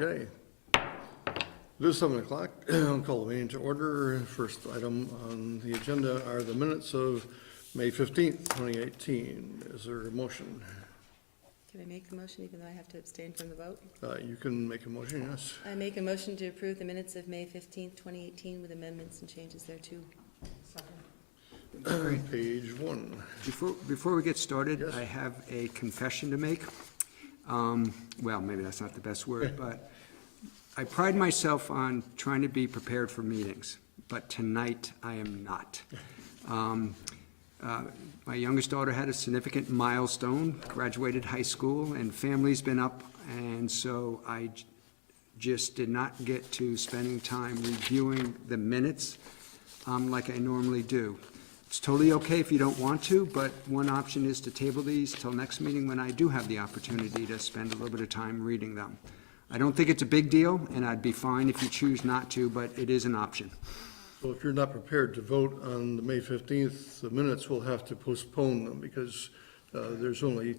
Okay. It is 7 o'clock. I'll call the meeting to order. First item on the agenda are the minutes of May 15th, 2018. Is there a motion? Can I make the motion even though I have to abstain from the vote? You can make a motion, yes. I make a motion to approve the minutes of May 15th, 2018 with amendments and changes thereto. Page 1. Before we get started, Yes. I have a confession to make. Well, maybe that's not the best word, but I pride myself on trying to be prepared for meetings, but tonight I am not. My youngest daughter had a significant milestone, graduated high school, and family's been up, and so I just did not get to spending time reviewing the minutes like I normally do. It's totally okay if you don't want to, but one option is to table these till next meeting when I do have the opportunity to spend a little bit of time reading them. I don't think it's a big deal, and I'd be fine if you choose not to, but it is an option. So if you're not prepared to vote on the May 15th, the minutes will have to postpone them because there's only,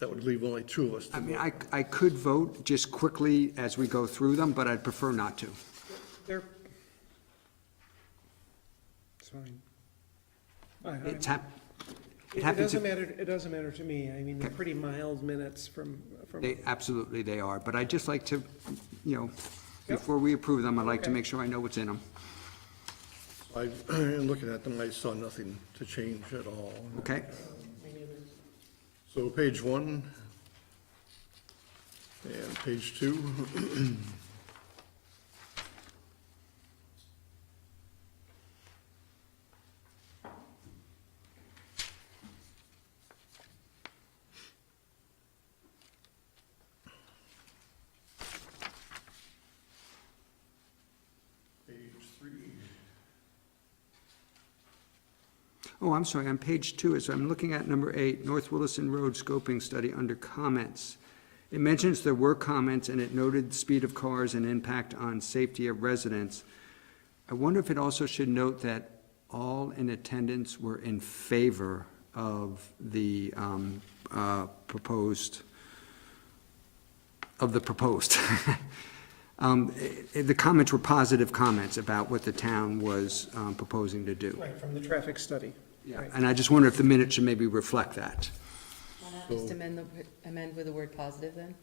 that would leave only two of us to I mean, vote. I could vote just quickly as we go through them, but I'd prefer not to. They're, it's fine. It It happens, doesn't matter to me. I mean, they're pretty mild minutes from, absolutely they are, but I'd just like to, you know, Yep. before we approve them, I'd like to Okay. make sure I know what's in them. In looking at them, I saw nothing to change at all. Okay? So page 1 and page 2. Page 3. Oh, I'm sorry, on page 2, so I'm looking at number 8, North Williston Road Scoping Study under comments. It mentions there were comments and it noted the speed of cars and impact on safety of residents. I wonder if it also should note that all in attendance were in favor of the proposed. The comments were positive comments about what the town was proposing to do. right, from the traffic study. Yeah, Right. and I just wonder if the minutes should maybe reflect that. Why not just amend with the word positive then?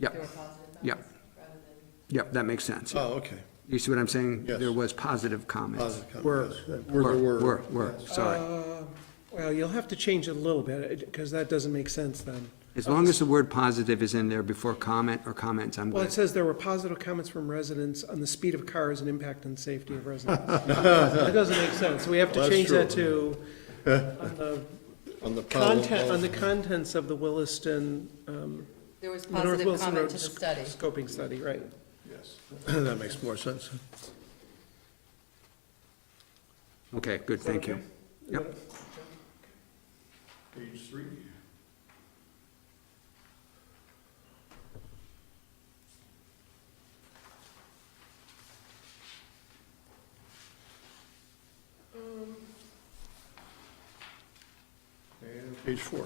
Yep. There were positive comments Yep. rather than. Yep, that makes sense. Oh, okay. You see what I'm saying? Yes. There was positive comments. Positive comment, Were. yes. Were. Were, sorry. Well, you'll have to change it a little bit, because that doesn't make sense then. As long as the word positive is in there before comment or comments, I'm Well, it good. says there were positive comments from residents on the speed of cars and impact on safety of residents. That doesn't make sense. We have to Well, change that's that to, On the on the contents of the Williston, There was the North positive Williston comment Road to the study. Scoping study, right. Yes, that makes more sense. Okay, good, thank you. Okay? Yep. Page 3. And page 4.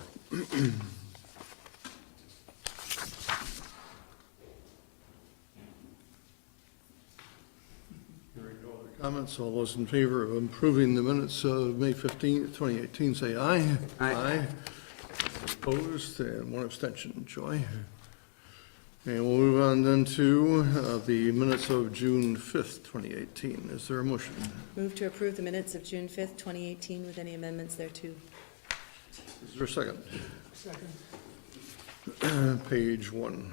Hearing no other comments, all those in favor of improving the minutes of May 15th, 2018, say aye. Aye. Opposed, and one abstention, Joy. And we'll move on then to the minutes of June 5th, 2018. Is there a motion? Move to approve the minutes of June 5th, 2018 with any amendments thereto. Is there a second? Second. Page 1.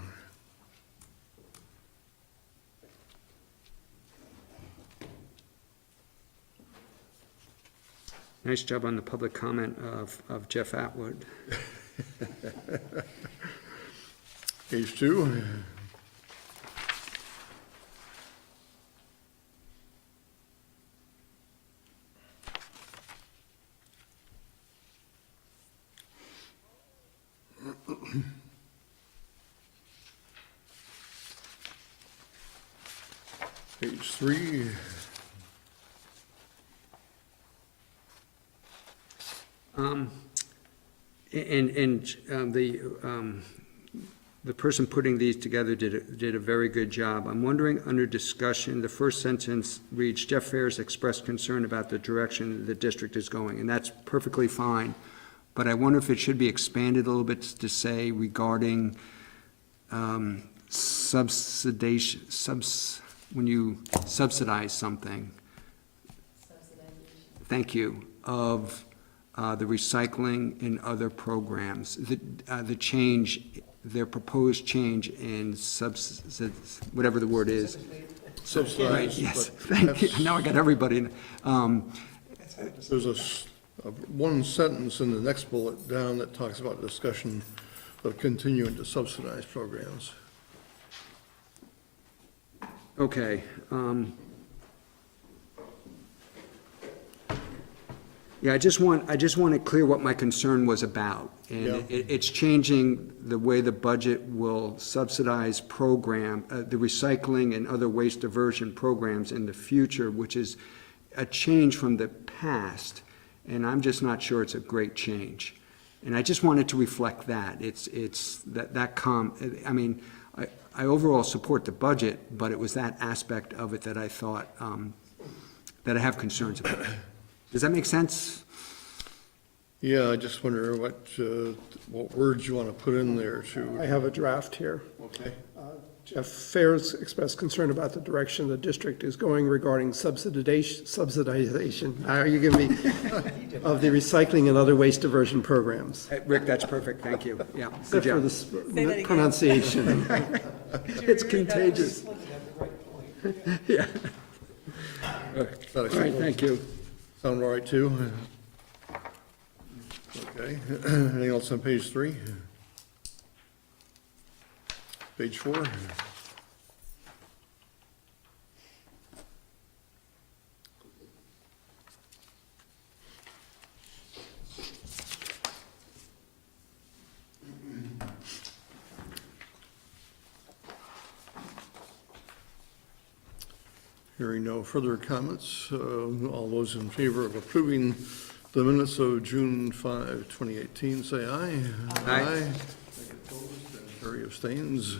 Nice job on the public comment of Jeff Atwood. Page 2. Page 3. And the the person putting these together did a very good job. I'm wondering, under discussion, the first sentence reads, Jeff Fares expressed concern about the direction the district is going, and that's perfectly fine. But I wonder if it should be expanded a little bit to say regarding subsidization, when you subsidize something. Thank you, of the recycling and other programs, the change, their proposed change in whatever the word is. Subsidized, Yes, but thank you, that's- now I got everybody. There's one sentence in the next bullet down that talks about discussion of continuing to subsidize programs. Okay. Yeah, I just want to clear what my concern was about. And Yeah. it's changing the way the budget will subsidize the recycling and other waste diversion programs in the future, which is a change from the past. And I'm just not sure it's a great change. And I just wanted to reflect that. I overall support the budget, but it was that aspect of it that I thought, that I have concerns about. Does that make sense? Yeah, I just wonder what words you want to put in there I to, have a draft here. okay? Jeff Fares expressed concern about the direction the district is going regarding subsidization, are you giving me, of the recycling and other waste diversion programs. Rick, that's perfect, thank you, yeah. Except Good for job. that again. pronunciation. It's contagious. Yeah, Is that all right, acceptable? thank you. Sound all right, too? Okay, anything else on page 3? Page 4? Hearing no further comments, all those in favor of approving the minutes of June 5, 2018, say aye. Aye. Any opposed? Carrie abstains.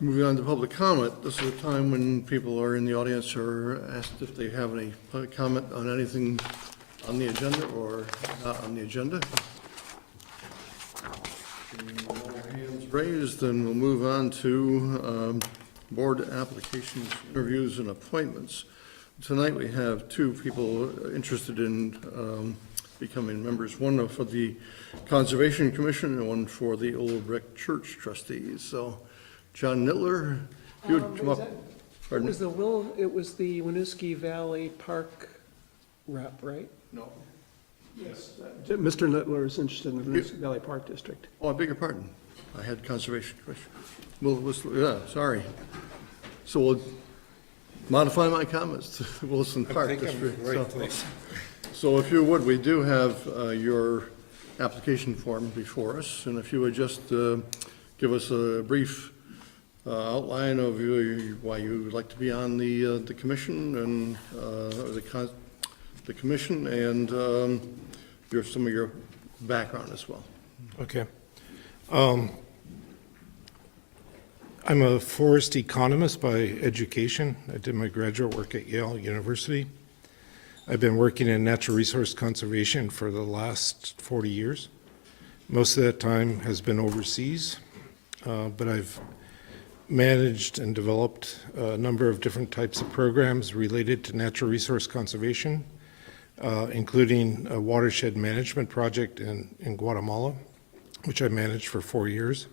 Moving on to public comment, this is a time when people are in the audience are asked if they have any public comment on anything on the agenda or not on the agenda. No hands raised, then we'll move on to board applications, interviews, and appointments. Tonight we have 2 people interested in becoming members, one for the Conservation Commission and one for the Old Brick Church Trustees. So, John Nittler, if you would come up. It Pardon? was it was the Winooski Valley Park rep, right? No. Yes. Mr. Littler is interested in the Winooski Valley Park District. Oh, I beg your pardon. I had Conservation Commission. Yeah, sorry. So we'll modify my comments to Williston Park District. So if you would, we do have your application form before us, and if you would just give us a brief outline of why you would like to be on the commission and or the commission and some of your background as well. Okay. I'm a forest economist by education. I did my graduate work at Yale University. I've been working in natural resource conservation for the last 40 years. Most of that time has been overseas, but I've managed and developed a number of different types of programs related to natural resource conservation, including a watershed management project in Guatemala, which I managed for 4 years,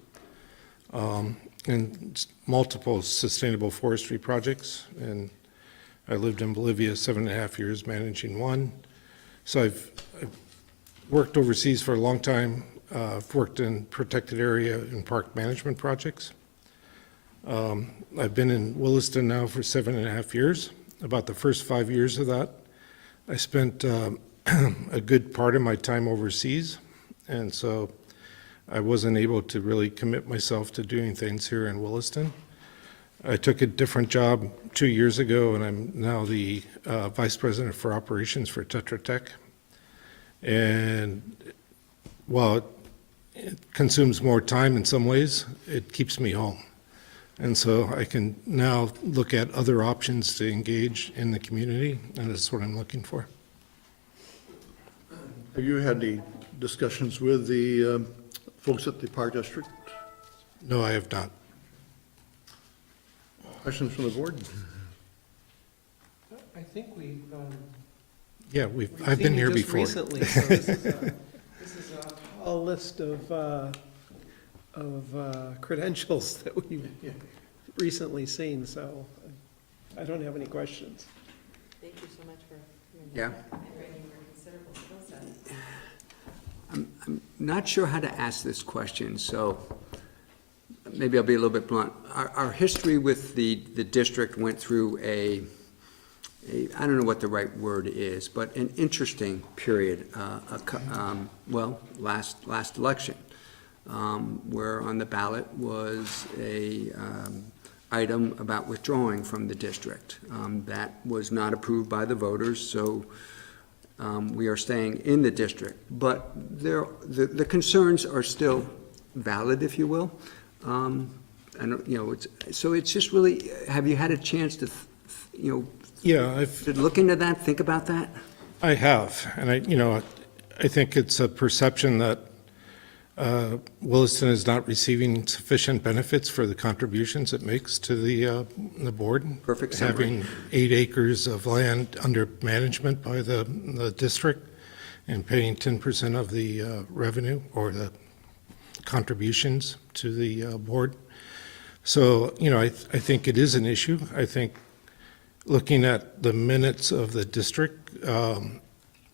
and multiple sustainable forestry projects. And I lived in Bolivia 7.5 years managing one. So I've worked overseas for a long time. I've worked in protected area and park management projects. I've been in Williston now for 7.5 years. About the first 5 years of that, I spent a good part of my time overseas, and so I wasn't able to really commit myself to doing things here in Williston. I took a different job 2 years ago, and I'm now the Vice President for Operations for Tetra Tech. And while it consumes more time in some ways, it keeps me home. And so I can now look at other options to engage in the community, and that's what I'm looking for. Have you had any discussions with the folks at the Park District? No, I have not. Questions from the board? I think we've, Yeah, we've I've seen been you here just before. recently, so this is a tall list of credentials that we've recently seen, so I don't have any questions. Thank you so much for your Yeah. and bringing your considerable skill set. I'm not sure how to ask this question, so maybe I'll be a little bit blunt. Our history with the district went through I don't know what the right word is, but an interesting period, last election, where on the ballot was a item about withdrawing from the district. That was not approved by the voters, so we are staying in the district. But the concerns are still valid, if you will. So it's just really, have you had a chance to, Yeah, to look into that, think about that? I have, and I think it's a perception that Williston is not receiving sufficient benefits for the contributions it makes to the board. Perfect summary. Having 8 acres of land under management by the district and paying 10% of the revenue or the contributions to the board. So, I think it is an issue. I think looking at the minutes of the district,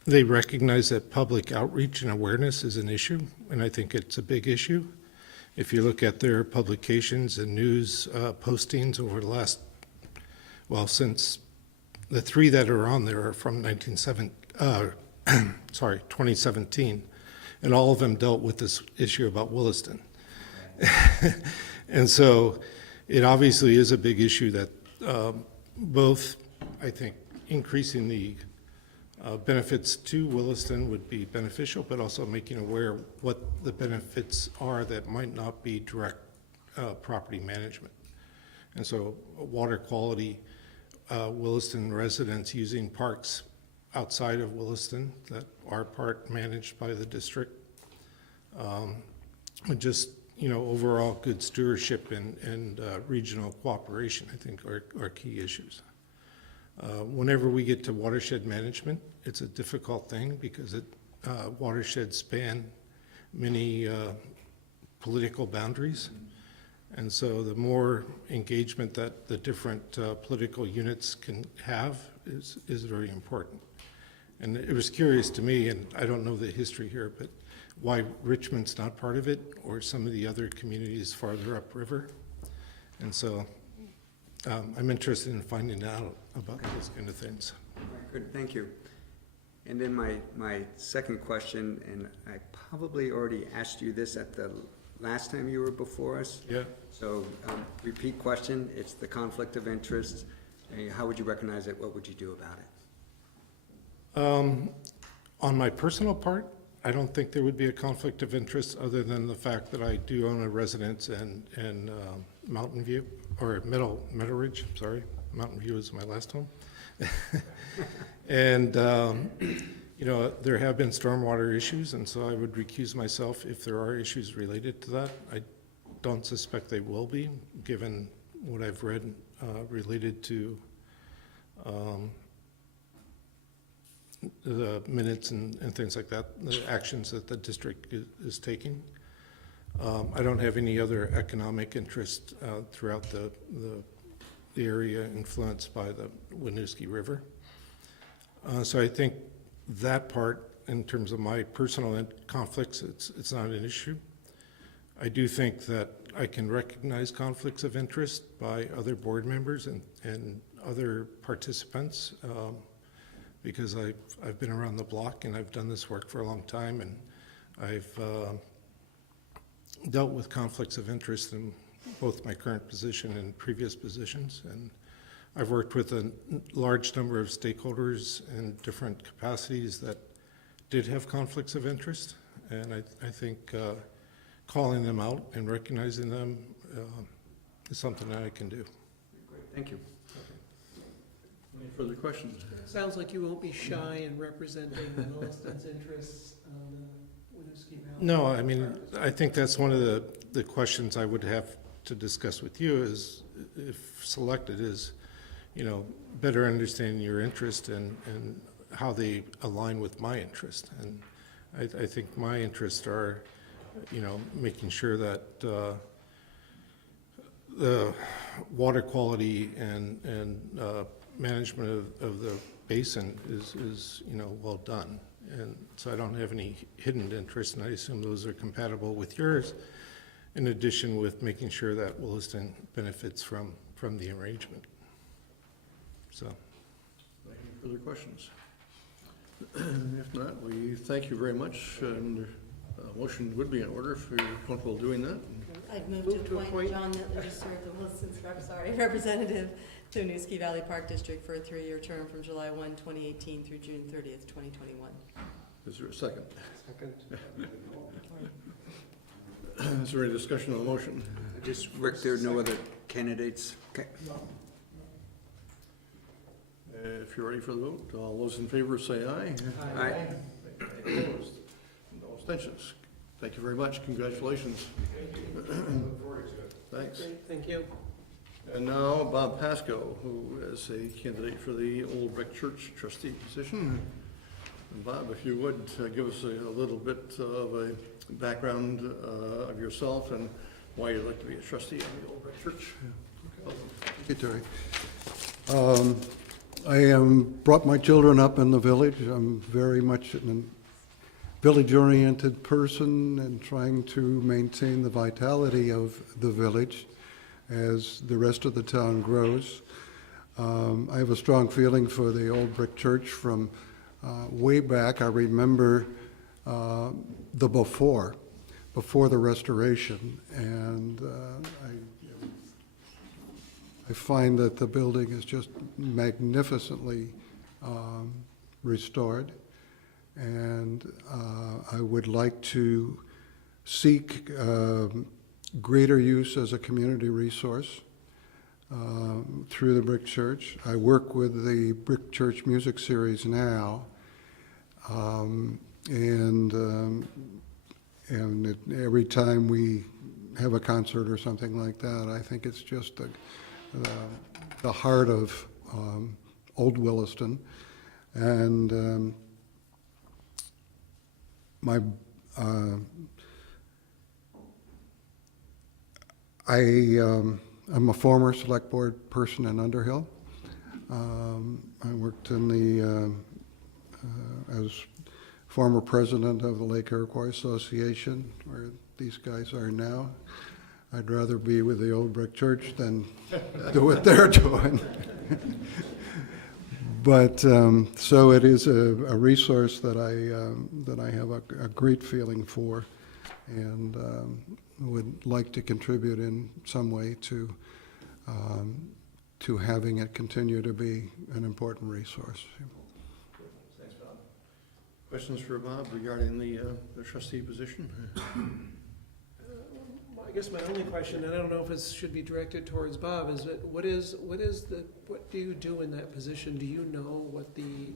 they recognize that public outreach and awareness is an issue, and I think it's a big issue. If you look at their publications and news postings over the last, since the 3 that are on there are from 2017, and all of them dealt with this issue about Williston. And so it obviously is a big issue that both, I think, increasing the benefits to Williston would be beneficial, but also making aware what the benefits are that might not be direct property management. And so water quality, Williston residents using parks outside of Williston that are part managed by the district, and just, overall good stewardship and regional cooperation, I think, are key issues. Whenever we get to watershed management, it's a difficult thing because watersheds span many political boundaries. And so the more engagement that the different political units can have is very important. And it was curious to me, and I don't know the history here, but why Richmond's not part of it, or some of the other communities farther upriver. And so I'm interested in finding out about those kind of things. Good, thank you. And then my second question, and I probably already asked you this at the last time you were before us. Yeah. So, repeat question, it's the conflict of interest. How would you recognize it? What would you do about it? On my personal part, I don't think there would be a conflict of interest other than the fact that I do own a residence in Mountain View, or Meadow Ridge, sorry. Mountain View is my last home. And, there have been stormwater issues, and so I would recuse myself if there are issues related to that. I don't suspect they will be, given what I've read related to the minutes and things like that, the actions that the district is taking. I don't have any other economic interest throughout the area influenced by the Winooski River. So I think that part, in terms of my personal conflicts, it's not an issue. I do think that I can recognize conflicts of interest by other board members and other participants, because I've been around the block and I've done this work for a long time, and I've dealt with conflicts of interest in both my current position and previous positions, and I've worked with a large number of stakeholders in different capacities that did have conflicts of interest, and I think calling them out and recognizing them is something that I can do. Thank you. Any further questions? Sounds like you won't be shy in representing the Williston's interests on the Winooski Valley. No, I mean, I think that's one of the questions I would have to discuss with you is, if selected, is, you know, better understanding your interest and how they align with my interest. And I think my interests are, you know, making sure that the water quality and management of the basin is, you know, well done. And so I don't have any hidden interests, and I assume those are compatible with yours, in addition with making sure that Williston benefits from the arrangement. So. Any further questions? If not, we thank you very much, and a motion would be in order if you're comfortable doing that. I'd move to appoint John Nittler to serve the Williston's representative to Winooski Valley Park District for a 3-year term from July 1, 2018 through June 30th, 2021. Is there a second? Second. Is there any discussion on the motion? Just, Rick, there are no other candidates? Okay. If you're ready for the vote, all those in favor say aye. Aye. Opposed? No abstentions. Thank you very much. Congratulations. Thanks. Great, thank you. And now Bob Pascoe, who is a candidate for the Old Brick Church trustee position. And Bob, if you would give us a little bit of a background of yourself and why you'd like to be a trustee of the Old Brick Church. Thank you, Terry. I brought my children up in the village. I'm very much a village-oriented person and trying to maintain the vitality of the village as the rest of the town grows. I have a strong feeling for the Old Brick Church from way back. I remember the before the restoration, and I find that the building is just magnificently restored, and I would like to seek greater use as a community resource through the Brick Church. I work with the Brick Church Music Series now, and every time we have a concert or something like that, I think it's just the heart of Old Williston. And I'm a former select board person in Underhill. I worked in the as former president of the Lake Iroquois Association, where these guys are now. I'd rather be with the Old Brick Church than do what they're doing. But so it is a resource that I have a great feeling for, and would like to contribute in some way to having it continue to be an important resource. Thanks, Bob. Questions for Bob regarding the trustee position? I guess my only question, and I don't know if it should be directed towards Bob, is that what do you do in that position? Do you know what the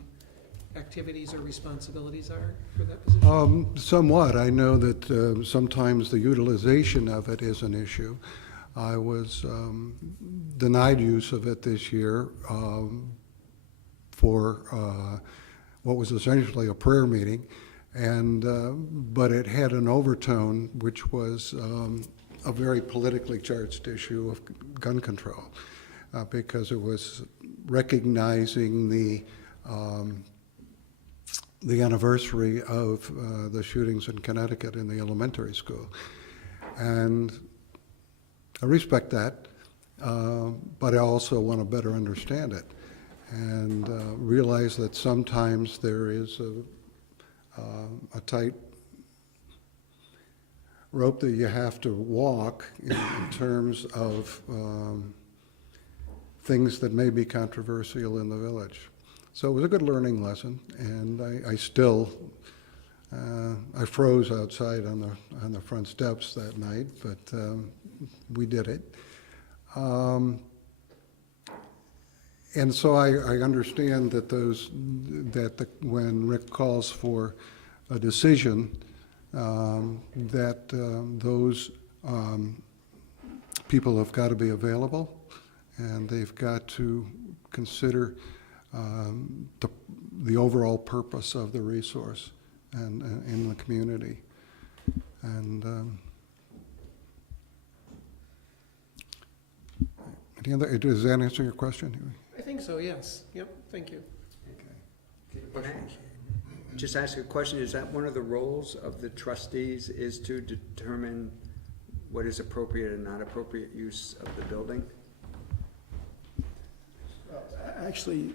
activities or responsibilities are for that position? Somewhat. I know that sometimes the utilization of it is an issue. I was denied use of it this year for what was essentially a prayer meeting, and but it had an overtone which was a very politically charged issue of gun control, because it was recognizing the anniversary of the shootings in Connecticut in the elementary school. And I respect that, but I also want to better understand it and realize that sometimes there is a tight rope that you have to walk in terms of things that may be controversial in the village. So it was a good learning lesson, and I still I froze outside on the front steps that night, but we did it. And so I understand that when Rick calls for a decision, that those people have got to be available, and they've got to consider the overall purpose of the resource and in the community. And any other, does that answer your question? I think so, yes. Yep, thank you. Just ask a question, is that one of the roles of the trustees, is to determine what is appropriate and not appropriate use of the building? Actually,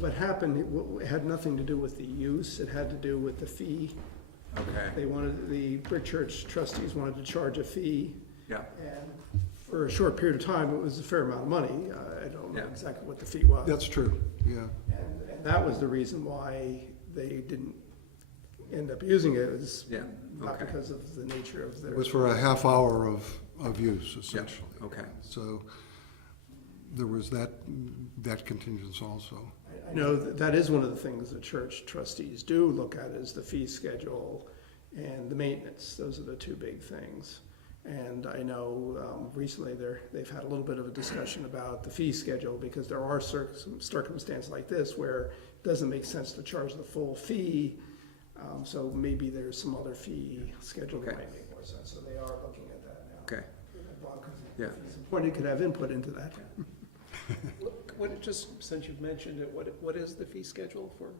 what happened, it had nothing to do with the use, it had to do with the fee. Okay. The Brick Church trustees wanted to charge a fee. Yeah. And for a short period of time, it was a fair amount of money. I don't know Yeah. exactly what the fee was. That's true, yeah. And that was the reason why they didn't end up using it, is Yeah, not okay. because of the nature of their. It was for a half hour of use, essentially. Okay. So there was that contingent also. I know that is one of the things the church trustees do look at, is the fee schedule and the maintenance. Those are the two big things. And I know recently they've had a little bit of a discussion about the fee schedule, because there are some circumstances like this where it doesn't make sense to charge the full fee. So maybe there's some other fee schedule that Okay. might make more sense. So they are looking at that now. Okay. Bob could- Yeah. if he's appointed, could have input into that. Just since you've mentioned it, what is the fee schedule for?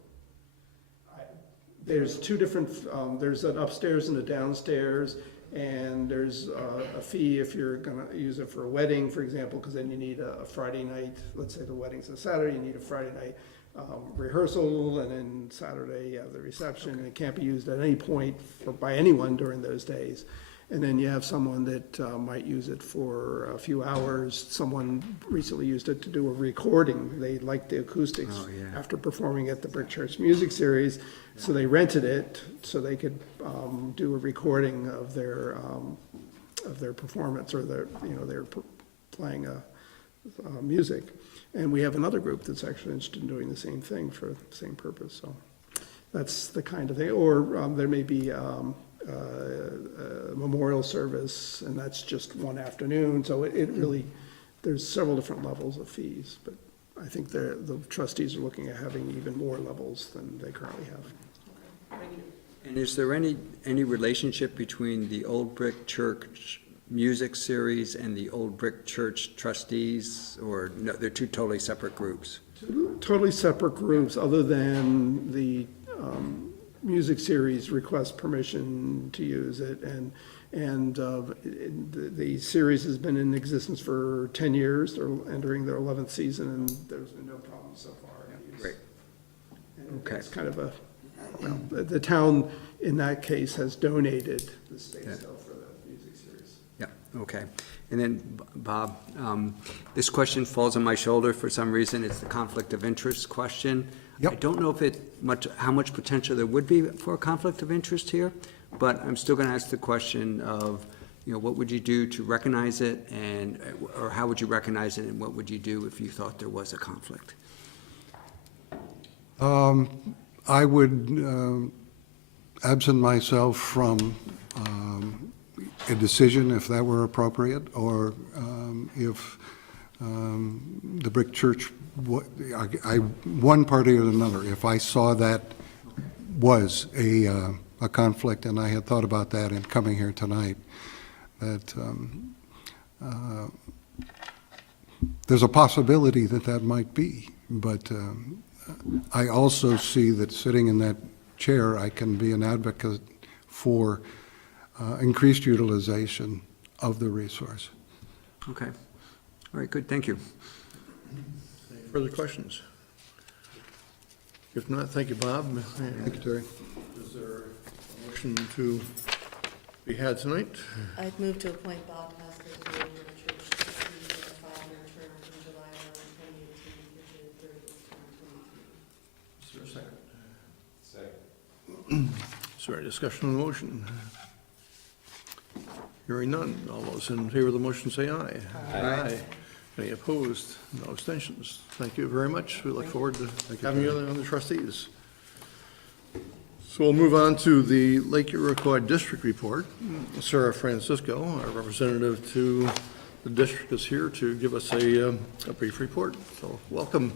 There's two different, there's an upstairs and a downstairs, and there's a fee if you're gonna use it for a wedding, for example, because then you need a Friday night, let's say the wedding's a Saturday, you need a Friday night rehearsal, and then Saturday you have the reception, and it can't be used at any point by anyone during those days. And then you have someone that might use it for a few hours. Someone recently used it to do a recording. They liked the acoustics Oh, yeah. after performing at the Brick Church Music Series, so they rented it so they could do a recording of their performance, or they're playing music. And we have another group that's actually interested in doing the same thing for the same purpose. So that's the kind of thing. Or there may be a memorial service, and that's just one afternoon. So it really, there's several different levels of fees, but I think the trustees are looking at having even more levels than they currently have. And is there any relationship between the Old Brick Church Music Series and the Old Brick Church Trustees, or no, they're two totally separate groups? Totally separate groups, other than the music series requests permission to use it, and the series has been in existence for 10 years. They're entering their 11th season, and there's been no problem so far. Great. And Okay. it's kind of the town in that case has donated the space Yeah. though for the music series. Yeah, okay. And then, Bob, this question falls on my shoulder for some reason. It's the conflict of interest question. Yep. I don't know how much potential there would be for a conflict of interest here, but I'm still gonna ask the question of, what would you do to recognize it, or how would you recognize it, and what would you do if you thought there was a conflict? I would absent myself from a decision if that were appropriate, or if the Brick Church, one party or another, if I saw that was a conflict, and I had thought about that in coming here tonight, that there's a possibility that might be, but I also see that sitting in that chair, I can be an advocate for increased utilization of the resource. Okay. All right, good, thank you. Any further questions? If not, thank you, Bob. Thank you, Terry. Is there a motion to be had tonight? I'd move to appoint Bob Pascoe to the Ordinance Church Trustees for a 5-year term from July 1, 2018 through June 30, 2023. Is there a second? Second. discussion on the motion. Hearing none. All those in favor of the motion say aye. Aye. Any opposed? No abstentions. Thank you very much. We look forward to having you on the trustees. So we'll move on to the Lake Iroquois District Report. Sarah Francisco, our representative to the district, is here to give us a brief report. So welcome.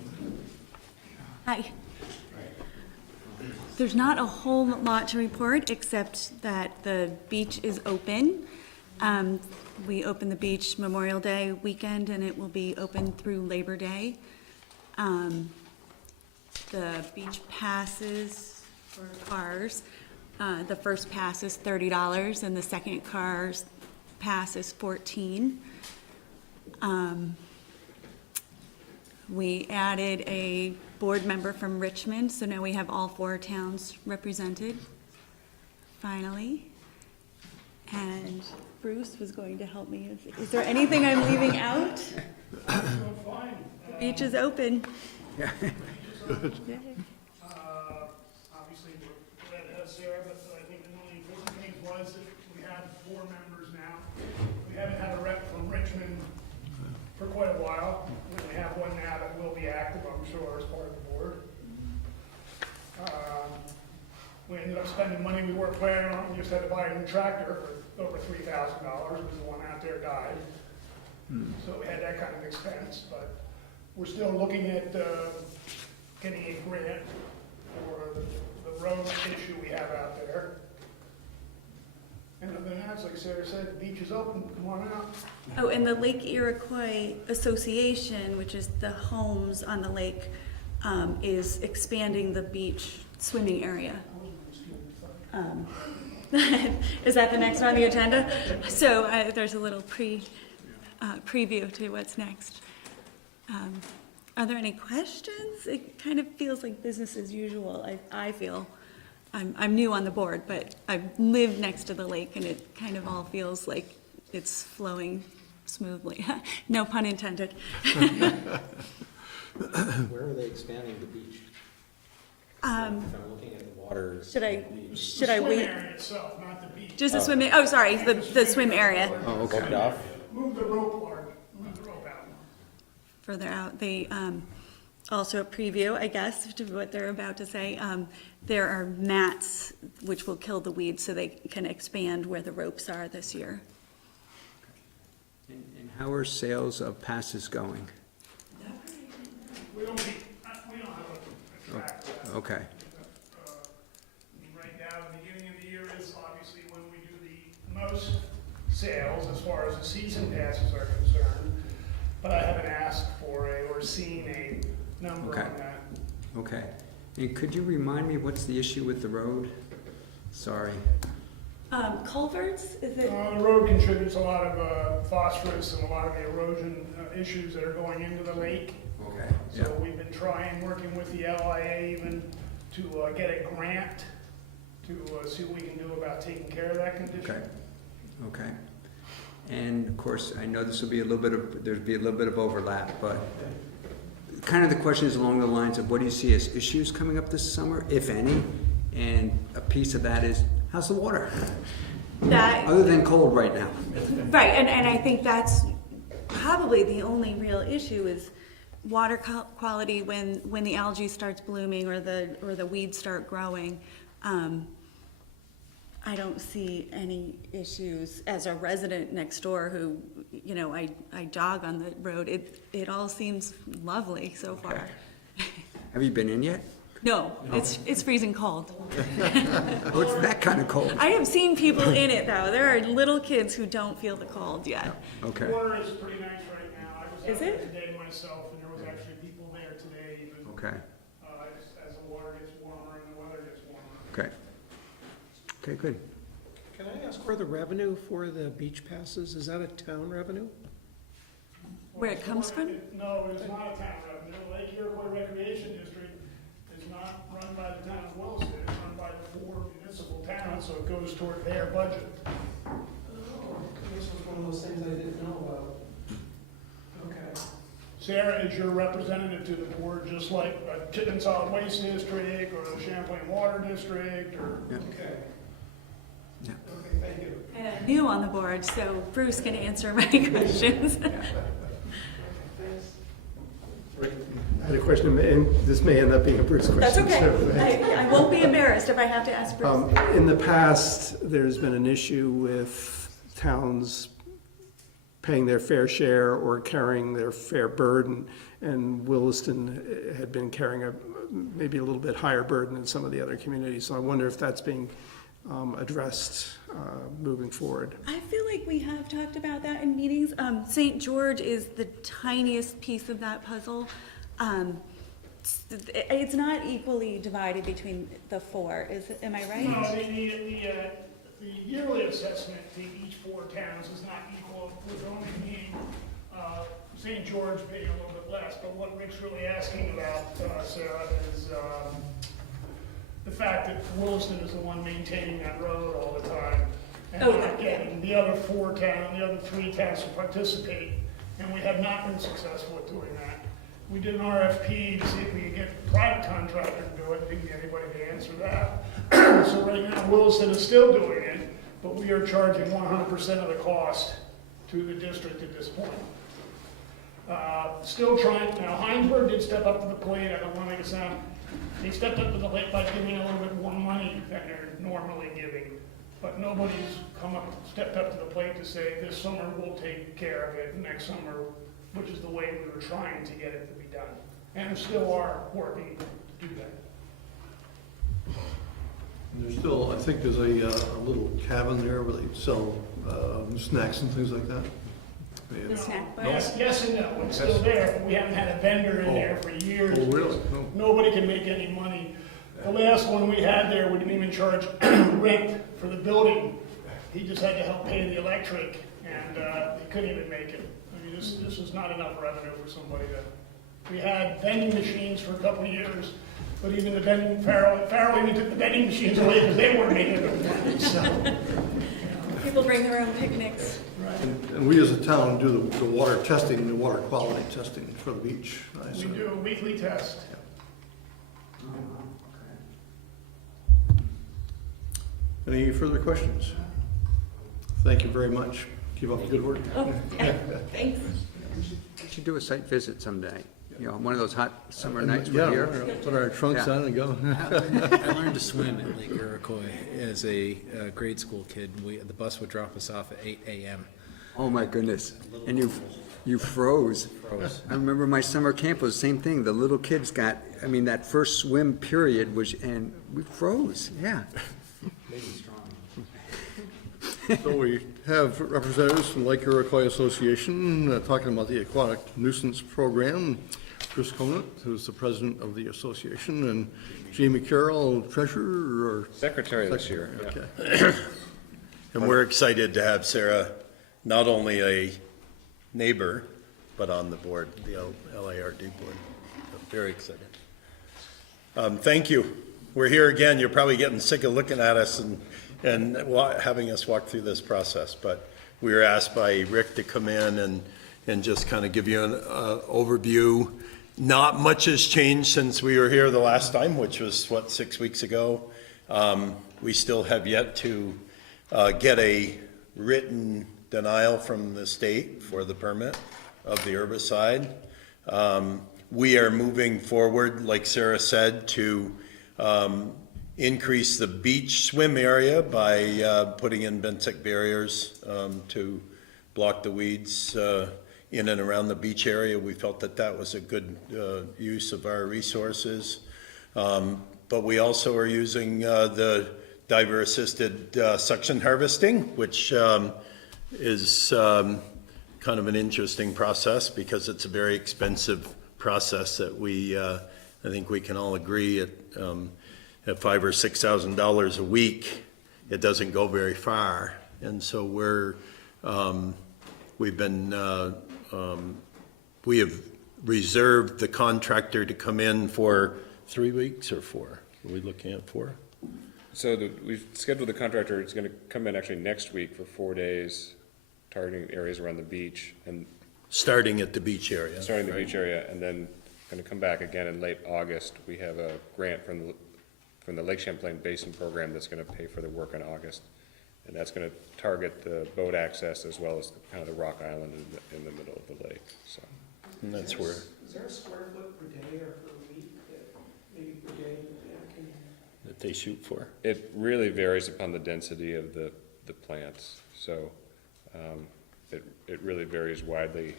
Hi. There's not a whole lot to report, except that the beach is open. We opened the beach Memorial Day weekend, and it will be open through Labor Day. The beach passes for cars, the first pass is $30, and the second car's pass is $14. We added a board member from Richmond, so now we have all 4 towns represented, finally. And Bruce was going to help me. Is there anything I'm leaving out? The beach is open. Yeah. Obviously, we're glad to have Sarah, but I think one of the important things was that we have 4 members now. We haven't had a rep from Richmond for quite a while. We have one now that will be active, I'm sure, as part of the board. We ended up spending money we weren't planning on. We just had to buy a new tractor for over $3,000 because the one out there died. So we had that kind of expense, but we're still looking at getting a grant for the road issue we have out there. And other than that, like Sarah said, the beach is open, come on out. Oh, and the Lake Iroquois Association, which is the homes on the lake, is expanding the beach swimming area. Is that the next on the agenda? So there's a little preview to what's next. Are there any questions? It kind of feels like business as usual. I feel. I'm new on the board, but I live next to the lake, and it kind of all feels like it's flowing smoothly. No pun intended. Where are they expanding the beach? If I'm looking at the water. Should I The swim wait? area itself, not the beach. Just the swim, oh, sorry, the swim area. Oh, okay. Roped off? Move the rope out. Further out, they, also a preview, I guess, to what they're about to say. There are mats which will kill the weeds, so they can expand where the ropes are this year. And how are sales of passes going? We don't have a track. Okay, Right now, the beginning of the year is obviously when we do the most sales as far as the season passes are concerned. But I haven't asked for or seen a number Okay. on that. okay. And could you remind me what's the issue with the road? Sorry. Culverts, is it? The road contributes a lot of phosphorus and a lot of the erosion issues that are going into the lake. Okay, So we've been trying, working with the LIA even, to get a grant to see what we can do about taking care of that condition. Okay, okay. And of course, I know this will be a little bit of, there'd be a little bit of overlap, but kind of the question is along the lines of what do you see as issues coming up this summer, if any? And a piece of that is, how's the water? That, Other than cold right now. right, and I think that's probably the only real issue is water quality when the algae starts blooming or the weeds start growing. I don't see any issues as a resident next door who, you know, I jog on the road. It all seems lovely so far. Have you been in yet? No, it's freezing cold. Oh, it's that kind of cold. I have seen people in it though. There are little kids who don't feel the cold yet. Okay, The water is pretty nice right now. I was Is out there it? today myself, and there was actually people there today even, okay, as the water gets warmer and the weather gets warmer. okay. Okay, good. Can I ask where the revenue for the beach passes, is that a town revenue? Where it comes from? No, it's not a town revenue. Lake Iroquois Recreation District is not run by the town of Williston. It's run by the 4 municipal towns, so it goes toward their budget. This was one of those things I didn't know about. Okay. Sarah is your representative to the board, just like a Chittenden Solid Waste District or the Champlain Water District or. Okay. new on the board, so Bruce can answer my questions. I had a question, and this may end up being a Bruce question. That's okay. I won't be embarrassed if I have to ask Bruce. In the past, there's been an issue with towns paying their fair share or carrying their fair burden, and Williston had been carrying maybe a little bit higher burden than some of the other communities. So I wonder if that's being addressed moving forward. I feel like we have talked about that in meetings. St. George is the tiniest piece of that puzzle. It's not equally divided between the four, am I right? No, the yearly assessment to each four towns is not equal, with only being, St. George paying a little bit less, but what Rick's really asking about, Sarah, is, the fact that Williston is the one maintaining that road all the time. And Oh, not yeah. getting the other the other three towns to participate, and we have not been successful at doing that. We did an RFP to see if we could get a private contractor to do it, didn't get anybody to answer that. So right now, Williston is still doing it, but we are charging 100% of the cost to the district at this point. Still trying, now Heinsberg did step up to the plate, I don't want to make it sound, they stepped up to the plate by giving a little bit more money than they're normally giving. But nobody's stepped up to the plate to say, this summer we'll take care of it, next summer, which is the way we were trying to get it to be done. And still are working to do that. And there's still, I think there's a little cabin there where they sell snacks and things like that. The snack bar? Yes and no, it's still there, but we haven't had a vendor in there for years. Oh, really? No. Nobody can make any money. The last one we had there, we didn't even charge rent for the building. He just had to help pay the electric, and he couldn't even make it. I mean, this is not enough revenue for somebody to. We had vending machines for a couple of years, but even the Farrell even took the vending machines away because they weren't making enough money, so. People bring their own picnics. And we as a town do the water testing, the water quality testing for the beach. I We assume. do a weekly test. Any further questions? Thank you very much. Keep up the good work. Oh, yeah, thanks. We should do a site visit someday, one of those hot summer nights Yeah, we're here. put our trunks Yeah. on and go. I learned to swim at Lake Iroquois as a grade school kid. The bus would drop us off at 8 a.m. Oh, my goodness. And you froze. Froze. I remember my summer camp was the same thing. The little kids that first swim period and we froze, yeah. Made me strong. So we have representatives from Lake Iroquois Association talking about the aquatic nuisance program. Chris Conant, who's the president of the association, and Jamie Carroll, treasurer or? Secretary this year. Okay. And we're excited to have Sarah, not only a neighbor, but on the board, the LARD board. Very excited. Thank you. We're here again. You're probably getting sick of looking at us and having us walk through this process, but we were asked by Rick to come in and just kind of give you an overview. Not much has changed since we were here the last time, which was, 6 weeks ago. We still have yet to get a written denial from the state for the permit of the herbicide. We are moving forward, like Sarah said, to increase the beach swim area by putting in benthic barriers to block the weeds in and around the beach area. We felt that was a good use of our resources. But we also are using the diver-assisted suction harvesting, which is kind of an interesting process because it's a very expensive process that I think we can all agree at $5,000 or $6,000 a week, it doesn't go very far. And so we have reserved the contractor to come in for 3 weeks or 4. Are we looking at 4? So we've scheduled the contractor, it's gonna come in actually next week for 4 days, targeting areas around the beach and Starting at the beach area. starting the right? beach area, and then gonna come back again in late August. We have a grant from the Lake Champlain Basin Program that's gonna pay for the work in August. And that's gonna target the boat access as well as kind of the rock island in the middle of the lake, so. And that's where, Is there a square foot per day or per week that, maybe per day, that can? that they shoot for. It really varies upon the density of the plants, so, it really varies widely.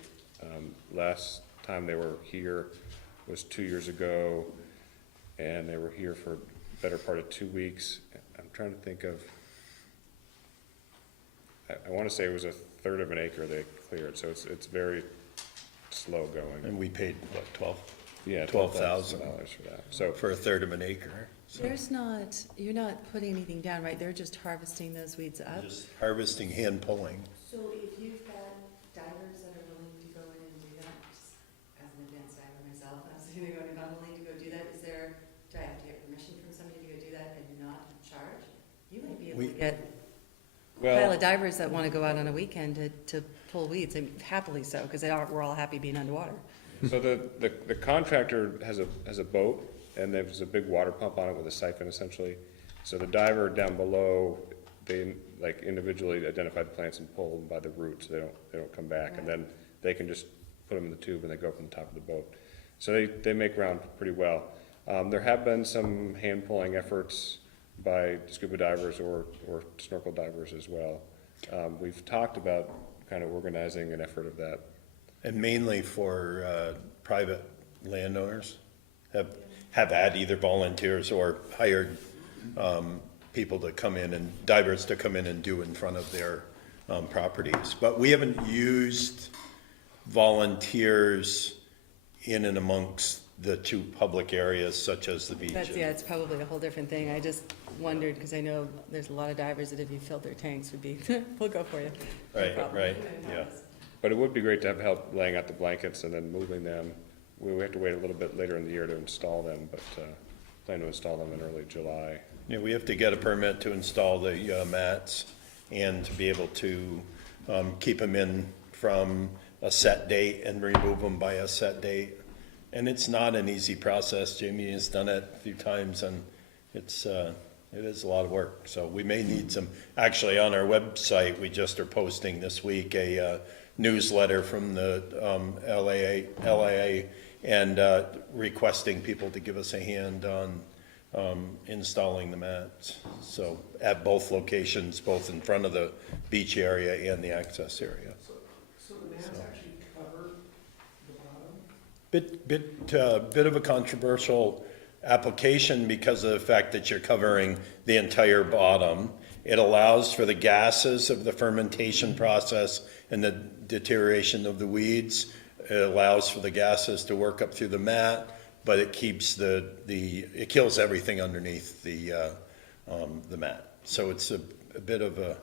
Last time they were here was 2 years ago, and they were here for the better part of 2 weeks. I'm trying to think of, I wanna say it was a third of an acre they cleared, so it's very slow going. And we paid, what, 12? Yeah, $12,000 for that, so. for a third of an acre. So There's not, you're not putting anything down, right? They're just harvesting those weeds up? just harvesting, hand pulling. So if you've got divers that are willing to go in and do that, just as an advanced diver myself, I was thinking, if I'm willing to go do that, do I have to get permission from somebody to go do that and not charge? You might be able to get a pile of divers that want to go out on a weekend to pull weeds, and happily so, because we're all happy being underwater. So the contractor has a boat, and there's a big water pump on it with a siphon essentially. So the diver down below, they like individually identify the plants and pull them by the roots, so they don't come back. And then they can just put them in the tube and they go from the top of the boat. So they make ground pretty well. There have been some hand pulling efforts by scuba divers or snorkel divers as well. We've talked about kind of organizing an effort of that. And mainly for private landowners, have had either volunteers or hired people to come in and divers to come in and do in front of their properties. But we haven't used volunteers in and amongst the two public areas such as the beach. Yeah, it's probably a whole different thing. I just wondered, because I know there's a lot of divers that if you filled their tanks would be, we'll go for you. No Right, problem. right, yeah. But it would be great to have help laying out the blankets and then moving them. We have to wait a little bit later in the year to install them, but plan to install them in early July. Yeah, we have to get a permit to install the mats and to be able to keep them in from a set date and remove them by a set date. And it's not an easy process. Jamie has done it a few times, and it is a lot of work. So we may need some, actually on our website, we just are posting this week a newsletter from the LAA and requesting people to give us a hand on installing the mats. So at both locations, both in front of the beach area and the access area. So the mats actually cover the bottom? Bit of a controversial application because of the fact that you're covering the entire bottom. It allows for the gases of the fermentation process and the deterioration of the weeds. It allows for the gases to work up through the mat, but it keeps it kills everything underneath the mat. So it's a bit of a,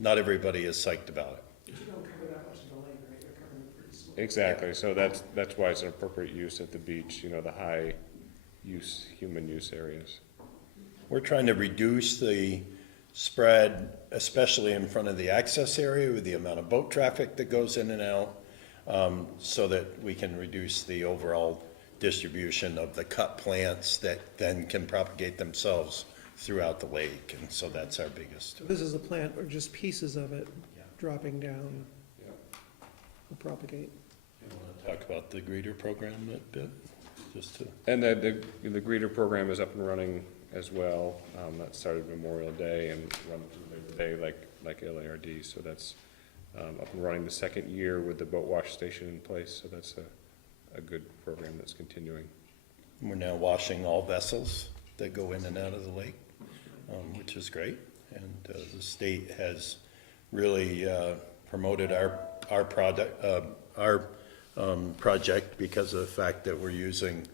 not everybody is psyched about it. But you don't cover that much of the lake, right? You're covering it pretty small. Exactly, so that's why it's an appropriate use at the beach, the high use, human use areas. We're trying to reduce the spread, especially in front of the access area with the amount of boat traffic that goes in and out, so that we can reduce the overall distribution of the cut plants that then can propagate themselves throughout the lake. And so that's our biggest. This is a plant or just pieces of it dropping down will propagate. You want to talk about the greeter program a bit? Just to. And the greeter program is up and running as well. That started Memorial Day and run through Labor Day like LARD, so that's up and running the second year with the boat wash station in place, so that's a good program that's continuing. We're now washing all vessels that go in and out of the lake, which is great. And the state has really promoted our project because of the fact that we're using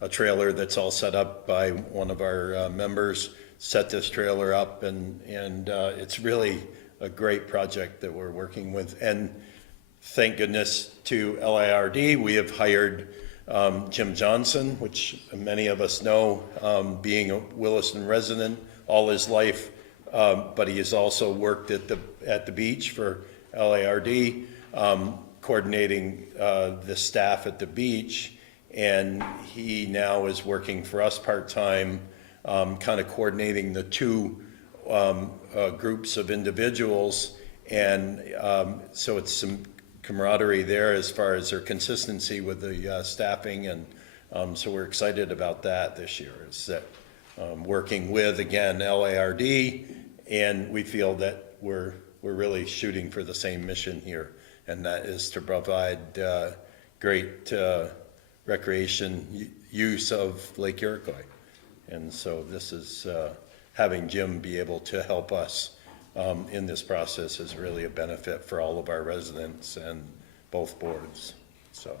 a trailer that's all set up by one of our members, set this trailer up, and it's really a great project that we're working with. And thank goodness to LARD, we have hired Jim Johnson, which many of us know, being a Williston resident all his life, but he has also worked at the beach for LARD, coordinating the staff at the beach, and he now is working for us part-time, kind of coordinating the two groups of individuals, and so it's some camaraderie there as far as their consistency with the staffing, and so we're excited about that this year, is that working with, again, LARD, and we feel that we're really shooting for the same mission here, and that is to provide great recreation use of Lake Iroquois. And so this is, having Jim be able to help us in this process is really a benefit for all of our residents and both boards, so.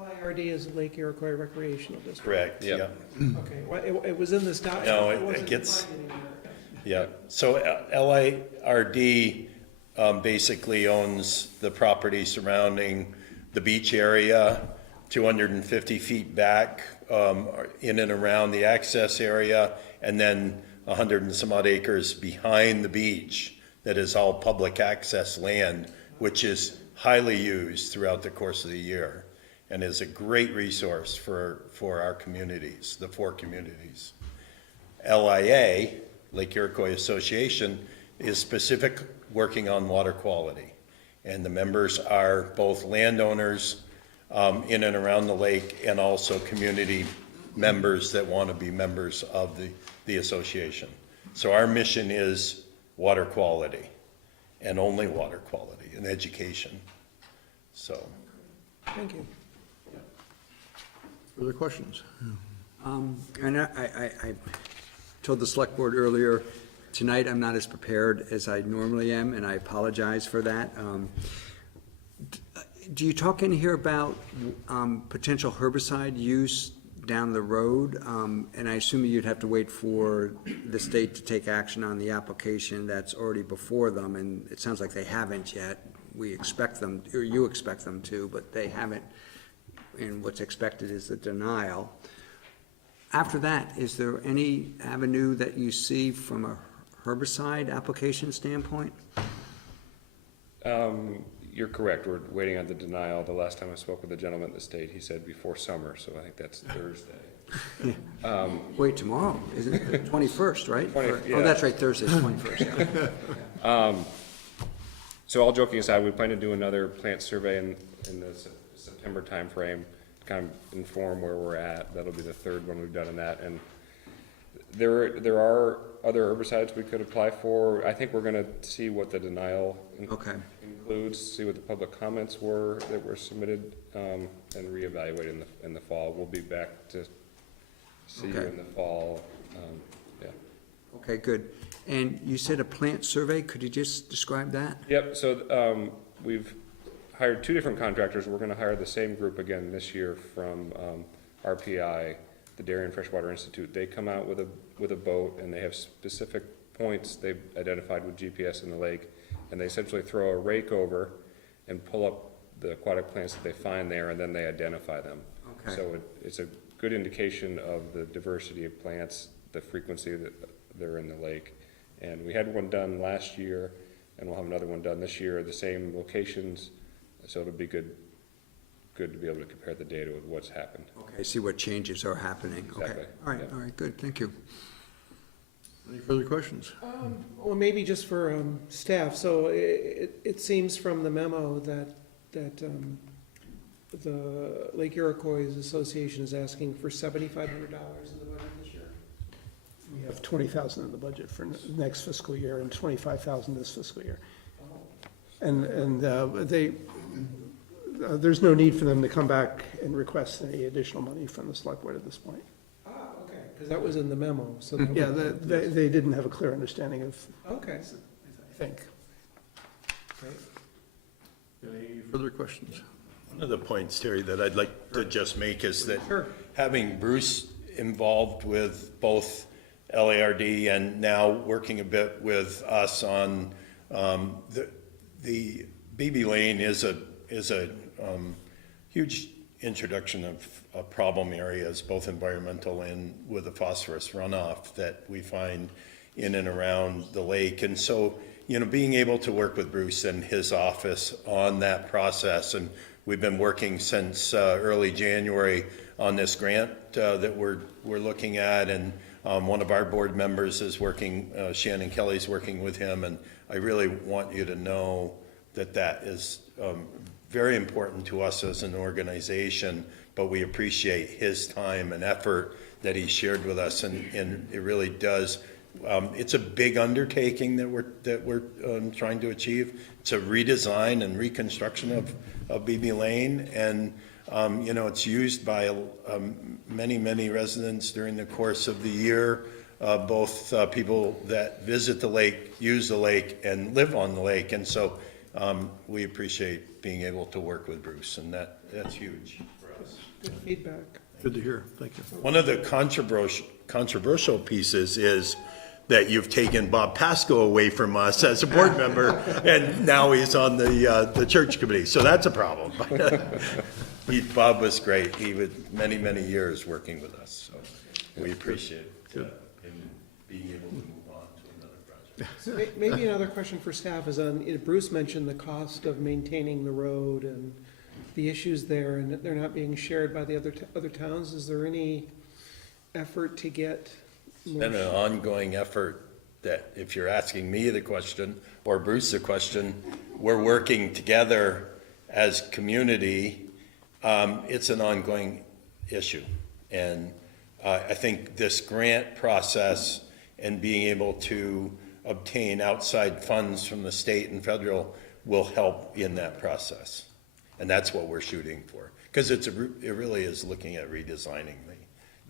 LIRD is Lake Iroquois Recreational District. Correct, yeah. Okay, well, it was in this document. No, it wasn't gets, defined anywhere. yeah. So LIRD basically owns the property surrounding the beach area, 250 feet back in and around the access area, and then 100 and some odd acres behind the beach that is all public access land, which is highly used throughout the course of the year and is a great resource for our communities, the 4 communities. LIA, Lake Iroquois Association, is specific working on water quality. And the members are both landowners in and around the lake, and also community members that want to be members of the association. So our mission is water quality, and only water quality, and education. So. Thank you. Further questions? And I told the select board earlier, tonight I'm not as prepared as I normally am, and I apologize for that. Do you talk in here about potential herbicide use down the road? And I assume you'd have to wait for the state to take action on the application that's already before them, and it sounds like they haven't yet. We expect them, or you expect them to, but they haven't, and what's expected is the denial. After that, is there any avenue that you see from a herbicide application standpoint? You're correct, we're waiting on the denial. The last time I spoke with the gentleman at the state, he said before summer, so I think that's Thursday. Wait, tomorrow, isn't it the 21st, right? 20 yeah. Oh, that's right, Thursday's 21st, yeah. So all joking aside, we plan to do another plant survey in the September timeframe, to kind of inform where we're at. That'll be the 3rd one we've done in that, and there are other herbicides we could apply for. I think we're gonna see what the denial includes, see what the public comments were that were submitted, and reevaluate in the fall. We'll be back to see you in the fall, yeah. Okay, good. And you said a plant survey, could you just describe that? Yep, so we've hired 2 different contractors. We're gonna hire the same group again this year from RPI, the Dairy and Freshwater Institute. They come out with a boat, and they have specific points they've identified with GPS in the lake, and they essentially throw a rake over and pull up the aquatic plants that they find there, and then they identify them. Okay. So it's a good indication of the diversity of plants, the frequency that they're in the lake. And we had one done last year, and we'll have another one done this year, the same locations, so it'll be good to be able to compare the data with what's happened. Okay, see what changes are happening. Exactly. Okay, all right, Yeah. all right, good, thank you. Any further questions? Well, maybe just for staff, so it seems from the memo that the Lake Iroquois Association is asking for $7,500 in the budget this year. We have 20,000 in the budget for next fiscal year and 25,000 this fiscal year. And there's no need for them to come back and request any additional money from the select board at this point. Okay, because that was in the memo, so. Yeah, they didn't have a clear understanding of, Okay. I think. Great. Any further questions? One of the points, Terry, that I'd like to just make is that Sure. having Bruce involved with both LARD and now working a bit with us on the BB Lane is a huge introduction of problem areas, both environmental and with the phosphorus runoff that we find in and around the lake. And so, being able to work with Bruce and his office on that process, and we've been working since early January on this grant that we're looking at, and One of our board members is working, Shannon Kelly's working with him, and I really want you to know that that is very important to us as an organization, but we appreciate his time and effort that he shared with us, and it really does. It's a big undertaking that we're trying to achieve. It's a redesign and reconstruction of BB Lane, and you know, it's used by many residents during the course of the year, both people that visit the lake, use the lake, and live on the lake, and so we appreciate being able to work with Bruce, and that's huge for us. Good feedback. Good to hear, thank you. One of the controversial pieces is that you've taken Bob Pascoe away from us as a board member, and now he's on the church committee, so that's a problem. Bob was great. He was many years working with us, so we appreciate him being able to move on to another project. So maybe another question for staff is on, Bruce mentioned the cost of maintaining the road and the issues there, and that they're not being shared by the other towns. Is there any effort to get It's been an ongoing effort that, if you're asking me the question, or Bruce the question, we're working together as community. It's an ongoing issue. And I think this grant process and being able to obtain outside funds from the state and federal will help in that process. And that's what we're shooting for. Because it really is looking at redesigning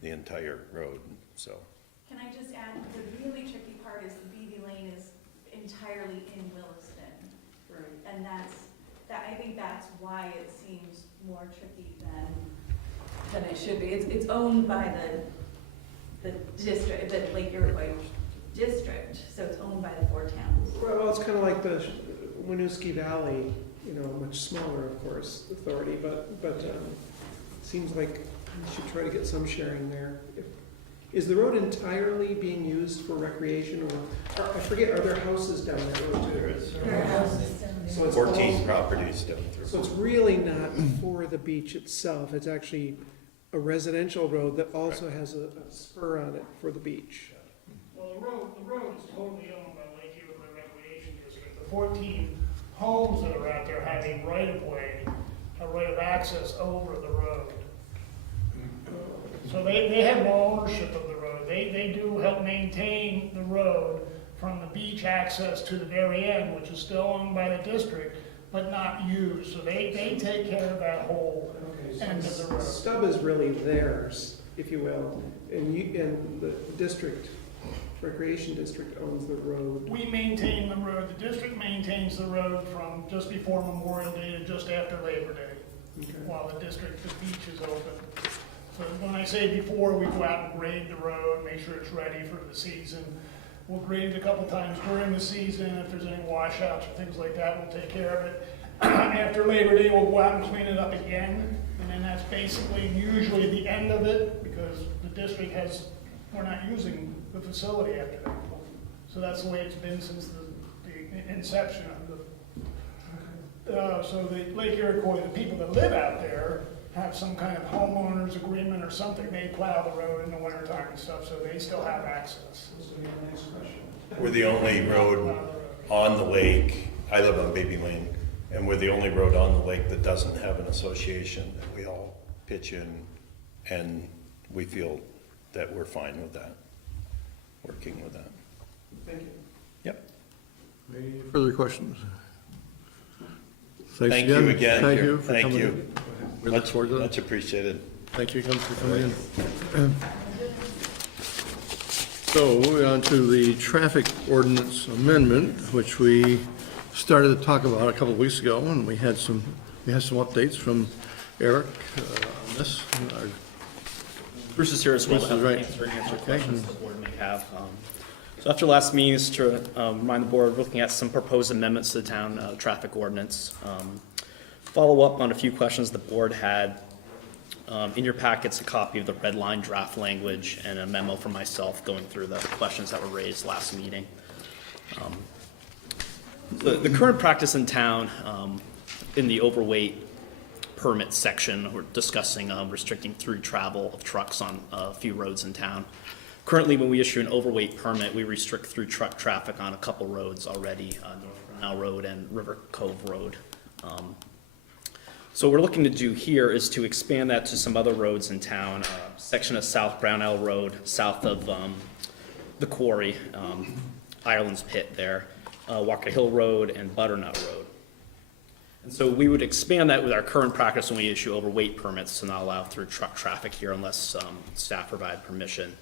the entire road, so. Can I just add, the really tricky part is the BB Lane is entirely in Williston. Right. And I think that's why it seems more tricky than it should be. It's owned by the district, the Lake Iroquois district, so it's owned by the 4 towns. Well, it's kind of like the Winooski Valley, you know, much smaller, of course, authority, but seems like we should try to get some sharing there. Is the road entirely being used for recreation, or I forget, are there houses down that road too? There is. There are houses down there. So it's 14 all- properties down through. So it's really not for the beach itself, it's actually a residential road that also has a spur on it for the beach. Well, the road is totally owned by Lake Iroquois Recreation District. The 14 homes that are out there have a right-of-way, a right of access over the road. So they have no ownership of the road. They do help maintain the road from the beach access to the very end, which is still owned by the district, but not used. So they take care of that whole end of the road. Stub is really theirs, if you will, and the district, recreation district owns the road. We maintain the road. The district maintains the road from just before Memorial Day to just after Labor Day, while the beach is open. So when I say before, we go out and grade the road, make sure it's ready for the season. We'll grade it a couple times during the season. If there's any washouts or things like that, we'll take care of it. After Labor Day, we'll go out and clean it up again. And then that's basically usually the end of it, because the district we're not using the facility after that. So that's the way it's been since the inception of so the Lake Iroquois, the people that live out there, have some kind of homeowners agreement or something. They plow the road in the wintertime and stuff, so they still have access. We're the only road on the lake. I live on Baby Lane, and we're the only road on the lake that doesn't have an association that we all pitch in, and we feel that we're fine with that, working with that. Thank you. Yep. Any further questions? Thank you again. Thank you for Thank coming you. in. We look forward to Much that. appreciated. Thank you for coming in. So moving on to the traffic ordinance amendment, which we started to talk about a couple of weeks ago, and we had some updates from Eric on this. Bruce is here as well to Bruce is right. answer questions the board may have. So after last meeting, is to remind the board, we're looking at some proposed amendments to the town traffic ordinance. Follow up on a few questions the board had. In your packets, a copy of the red line draft language and a memo from myself going through the questions that were raised last meeting. The current practice in town, in the overweight permit section, we're discussing restricting through travel of trucks on a few roads in town. Currently, when we issue an overweight permit, we restrict through truck traffic on a couple roads already, North Canal Road and River Cove Road. So what we're looking to do here is to expand that to some other roads in town, section of South Brownell Road, south of the quarry, Ireland's Pit there, Walker Hill Road, and Butternut Road. And so we would expand that with our current practice when we issue overweight permits to not allow through truck traffic here unless staff provide permission.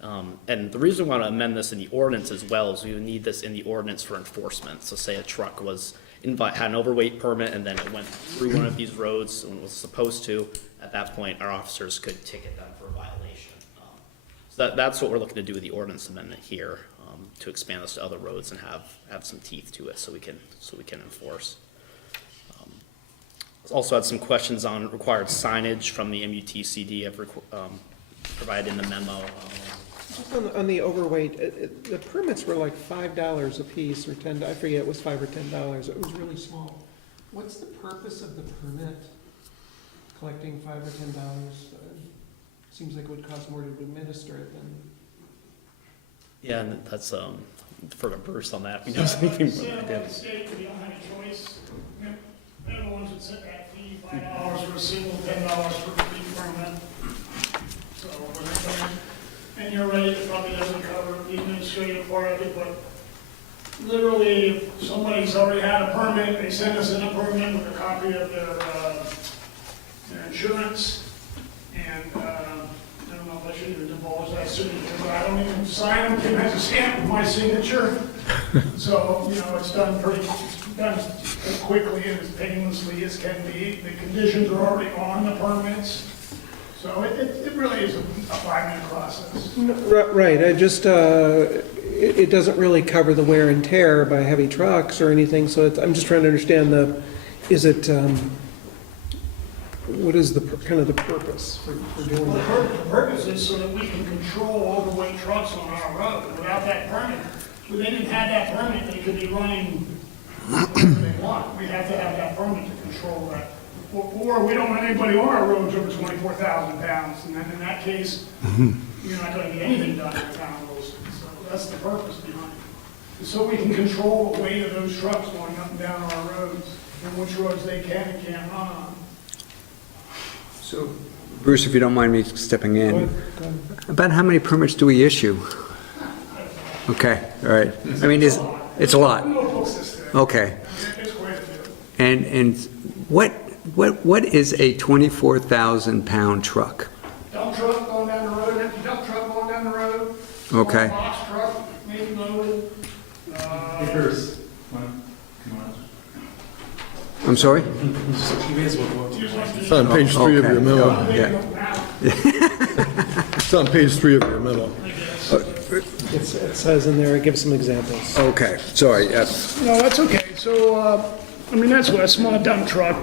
And the reason we want to amend this in the ordinance as well is we would need this in the ordinance for enforcement. So say a truck had an overweight permit and then it went through one of these roads when it was supposed to, at that point, our officers could ticket them for a violation. So that's what we're looking to do with the ordinance amendment here, to expand this to other roads and have some teeth to it so we can enforce. Also had some questions on required signage from the MUTCD I've provided in the memo. Just on the overweight, the permits were like $5 a piece or $10, I forget, it was $5 or $10, it was really small. What's the purpose of the permit? Collecting $5 or $10? Seems like it would cost more to administer it than. Yeah, and that's, for Bruce on that, if he knows anything more than I did. The state, we don't have any choice. They're the ones that set that fee, $5 for a single, $10 for a fee permit. So, when they come in, and you're right, it probably doesn't cover the administrative part of it, but literally, if somebody's already had a permit, they send us in a permit with a copy of their insurance, and, I don't know if I should even divulge that signature, but I don't even sign them, Kim has a stamp with my signature. So, it's done as quickly and as painlessly as can be. The conditions are already on the permits. So it really is a 5-minute process. Right, I just, it doesn't really cover the wear and tear by heavy trucks or anything, so I'm just trying to understand what is the, kind of the purpose for doing that? The purpose is so that we can control overweight trucks on our road. Without that permit, if they didn't have that permit, they could be running whatever they want. We have to have that permit to control that. Or we don't want anybody on our roads over 24,000 pounds, and then in that case, you're not gonna get anything done in the town of Williston. So that's the purpose behind it. So we can control the weight of those trucks going up and down our roads, and which roads they can and can't run on. So, Bruce, if you don't mind me stepping in, Go ahead. about how many permits do we issue? Okay, all right. I mean, it's a lot. Okay. It's quite a bit. And what is a 24,000-pound truck? Dump truck going down the road, empty dump truck going down the road. Okay. Small box truck, maybe loaded. I'm sorry? It's on page 3 of your memo. Okay, yeah. It's on page 3 of your memo. It says in there, it gives some examples. Okay, sorry, yes. No, that's okay. So, that's what a small dump truck,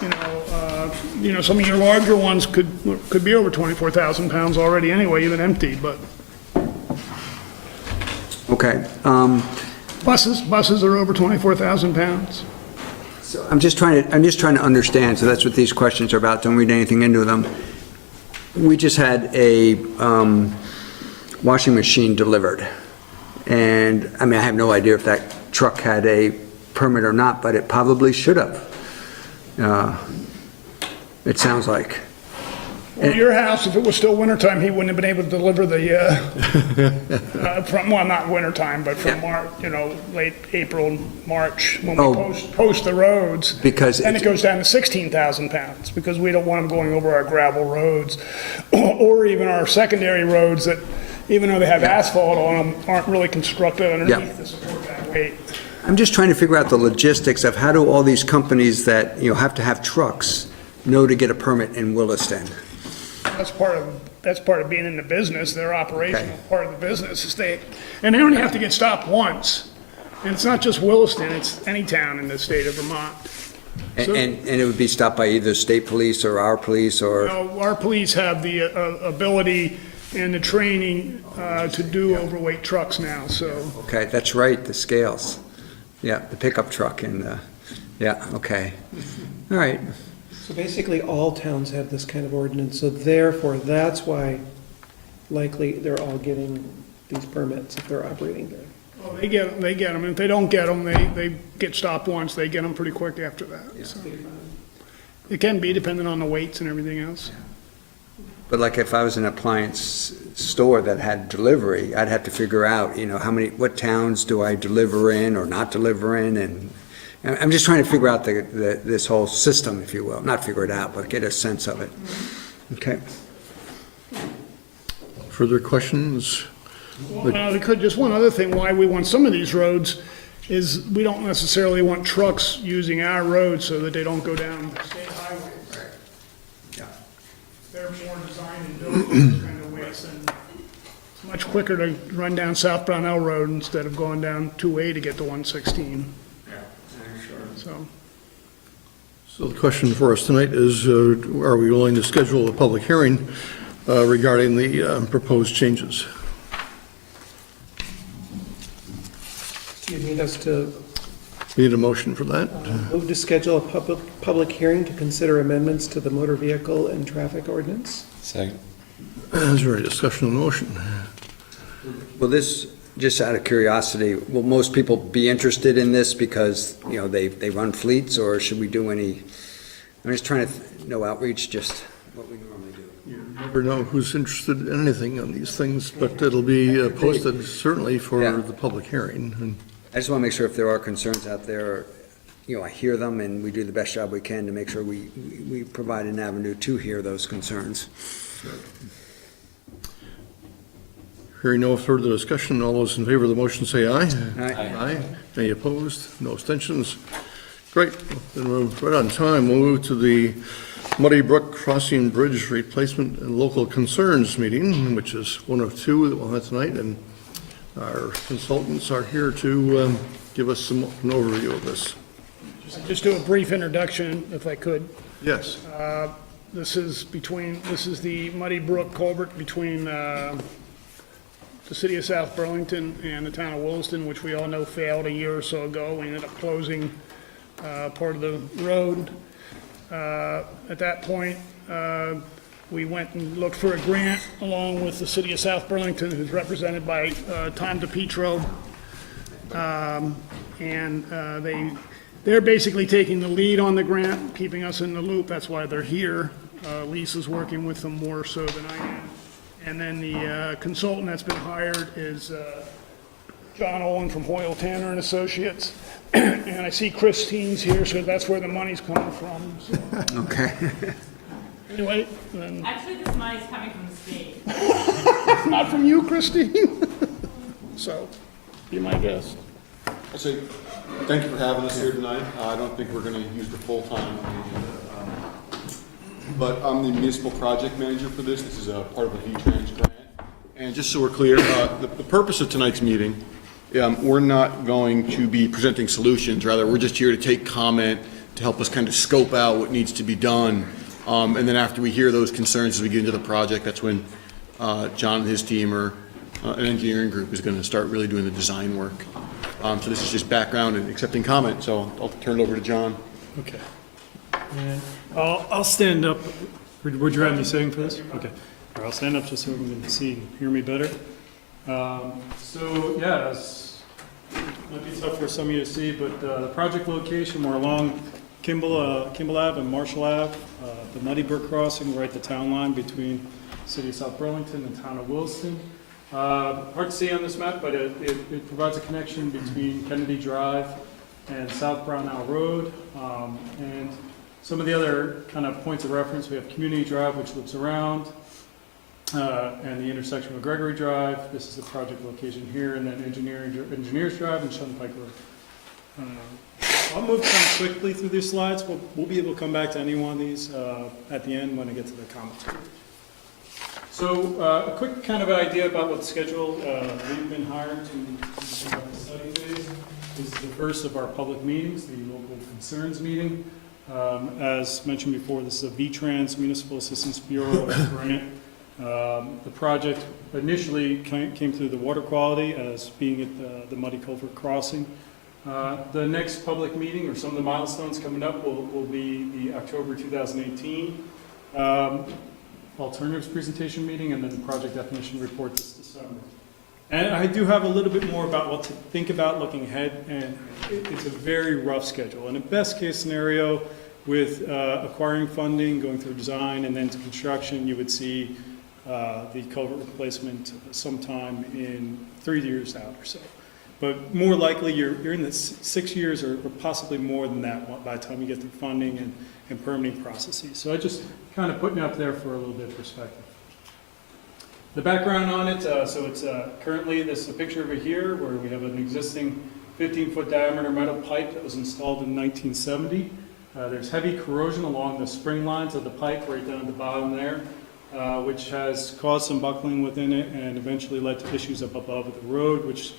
some of your larger ones could be over 24,000 pounds already anyway, even empty, but Okay. buses are over 24,000 pounds. So I'm just trying to understand, so that's what these questions are about, don't read anything into them. We just had a washing machine delivered, and, I have no idea if that truck had a permit or not, but it probably should have. It sounds like. Well, your house, if it was still wintertime, he wouldn't have been able to deliver the, not wintertime, but from late April, March, when we post the roads. Because And it goes down to 16,000 pounds, because we don't want them going over our gravel roads, or even our secondary roads that, even though they have asphalt on them, aren't really constructed underneath to support that weight. I'm just trying to figure out the logistics of how do all these companies that, have to have trucks know to get a permit in Williston? That's part of being in the business, their operational part of the business is they only have to get stopped once. And it's not just Williston, it's any town in the state of Vermont. So, And it would be stopped by either state police or our police or? our police have the ability and the training to do overweight trucks now, so. Okay, that's right, the scales. Yeah, the pickup truck and, okay. All right. So basically, all towns have this kind of ordinance, so therefore, that's why likely they're all getting these permits if they're operating there. Well, they get them, and if they don't get them, they get stopped once, they get them pretty quick after that. So it can be depending on the weights and everything else. But like if I was an appliance store that had delivery, I'd have to figure out, what towns do I deliver in or not deliver in, and I'm just trying to figure out this whole system, if you will, not figure it out, but get a sense of it. Okay. Further questions? Well, just one other thing, why we want some of these roads is we don't necessarily want trucks using our roads so that they don't go down state highways. Yeah. They're more designed and built for those kind of ways, and it's much quicker to run down South Brownell Road instead of going down 2A to get to 116. So, So the question for us tonight is, are we willing to schedule a public hearing regarding the proposed changes? Do you need us to We need a motion for that. move to schedule a public hearing to consider amendments to the motor vehicle and traffic ordinance? Second. Is there any discussion on the motion? Well, this, just out of curiosity, will most people be interested in this because, they run fleets, or should we do any, I'm just trying to, no outreach, just what we normally do. You never know who's interested in anything on these things, but it'll be posted certainly for Yeah. the public hearing. And I just want to make sure if there are concerns out there, I hear them, and we do the best job we can to make sure we provide an avenue to hear those concerns. hearing no further discussion, all those in favor of the motion say aye. Aye. Aye. Any opposed? No abstentions? Great, then we're right on time. We'll move to the Muddy Brook Crossing Bridge Replacement and Local Concerns meeting, which is one of two that we'll have tonight, and our consultants are here to give us an overview of this. just do a brief introduction, if I could. Yes. This is the Muddy Brook culvert between the city of South Burlington and the town of Williston, which we all know failed a year or so ago. We ended up closing part of the road. At that point, we went and looked for a grant along with the city of South Burlington, who's represented by Tom DePietro. They're basically taking the lead on the grant, keeping us in the loop. That's why they're here. Lisa's working with them more so than I am. And then the consultant that's been hired is John Olin from Hoyle Tanner and Associates. And I see Christine's here, so that's where the money's coming from. So. Okay. Anyway, then. Actually, this money's coming from the state. Not from you, Christine. So, be my guest. I say, thank you for having us here tonight. I don't think we're gonna use the full time. But I'm the municipal project manager for this. This is a part of a V-Trans grant. And just so we're clear, the purpose of tonight's meeting, we're not going to be presenting solutions. Rather, we're just here to take comment, to help us kind of scope out what needs to be done. And then after we hear those concerns as we get into the project, that's when John and his team or an engineering group is gonna start really doing the design work. So this is just background and accepting comment. So I'll turn it over to John. Okay. I'll stand up. Would you have me sitting for this? Okay. All right, I'll stand up just so everyone can see and hear me better. So, yeah, it might be tough for some of you to see, but the project location, we're along Kimball Ave and Marshall Ave, the Muddy Brook crossing, right at the town line between the city of South Burlington and town of Williston. Hard to see on this map, but it provides a connection between Kennedy Drive and South Brownell Road. And some of the other kind of points of reference, we have Community Drive, which loops around, and the intersection with Gregory Drive. This is the project location here, and then Engineers Drive and Shunpike Road. I'll move kind of quickly through these slides. We'll be able to come back to any one of these at the end when I get to the comments. So a quick kind of idea about what the schedule. We've been hired to conduct the study phase. This is the first of our public meetings, the local concerns meeting. As mentioned before, this is a V-Trans Municipal Assistance Bureau grant. The project initially came through the water quality as being at the Muddy Culvert Crossing. The next public meeting, or some of the milestones coming up, will be the October 2018. alternatives presentation meeting, and then the project definition report this December. And I do have a little bit more about what to think about looking ahead, and it's a very rough schedule. In a best case scenario, with acquiring funding, going through design, and then to construction, you would see the culvert replacement sometime in 3 years out or so. But more likely, you're in the 6 years or possibly more than that by the time you get through funding and permitting processes. So I just kind of putting it up there for a little bit of perspective. The background on it, so it's currently, this is a picture over here where we have an existing 15-foot diameter metal pipe that was installed in 1970. There's heavy corrosion along the spring lines of the pipe right down at the bottom there, which has caused some buckling within it and eventually led to issues up above the road, which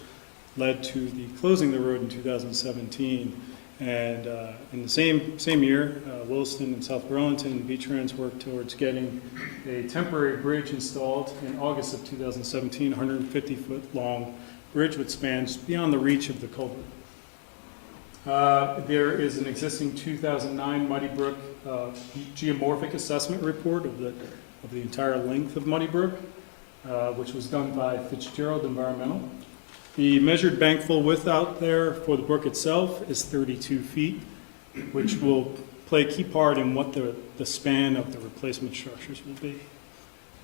led to the closing of the road in 2017. And in the same year, Williston and South Burlington and V-Trans worked towards getting a temporary bridge installed in August of 2017, 150-foot long bridge which spans beyond the reach of the culvert. There is an existing 2009 Muddy Brook geomorphic assessment report of the entire length of Muddy Brook, which was done by Fitzgerald Environmental. The measured bankful width out there for the brook itself is 32 feet, which will play a key part in what the span of the replacement structures will be.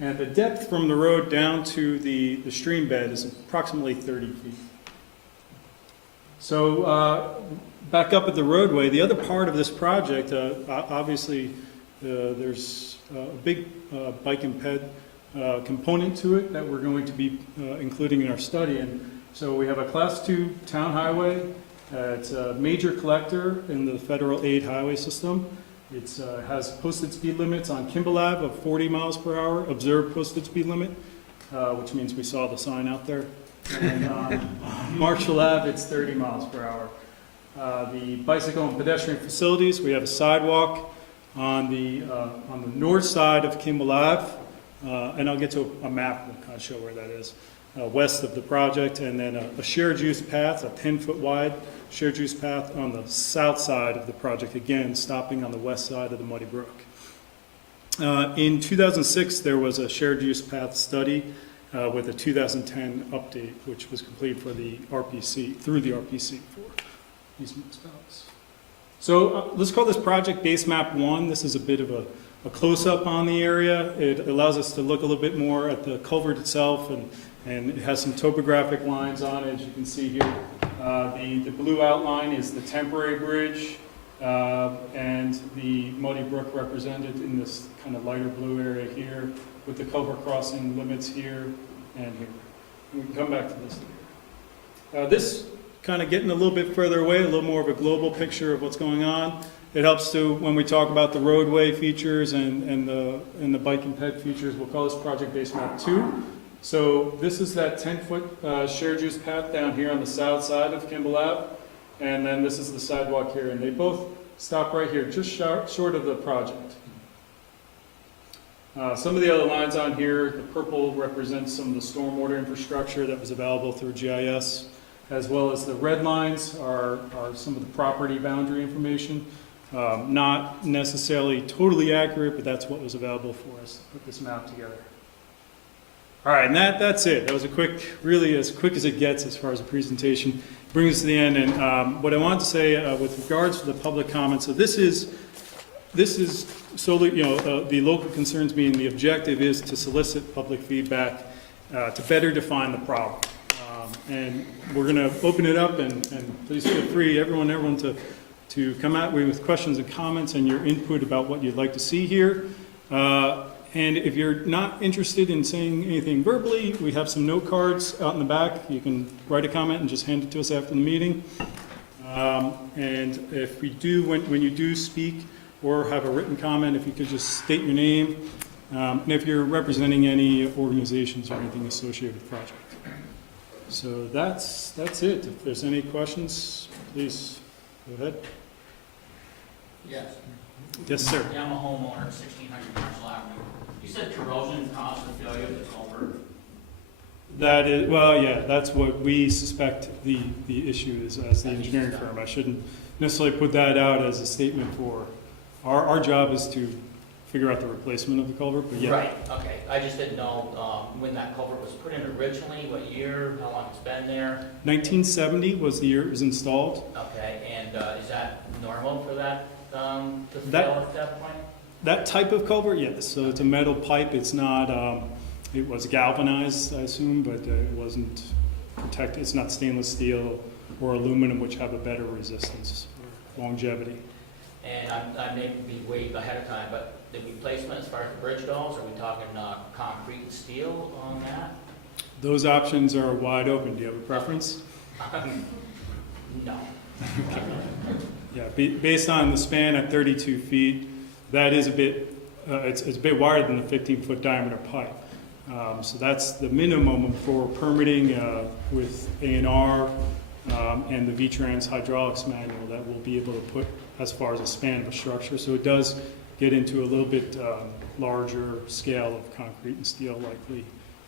And the depth from the road down to the stream bed is approximately 30 feet. So back up at the roadway, the other part of this project, obviously there's a big bike and ped component to it that we're going to be including in our study. And so we have a Class 2 town highway. It's a major collector in the federal aid highway system. It has posted speed limits on Kimball Ave of 40 miles per hour, observed posted speed limit, which means we saw the sign out there. And on Marshall Ave, it's 30 miles per hour. The bicycle and pedestrian facilities, we have a sidewalk on the north side of Kimball Ave, and I'll get to a map and kind of show where that is. West of the project, and then a shared use path, a 10-foot wide shared use path on the south side of the project, again stopping on the west side of the Muddy Brook. In 2006, there was a shared use path study with a 2010 update, which was complete for the RPC, through the RPC for these municipalities. So let's call this project Base Map 1. This is a bit of a close-up on the area. It allows us to look a little bit more at the culvert itself, and it has some topographic lines on it, as you can see here. The blue outline is the temporary bridge, and the Muddy Brook represented in this kind of lighter blue area here, with the culvert crossing limits here and here. We can come back to this later. This kind of getting a little bit further away, a little more of a global picture of what's going on. It helps to, when we talk about the roadway features and the bike and ped features, we'll call this Project Base Map 2. So this is that 10-foot shared use path down here on the south side of Kimball Ave, and then this is the sidewalk here, and they both stop right here, just short of the project. Some of the other lines on here, the purple represents some of the stormwater infrastructure that was available through GIS, as well as the red lines are some of the property boundary information. Not necessarily totally accurate, but that's what was available for us to put this map together. All right, and that's it. That was a quick, really as quick as it gets as far as the presentation. Brings us to the end, and what I wanted to say with regards to the public comments, so this is solely, the local concerns being the objective is to solicit public feedback to better define the problem. And we're going to open it up, and please feel free, everyone to come at me with questions and comments and your input about what you'd like to see here. And if you're not interested in saying anything verbally, we have some note cards out in the back. You can write a comment and just hand it to us after the meeting. And if we do, when you do speak or have a written comment, if you could just state your name, and if you're representing any organizations or anything associated with the project. So that's it. If there's any questions, please go ahead. Yes. Yes, sir. Yeah, I'm a homeowner, 1600 Marshall Avenue. You said corrosion caused the failure of the culvert. That is, well, yeah, that's what we suspect the issue is as the engineering firm. I shouldn't necessarily put that out as a statement for, our job is to figure out the replacement of the culvert, but yeah. Right, okay. I just didn't know when that culvert was put in originally, what year, how long it's been there. 1970 was the year it was installed. Okay, and is that normal for that to That- fail at that point? That type of culvert, yes. So it's a metal pipe. It's not, it was galvanized, I assume, but it wasn't protected. It's not stainless steel or aluminum, which have a better resistance or longevity. And I may be way ahead of time, but the replacement as far as the bridge goes, are we talking concrete and steel on that? Those options are wide open. Do you have a preference? No. Yeah, based on the span at 32 feet, that is a bit, it's a bit wider than the 15-foot diameter pipe. So that's the minimum for permitting with A&R and the V-Trans hydraulics manual that we'll be able to put as far as the span of a structure. So it does get into a little bit larger scale of concrete and steel, likely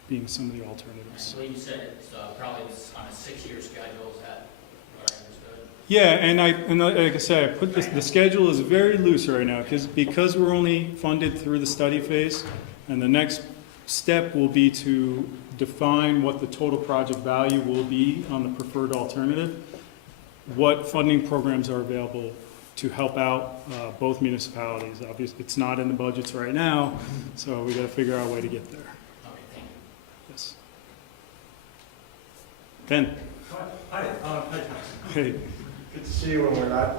being some of the alternatives. I believe you said it's probably on a 6-year schedule, is that what I understood? Yeah, and like I said, I put the schedule is very loose right now because we're only funded through the study phase, and the next step will be to define what the total project value will be on the preferred alternative, what funding programs are available to help out both municipalities. Obviously, it's not in the budgets right now, so we got to figure out a way to get there. Okay, thank you. Yes. Ken. Hi, Hey. good to see you when we're not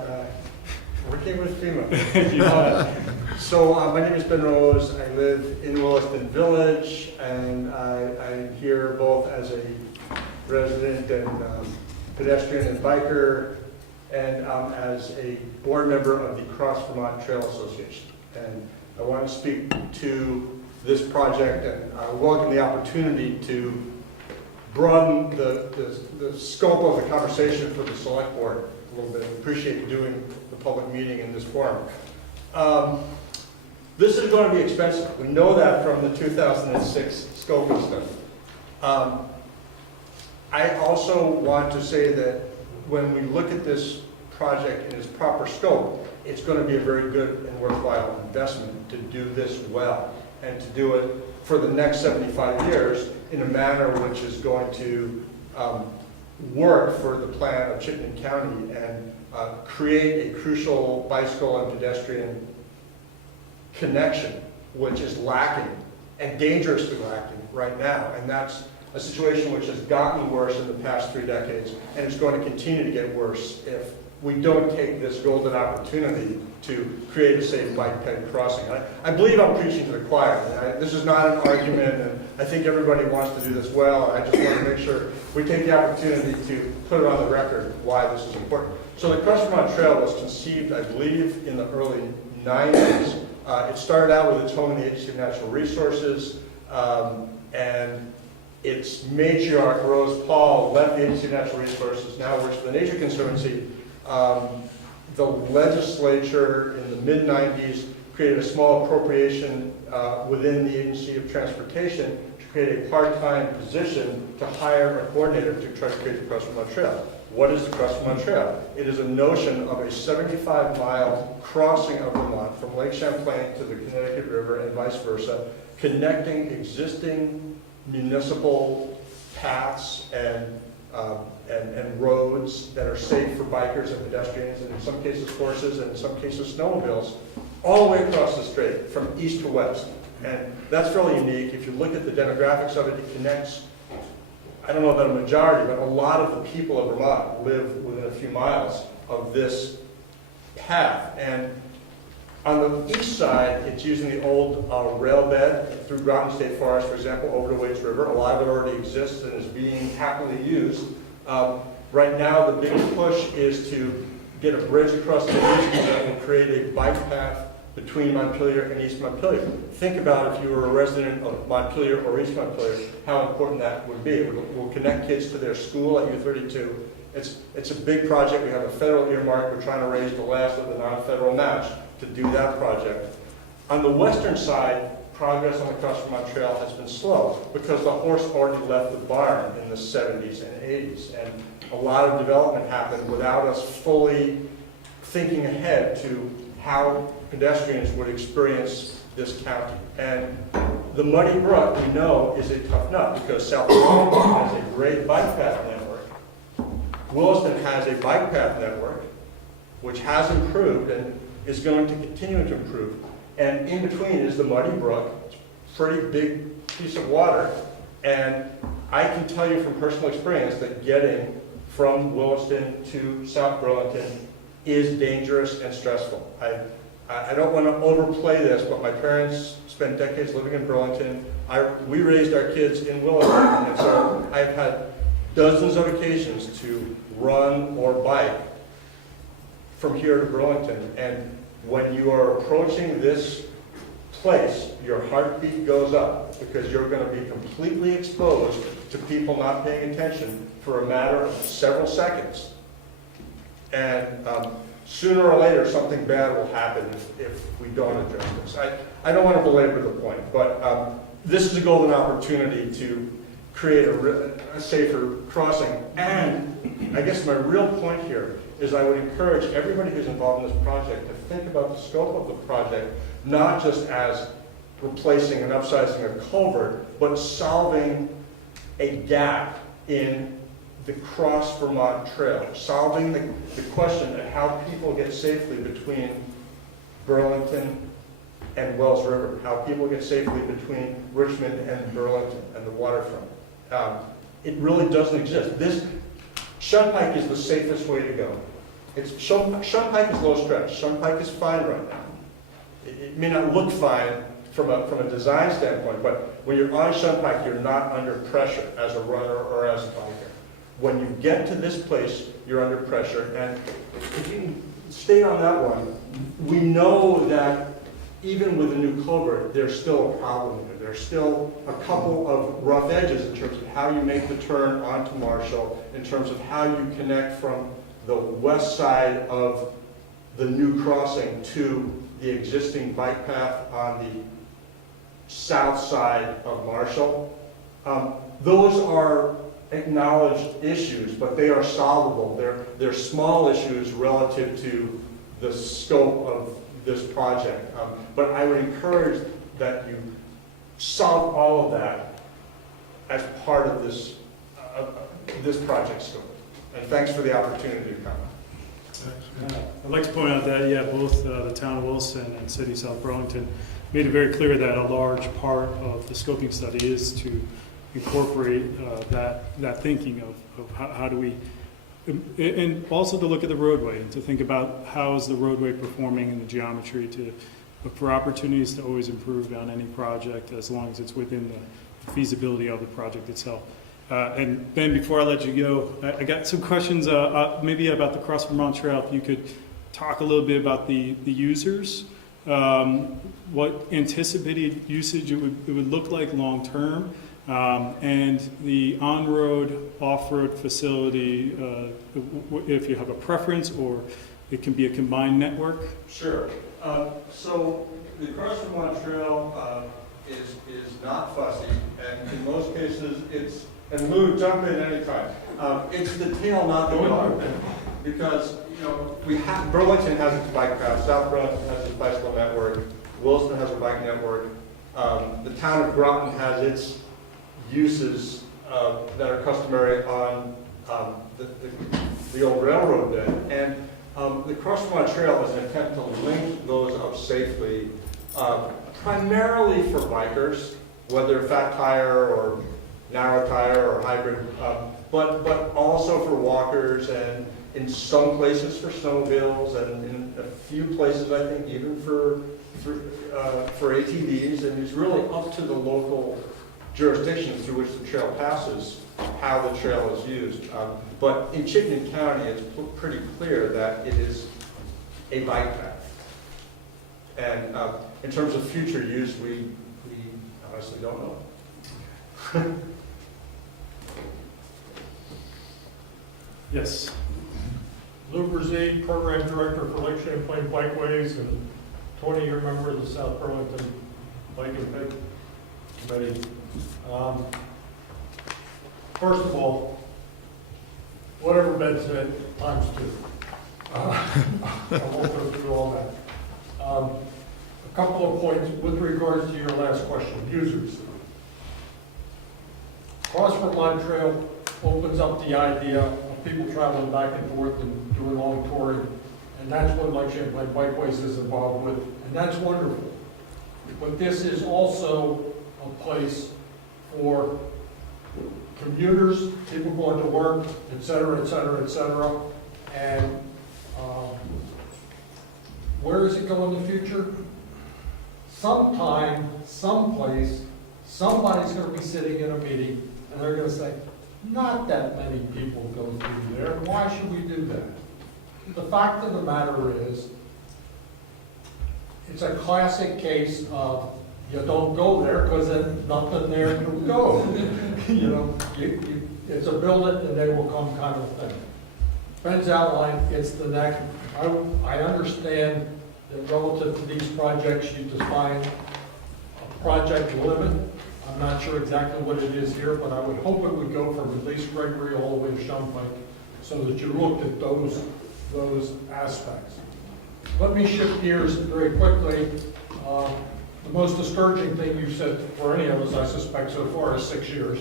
working with FEMA. So my name is Ben Rose. I live in Williston Village, and I'm here both as a resident and pedestrian and biker, and as a board member of the Cross Vermont Trail Association. And I want to speak to this project, and I welcome the opportunity to broaden the scope of the conversation for the select board a little bit. I appreciate you doing the public meeting in this forum. This is going to be expensive. We know that from the 2006 scoping study. I also want to say that when we look at this project in its proper scope, it's going to be a very good and worthwhile investment to do this well and to do it for the next 75 years in a manner which is going to work for the plan of Chittenden County and create a crucial bicycle and pedestrian connection, which is lacking and dangerously lacking right now. And that's a situation which has gotten worse in the past 3 decades, and it's going to continue to get worse if we don't take this golden opportunity to create a safe bike crossing. I believe I'm preaching to the choir. This is not an argument, and I think everybody wants to do this well. I just want to make sure we take the opportunity to put it on the record why this is important. So the Cross Vermont Trail was conceived, I believe, in the early 90s. It started out with its home in the Agency of Natural Resources, and its matriarch, Rose Paul, left the Agency of Natural Resources, now works for the Nature Conservancy. The legislature in the mid-90s created a small appropriation within the Agency of Transportation to create a part-time position to hire a coordinator to try to create the Cross Vermont Trail. What is the Cross Vermont Trail? It is a notion of a 75-mile crossing of Vermont from Lake Champlain to the Connecticut River and vice versa, connecting existing municipal paths and roads that are safe for bikers and pedestrians, and in some cases horses, and in some cases snowmobiles, all the way across the strait from east to west. And that's fairly unique. If you look at the demographics of it, it connects, I don't know about a majority, but a lot of the people of Vermont live within a few miles of this path. And on the east side, it's using the old rail bed through Groton State Forest, for example, over to Waits River. A lot of it already exists and is being happily used. Right now, the big push is to get a bridge across the region that will create a bike path between Montpelier and East Montpelier. Think about if you were a resident of Montpelier or East Montpelier, how important that would be. It will connect kids to their school at U32. It's a big project. We have a federal earmark. We're trying to raise the last of the non-federal match to do that project. On the western side, progress on the Cross Vermont Trail has been slow because the horse already left the barn in the 70s and 80s, and a lot of development happened without us fully thinking ahead to how pedestrians would experience this county. And the Muddy Brook, we know, is a tough nut because South Burlington has a great bike path network. Williston has a bike path network, which has improved and is going to continue to improve. And in between is the Muddy Brook. It's a pretty big piece of water. And I can tell you from personal experience that getting from Williston to South Burlington is dangerous and stressful. I don't want to overplay this, but my parents spent decades living in Burlington. We raised our kids in Williston, and so I've had dozens of occasions to run or bike from here to Burlington. And when you are approaching this place, your heartbeat goes up because you're going to be completely exposed to people not paying attention for a matter of several seconds. And sooner or later, something bad will happen if we don't address this. I don't want to belabor the point, but this is a golden opportunity to create a safer crossing. And I guess my real point here is I would encourage everybody who's involved in this project to think about the scope of the project, not just as replacing and upsizing a culvert, but solving a gap in the Cross Vermont Trail, solving the question of how people get safely between Burlington and Wells River, how people get safely between Richmond and Burlington and the waterfront. It really doesn't exist. Shunpike is the safest way to go. Shunpike is low stretch. Shunpike is fine right now. It may not look fine from a design standpoint, but when you're on Shunpike, you're not under pressure as a runner or as a biker. When you get to this place, you're under pressure. And if you stay on that one, we know that even with a new culvert, there's still a problem here. There's still a couple of rough edges in terms of how you make the turn onto Marshall, in terms of how you connect from the west side of the new crossing to the existing bike path on the south side of Marshall. Those are acknowledged issues, but they are solvable. They're small issues relative to the scope of this project. But I would encourage that you solve all of that as part of this project scope. And thanks for the opportunity to come. I'd like to point out that, yeah, both the town of Williston and City of South Burlington made it very clear that a large part of the scoping study is to incorporate that thinking of how do we, and also to look at the roadway and to think about how is the roadway performing in the geometry, to look for opportunities to always improve on any project as long as it's within the feasibility of the project itself. And Ben, before I let you go, I got some questions maybe about the Cross Vermont Trail. If you could talk a little bit about the users, what anticipated usage it would look like long term, and the on-road, off-road facility, if you have a preference, or it can be a combined network. Sure. So the Cross Vermont Trail is not fussy, and in most cases it's, and Lou, jump in anytime. It's the tail, not the dog, because Burlington has its bike path, South Burlington has its bicycle network, Williston has a bike network, the town of Groton has its uses that are customary on the old railroad bed, and the Cross Vermont Trail is an attempt to link those up safely, primarily for bikers, whether fat tire or narrow tire or hybrid, but also for walkers, and in some places for snowmobiles, and in a few places I think even for ATVs, and it's really up to the local jurisdictions through which the trail passes how the trail is used. But in Chittenden County, it's pretty clear that it is a bike path. And in terms of future use, we honestly don't know. Yes. Lou Brzee, Program Director for Lake Champlain Bikeways, and Tony, you're a member of the South Burlington Bike and Ped Committee. First of all, whatever Ben said, times two. I won't go through all couple of points with regards to your last question, users. Cross Vermont Trail opens up the idea of people traveling back and forth and doing long touring, and that's what Lake Champlain Bikeways is involved with, and that's wonderful. But this is also a place for commuters, people going to work, et cetera, et cetera, et cetera. And where is it going in the future? Sometime, someplace, somebody's gonna be sitting in a meeting and they're gonna say, not that many people go through there, why should we do that? The fact of the matter is, it's a classic case of you don't go there because there's nothing there to go. You know, it's a build it and they will come kind of thing. Ben's outline, it's the neck. I understand that relative to these projects, you define a project limit. I'm not sure exactly what it is here, but I would hope it would go from at least Gregory all the way to Shumpike so that you looked at those aspects. Let me shift gears very quickly. The most discouraging thing you said for any of us, I suspect, so far is 6 years,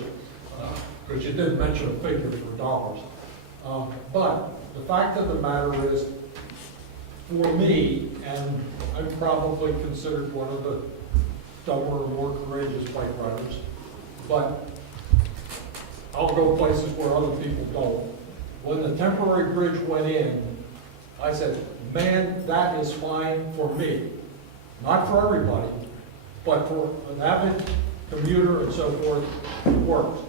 because you did mention a figure for dollars. But the fact of the matter is, for me, and I'm probably considered one of the dumber or more courageous bike riders, but I'll go places where other people don't. When the temporary bridge went in, I said, man, that is fine for me. Not for everybody, but for an avid commuter and so forth, it works.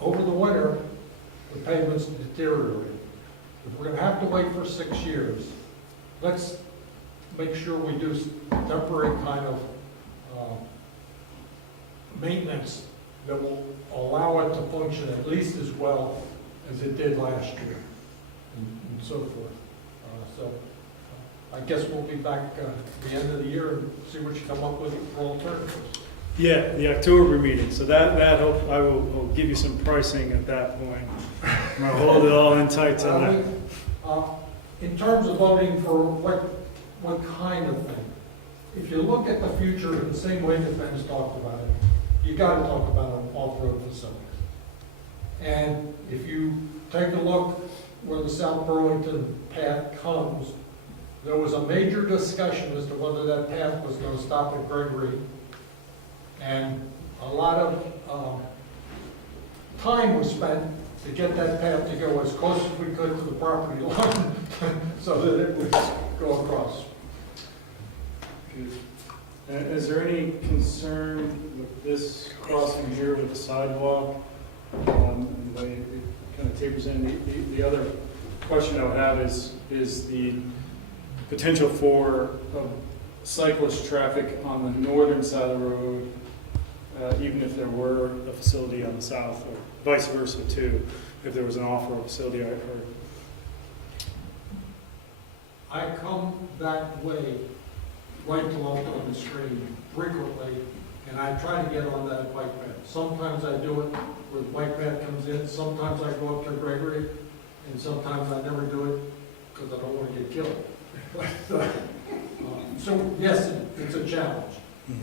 Over the winter, the pavement's deteriorated. If we're gonna have to wait for 6 years, let's make sure we do temporary kind of maintenance that will allow it to function at least as well as it did last year, and so forth. So I guess we'll be back at the end of the year and see what you come up with for alternatives. Yeah, the October meeting, so that I will give you some pricing at that point. I'm gonna hold it all in tight till that. In terms of voting for what kind of thing, if you look at the future in the same way that Ben's talked about it, you gotta talk about an off-road facility. And if you take a look where the South Burlington path comes, there was a major discussion as to whether that path was gonna stop at Gregory. And a lot of time was spent to get that path to go as close as we could to the property line so that it would go across. Is there any concern with this crossing here with the sidewalk? And the way it kind of tapers in. The other question I would have is the potential for cyclist traffic on the northern side of the road, even if there were a facility on the south, or vice versa too, if there was an off-road facility. I heard. I come that way right to on the screen frequently, and I try to get on that bike path. Sometimes I do it where the bike path comes in, sometimes I go up to Gregory, and sometimes I never do it because I don't want to get killed. So yes, it's a challenge.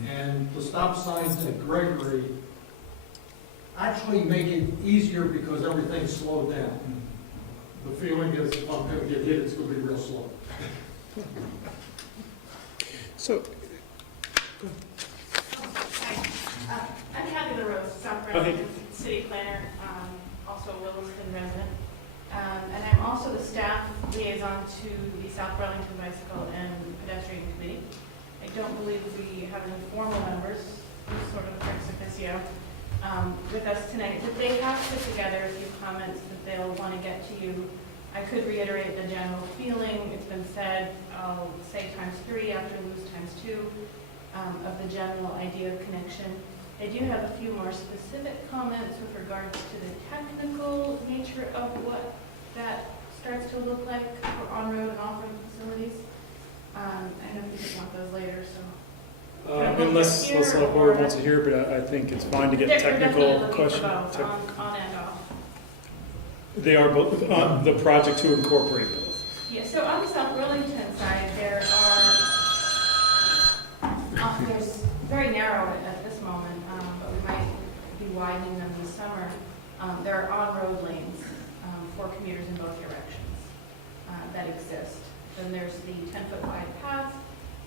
And the stop signs at Gregory actually make it easier because everything's slowed down. The feeling is if I'm going to get hit, it's going to be real slow. So, I'm Kathy LaRose, South Burlington City Planner, also a Williston resident. And I'm also the staff liaison to the South Burlington Bicycle and Pedestrian Committee. I don't believe we have any formal members, sort of ex officio, with us tonight, but they have put together a few comments that they'll want to get to you. I could reiterate the general feeling. It's been said, I'll say ×3 after lose ×2, of the general idea of connection. I do have a few more specific comments with regards to the technical nature of what that starts to look like for on-road and off-road facilities. I don't know if you want those later, so. Unless the board wants to hear, but I think it's fine to get technical questions. On and off. They are both, the project to incorporate both. Yeah, so on the South Burlington side, there's very narrow at this moment, but we might be widening them this summer. There are on-road lanes for commuters in both directions that exist. Then there's the 10-foot wide path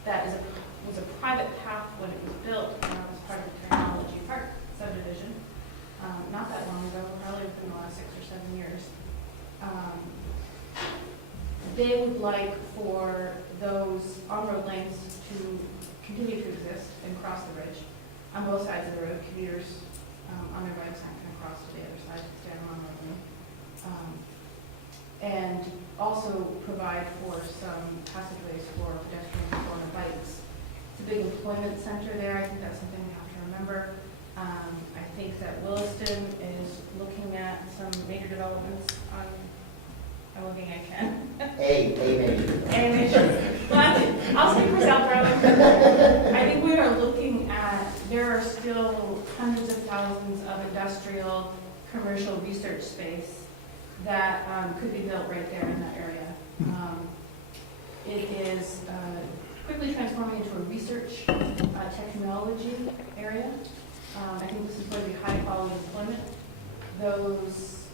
that was a private path when it was built, as part of the Technology Park subdivision, not that long ago, probably within the last 6 or 7 years. They would like for those on-road lanes to continue to exist and cross the bridge on both sides of the road. Commuters on their bikes aren't going to cross to the other side to stay on the on-road lane. And also provide for some passageways for pedestrians or on bikes. It's a big employment center there. I think that's something we have to remember. I think that Williston is looking at some major developments on, I'm looking at Ken. A major. Well, I'll speak for South Burlington. I think we are looking at, there are still hundreds of thousands of industrial, commercial research space that could be built right there in that area. It is quickly transforming into a research technology area. I think this is going to be high quality employment. Those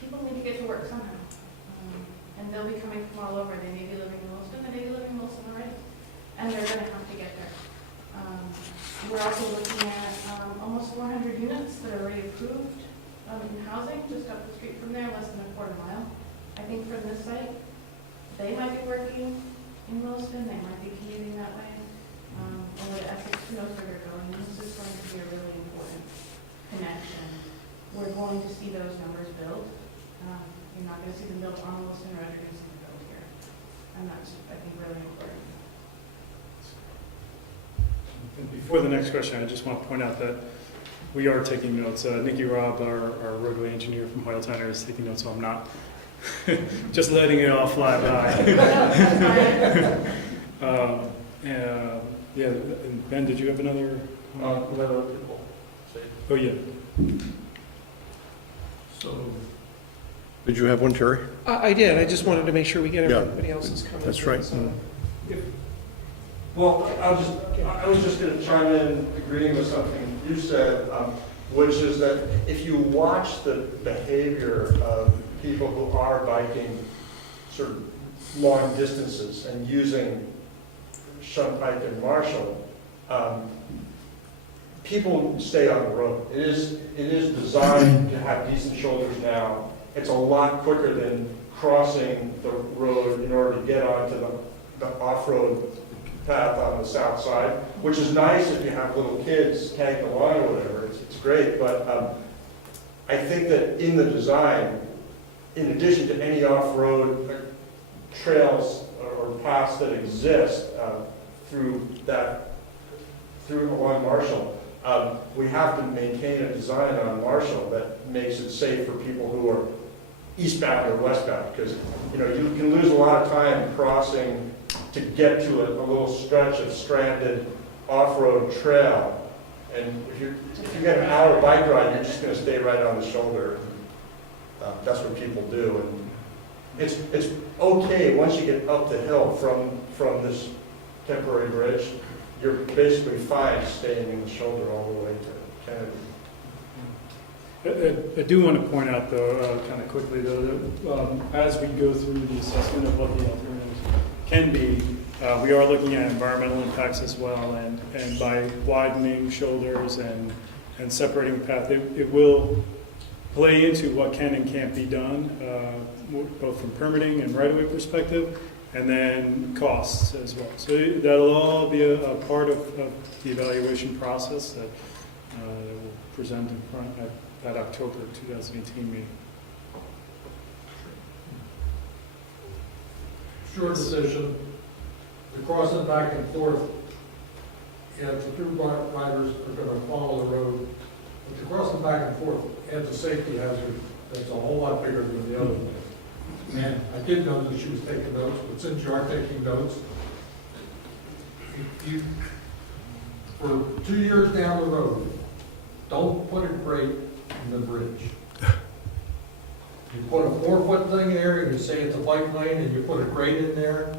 people need to get to work somehow. And they'll be coming from all over. They may be living in Williston, they may be living in Williston already. And they're going to have to get there. We're also looking at almost 400 units that are already approved in housing, just up the street from there, less than a quarter mile. I think from this site, they might be working in Williston, they might be commuting that way. Or Essex, who knows where they're going. This is going to be a really important connection. We're going to see those numbers build. You're not going to see them built on Williston, or you're going to see them built here. And that's, I think, really important. And before the next question, I just want to point out that we are taking notes. Nikki Robb, our roadway engineer from Hoyle Tyner, is taking notes, so I'm not just letting it all fly by. Yeah, and Ben, did you have another? Oh, yeah. So, did you have one, Terry? I did, I just wanted to make sure we get Yeah. everybody else's comments. That's right. Well, I was just going to chime in agreeing with something you said, which is that if you watch the behavior of people who are biking sort of long distances and using Shunpike and Marshall, people stay on the road. It is designed to have decent shoulders now. It's a lot quicker than crossing the road in order to get onto the off-road path on the south side, which is nice if you have little kids tagged along or whatever. It's great, but I think that in the design, in addition to any off-road trails or paths that exist through along Marshall, we have to maintain a design on Marshall that makes it safe for people who are eastbound or westbound, because you can lose a lot of time crossing to get to a little stretch of stranded off-road trail, and if you get an hour bike ride, you're just going to stay right on the shoulder. That's what people do, and it's okay once you get up the hill from this temporary bridge. You're basically fine staying in the shoulder all the way to Kennedy. I do want to point out, though, kind of quickly, though, that as we go through the assessment of what the alternatives can be, we are looking at environmental impacts as well, and by widening shoulders and separating the path, it will play into what can and can't be done, both from permitting and right-of-way perspective, and then costs as well. So that'll all be a part of the evaluation process that we'll present in front at that October 2018 meeting. Short decision, the crossing back and forth, the two riders are going to follow the road, but the crossing back and forth adds a safety hazard that's a whole lot bigger than the other one. And I did know that she was taking notes, but since you are taking notes, for 2 years down the road, don't put a grate in the bridge. You put a 4-foot thing there, and you say it's a bike lane, and you put a grate in there,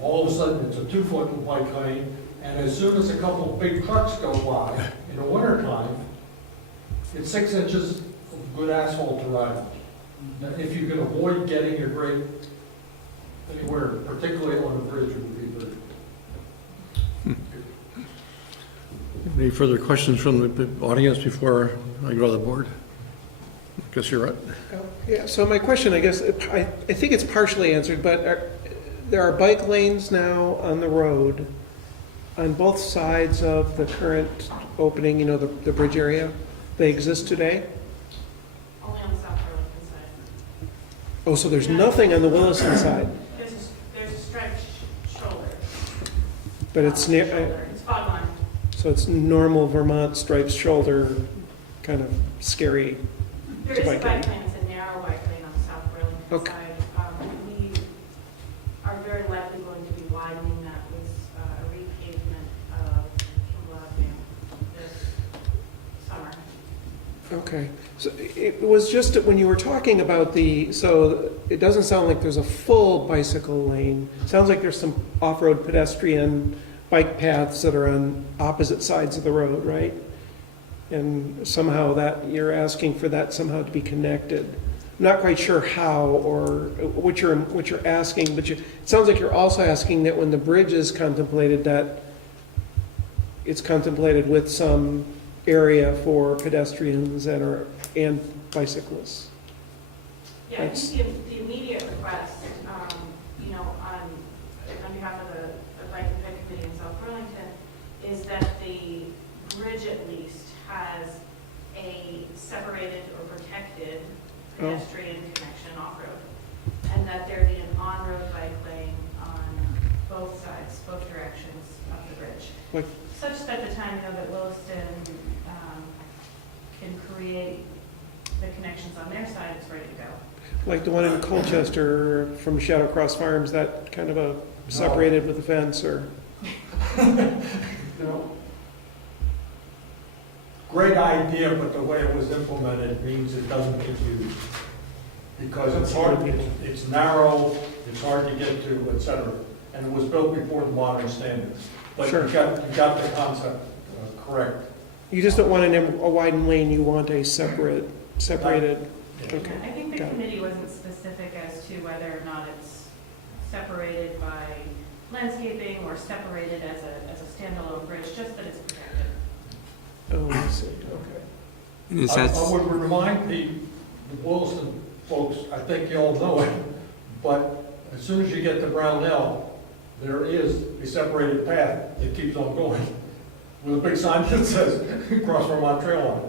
all of a sudden, it's a 2-foot bike lane, and as soon as a couple of big trucks go by in the wintertime, it's 6 inches of good asphalt to ride on. Now, if you can avoid getting your grate anywhere, particularly on the bridge, it would be good. Any further questions from the audience before I go to the board? Guess you're right. Yeah, so my question, I guess, I think it's partially answered, but there are bike lanes now on the road on both sides of the current opening, you know, the bridge area? They exist today? Only on the South Burlington side. Oh, so there's nothing on the Williston side? There's a striped shoulder. But it's near, It's fog line. so it's normal Vermont striped shoulder, kind of scary There to is a bike bike in. lane, it's a narrow bike lane on the South Burlington Okay. side. We are very likely going to be widening that with a repavement of Kimball Avenue this summer. Okay, so it was just, when you were talking about so it doesn't sound like there's a full bicycle lane. Sounds like there's some off-road pedestrian bike paths that are on opposite sides of the road, right? And somehow you're asking for that somehow to be connected. I'm not quite sure how or what you're asking, but it sounds like you're also asking that when the bridge is contemplated, that it's contemplated with some area for pedestrians and bicyclists. Yeah, I think the immediate request, you know, on behalf of the Bike and Ped Committee in South Burlington, is that the bridge at least has a separated or protected pedestrian connection off-road, and that there be an on-road bike lane on both sides, both directions of the bridge. Like, Such that the time, you know, that Williston can create the connections on their side, it's ready to go. like the one in Colchester from Shadow Cross Farms, that kind of a separated with a fence, or? You know, great idea, but the way it was implemented means it doesn't get used. Because it's hard, it's narrow, it's hard to get to, et cetera. And it was built before the modern standards. But Sure. you got the concept correct. You just don't want a widened lane, you want a separated, Yeah. okay. I think the got it. committee wasn't specific as to whether or not it's separated by landscaping or separated as a standalone bridge, just that it's protected. Oh, I see, okay. And is I that, would remind the Williston folks, I think you all know it, but as soon as you get to Brownell, there is a separated path that keeps on going with a big sign that says, cross Vermont Trail on it.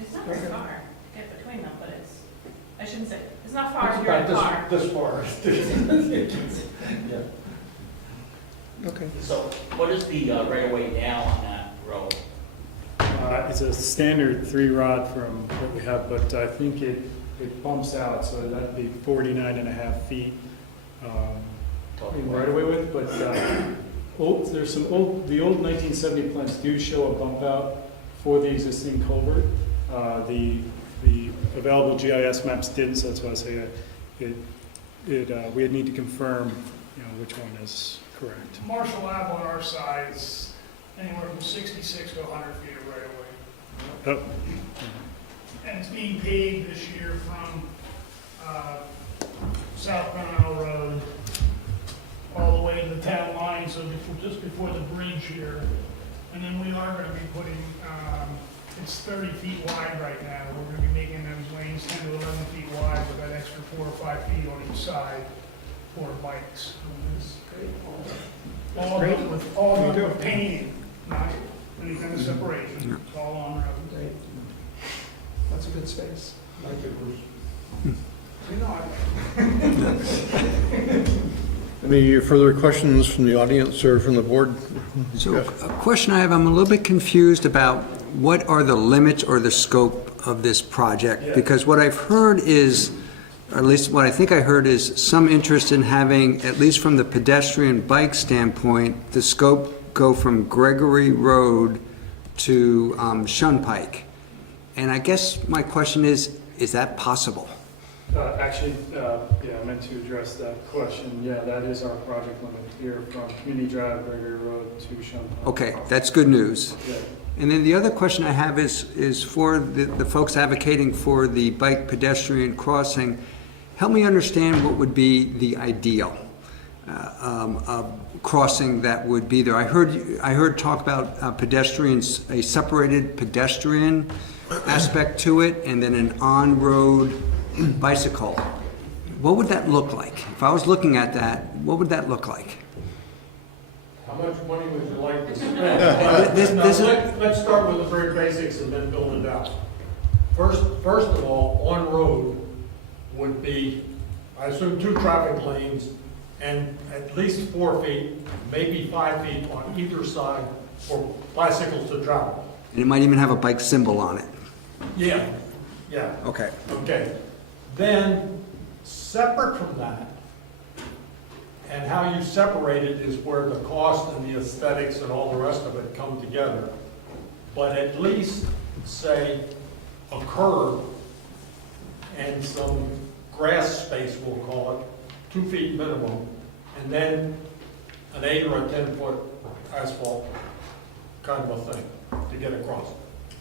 It's not very far to get between them, but I shouldn't say, it's not far It's if you're in a about car. this far. Yeah. Okay. So what is the right-of-way now on that road? It's a standard 3-rod from what we have, but I think it bumps out, so that'd be 49.5 feet in right away with, but there's some the old 1970 plans do show a bump out for the existing culvert. The available GIS maps didn't, so that's why I say we'd need to confirm, you know, which one is correct. Marshall Ave on our side is anywhere from 66 to 100 feet of right of way. Oh. And it's being paved this year from South Brownell Road all the way to the town line, so just before the bridge here. And then we are gonna be putting, it's 30 feet wide right now. We're gonna be making those lanes 10 to 11 feet wide with that extra 4 or 5 feet on each side for bikes. All done with painting, not any kind of separation. It's all on road. Great. That's a good space. Thank you, Bruce. Any further questions from the audience or from the board? so a question I have, I'm a little bit confused about what are the limits or the scope of this project? Because what I've heard is, or at least what I think I heard is some interest in having, at least from the pedestrian bike standpoint, the scope go from Gregory Road to Shunpike. And I guess my question is Is that possible? Actually, yeah, I meant to address that question. Yeah, that is our project limit here from Community Drive, Gregory Road to Shunpike. Okay, that's good news. Yeah. And then the other question I have is for the folks advocating for the bike pedestrian crossing, help me understand what would be the ideal crossing that would be there. I heard talk about pedestrians, a separated pedestrian aspect to it, and then an on-road bicycle. What would that look like? If I was looking at that, what would that look like? How much money would you like to spend? Let's start with the very basics and then build it out. First of all, on-road would be, I assume, 2 traffic lanes and at least 4 feet, maybe 5 feet on either side for bicycles to travel. And it might even have a bike symbol on it. Yeah, yeah. Okay. Okay. Then, separate from that, and how you separate it is where the cost and the aesthetics and all the rest of it come together. But at least, say, a curb and some grass space, we'll call it, 2 feet minimum, and then an 8 or a 10-foot asphalt kind of a thing to get across.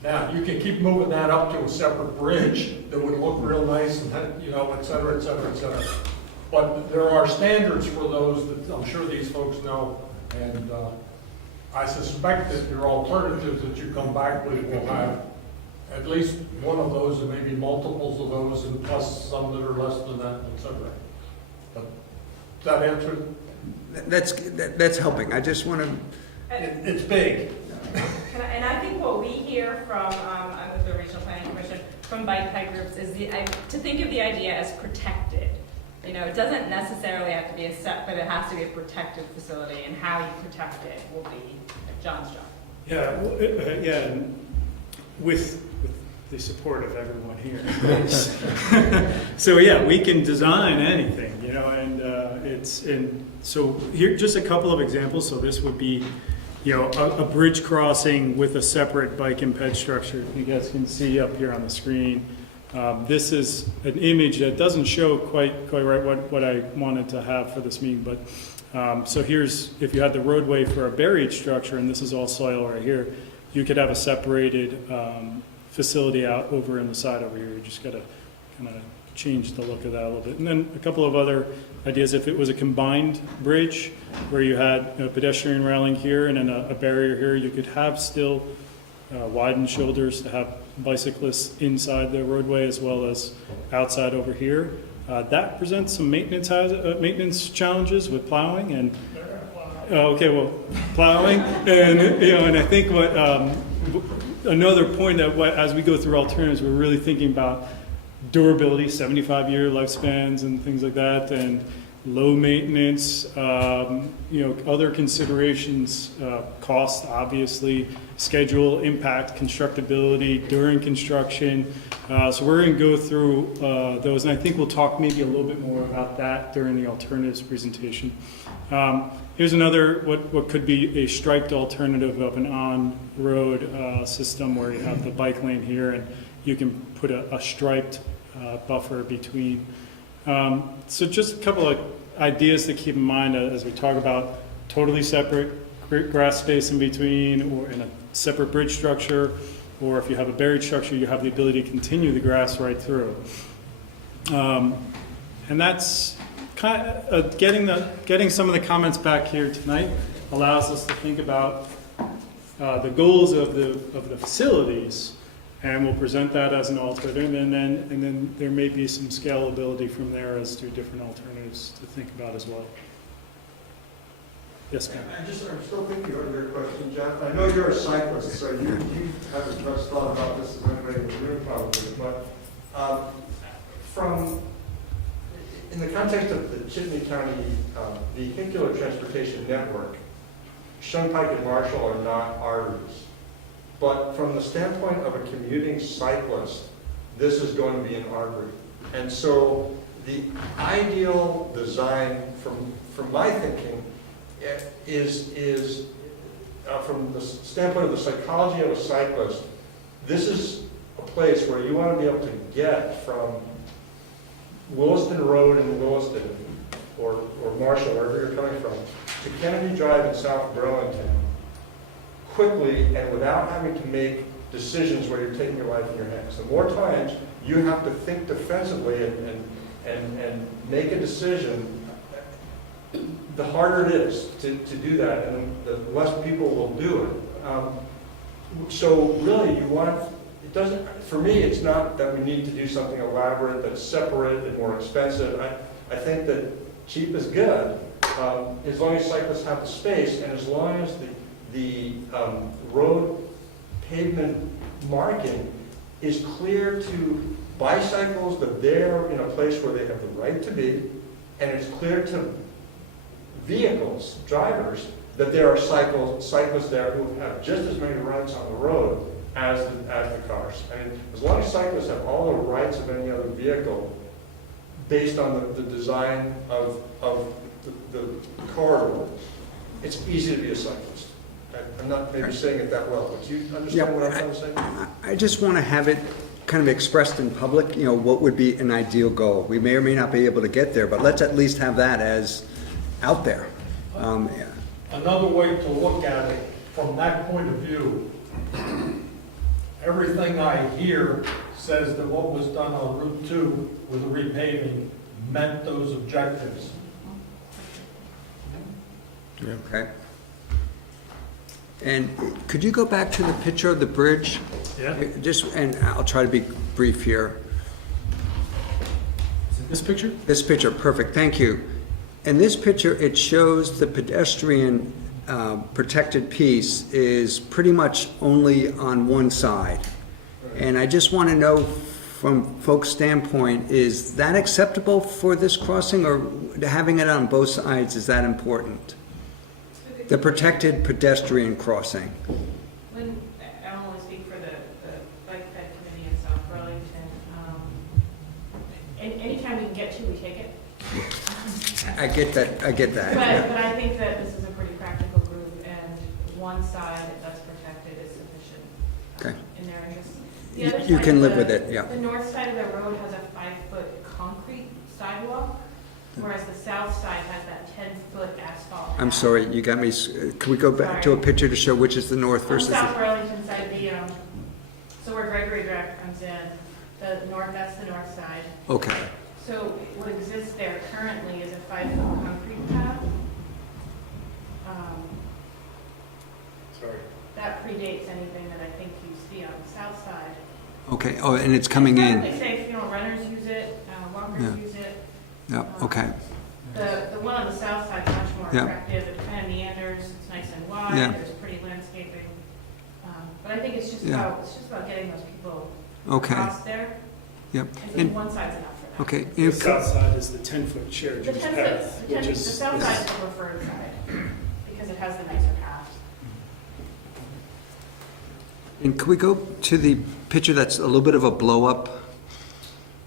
Now, you can keep moving that up to a separate bridge that would look real nice and, you know, et cetera, et cetera, et cetera. But there are standards for those that I'm sure these folks know, and I suspect that your alternatives that you come back with will have at least one of those and maybe multiples of those, and plus some that are less than that, et cetera. But does that answer? That's helping. I just want to. It's big. And I think what we hear from the Regional Planning Commission, from bike ped groups, is to think of the idea as protected. You know, it doesn't necessarily have to be a set, but it has to be a protected facility, and how you protect it will be John's job. Yeah, yeah, and with the support of everyone here. So yeah, we can design anything, you know, and so here, just a couple of examples. So this would be, you know, a bridge crossing with a separate bike and ped structure. You guys can see up here on the screen. This is an image that doesn't show quite right what I wanted to have for this meeting, but so here's, if you had the roadway for a buried structure, and this is all soil right here, you could have a separated facility out over in the side over here. You just gotta kind of change the look of that a little bit. And then a couple of other ideas, if it was a combined bridge where you had a pedestrian railing here and then a barrier here, you could have still widened shoulders to have bicyclists inside the roadway as well as outside over here. That presents some maintenance challenges with plowing and plowing, and you know, and I think what another point that as we go through alternatives, we're really thinking about durability, 75-year lifespans and things like that, and low maintenance, you know, other considerations, cost, obviously, schedule, impact, constructability during construction. So we're going to go through those, and I think we'll talk maybe a little bit more about that during the alternatives presentation. Here's another, what could be a striped alternative of an on-road system where you have the bike lane here and you can put a striped buffer between. So just a couple of ideas to keep in mind as we talk about totally separate grass space in between, or in a separate bridge structure, or if you have a buried structure, you have the ability to continue the grass right through. And that's kind of getting some of the comments back here tonight allows us to think about the goals of the facilities, and we'll present that as an alternative, and then there may be some scalability from there as to different alternatives to think about as well. Yes, ma'am. I'm still thinking of your question, Jeff. I know you're a cyclist, so you haven't much thought about this as anybody in the room probably, but in the context of the Chittenden County Vehicular Transportation Network, Shunpike and Marshall are not arteries. But from the standpoint of a commuting cyclist, this is going to be an artery. And so the ideal design from my thinking is from the standpoint of the psychology of a cyclist, this is a place where you want to be able to get from Williston Road in Williston, or Marshall, wherever you're coming from, to Kennedy Drive in South Burlington, quickly and without having to make decisions where you're taking your life in your hands. The more times you have to think defensively and make a decision, the harder it is to do that, and the less people will do it. So really, you want, it doesn't, for me, it's not that we need to do something elaborate that's separate and more expensive. I think that cheap is good, as long as cyclists have the space, and as long as the road pavement marking is clear to bicycles that they're in a place where they have the right to be, and it's clear to vehicles, drivers, that there are cyclists there who have just as many rights on the road as the cars. I mean, as long as cyclists have all the rights of any other vehicle based on the design of the corridor, it's easy to be a cyclist. I'm not maybe saying it that well, but you understand what I'm trying to say? I just want to have it kind of expressed in public, you know, what would be an ideal goal. We may or may not be able to get there, but let's at least have that as out there. Another way to look at it from that point of view, everything I hear says that what was done on Route 2 with the repaving met those objectives. Okay. And could you go back to the picture of the bridge? Yeah. Just, and I'll try to be brief here. This picture? This picture, perfect, thank you. In this picture, it shows the pedestrian protected piece is pretty much only on one side. And I just want to know from folks' standpoint, is that acceptable for this crossing, or having it on both sides, is that important? The protected pedestrian crossing. When, I don't want to speak for the Bike Fed Committee in South Burlington, anytime we can get to, we take it. I get that. But I think that this is a pretty practical route, and one side that's protected is sufficient. Okay. In their interest. The other You side can of live with it, yeah. The north side of the road has a 5-foot concrete sidewalk, whereas the south side has that 10-foot asphalt. I'm sorry, you got me, can we go back to a picture to show which is the north versus On the? South Burlington side, so where Gregory Drive comes in, that's the north side. Okay, So what exists there currently is a 5-foot concrete path. Sorry. That predates anything that I think you see on the south side. okay, oh, and it's coming in. It's perfectly safe, runners use it, walkers Yeah. use it. Yeah, okay, The one on the south side is much more Yeah. attractive, it kind of meanders, it's nice and wide, Yeah. there's pretty landscaping. But I think it's just Yeah. about getting those people Okay. across there. yep. I think And, one side's enough for that. okay, The and south side is the 10-foot shared The use 10 path, foot, which the is. south side is the preferred side, because it has the nicer path. and can we go to the picture that's a little bit of a blow-up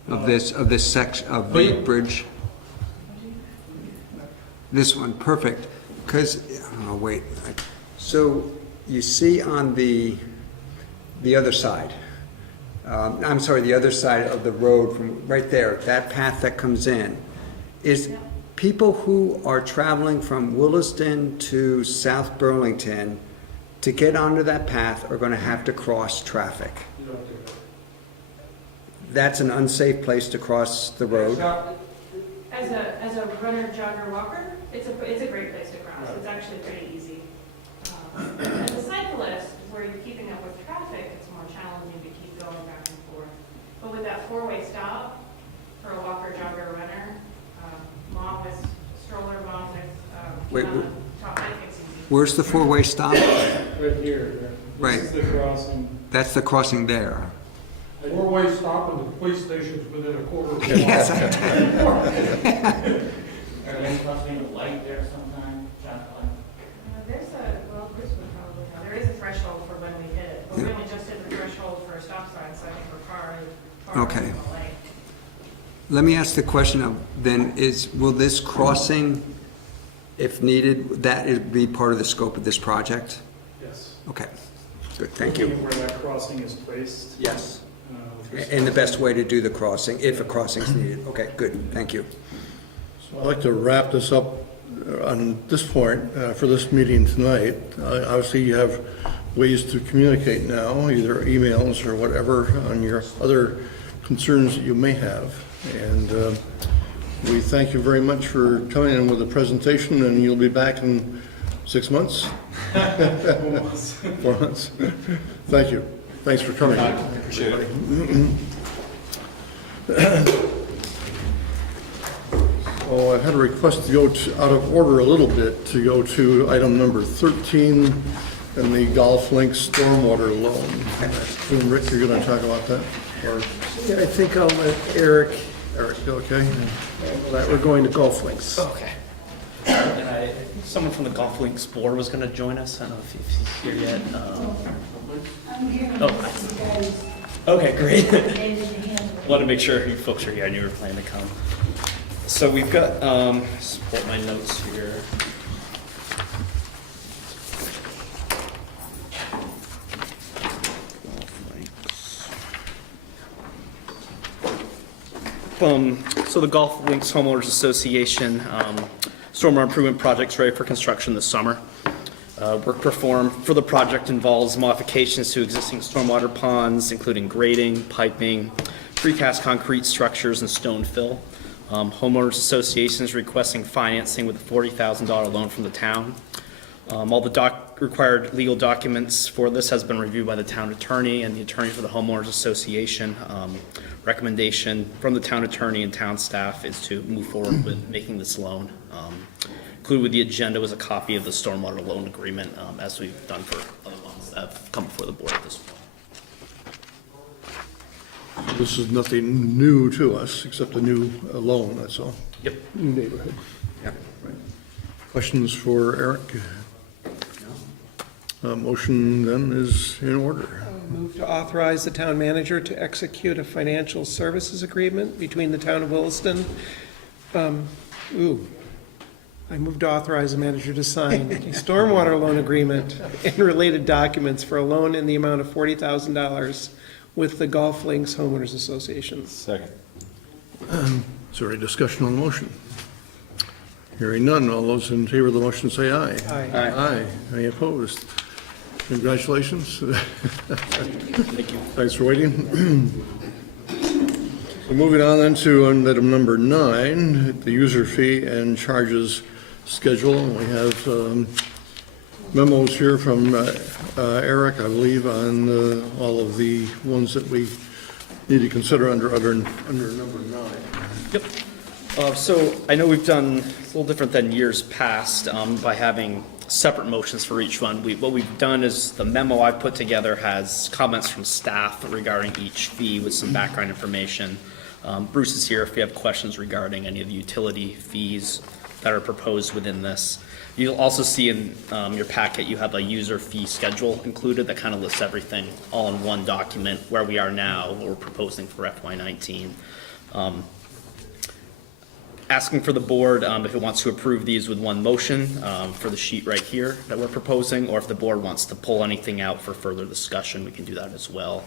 of this section, of the bridge? This one, perfect, because, oh, wait, so you see on the other side, I'm sorry, the other side of the road from right there, that path that comes in, is people who are traveling from Williston to South Burlington to get onto that path are gonna have to cross traffic. You don't do that. That's an unsafe place to cross the road. As a runner, jogger, walker, it's a great place to cross. It's actually pretty easy. As a cyclist, where you're keeping up with traffic, it's more challenging to keep going back and forth. But with that 4-way stop for a walker, jogger, runner, mom with stroller, mom with Wait, on the top bike, it's easy. Where's the 4-way stop? Right here. Right. This is the crossing. That's the crossing there. 4-way stop and the police station's within a quarter of a mile. Yes, I Are they crossing a light there sometime, Bruce would probably know. There is a threshold for when we hit it, but we only just hit the threshold for a stop sign, so I think we're far Okay. from the light. Let me ask the question of, then, will this crossing, if needed, that would be part of the scope of this project? Yes. Okay, good, thank you. Where that crossing is placed. Yes. And the best way to do the crossing, if a crossing's needed. Okay, good, thank you. I'd like to wrap this up on this point for this meeting tonight. Obviously, you have ways to communicate now, either emails or whatever, on your other concerns that you may have. And we thank you very much for coming in with a presentation, and you'll be back in 6 months? 4 months. Thank you. Thanks for coming. Appreciate it. Oh, I had a request to go out of order a little bit, to go to item number 13, and the golf link stormwater loan. And Rick, you're gonna talk about that? Or Yeah, I think I'll let Eric, okay? handle that. We're going to golf links. Okay. And someone from the Golf Links board was gonna join us. I don't know if he's here yet. Okay, great. Want to make sure you folks are here. I knew you were planning to come. So we've got, support my notes here. So the Golf Links Homeowners Association, stormwater improvement project's ready for construction this summer. Work performed for the project involves modifications to existing stormwater ponds, including grading, piping, precast concrete structures, and stone fill. Homeowners Association is requesting financing with a $40,000 loan from the town. All the required legal documents for this has been reviewed by the town attorney and the attorney for the Homeowners Association. Recommendation from the town attorney and town staff is to move forward with making this loan. Included with the agenda was a copy of the stormwater loan agreement, as we've done for other ones that have come before the board at this point. This is nothing new to us, except a new loan, that's all. Yep. New neighborhood. Yeah. Questions for Eric? Motion then is in order. Move to authorize the town manager to execute a financial services agreement between the town of Williston. I move to authorize the manager to sign a stormwater loan agreement and related documents for a loan in the amount of $40,000 with the Golf Links Homeowners Association. Second. Is there any discussion on the motion? Hearing none, all those in favor of the motion say aye. Aye. Aye. Any opposed? Congratulations. Thank you. Thanks for waiting. So moving on then to item number 9, the user fee and charges schedule. We have memos here from Eric, I believe, on all of the ones that we need to consider under number 9. Yep. So I know we've done a little different than years past by having separate motions for each one. What we've done is the memo I've put together has comments from staff regarding each fee with some background information. Bruce is here if you have questions regarding any of the utility fees that are proposed within this. You'll also see in your packet, you have a user fee schedule included that kind of lists everything all in one document, where we are now, what we're proposing for FY19. Asking for the board if it wants to approve these with one motion for the sheet right here that we're proposing, or if the board wants to pull anything out for further discussion, we can do that as well.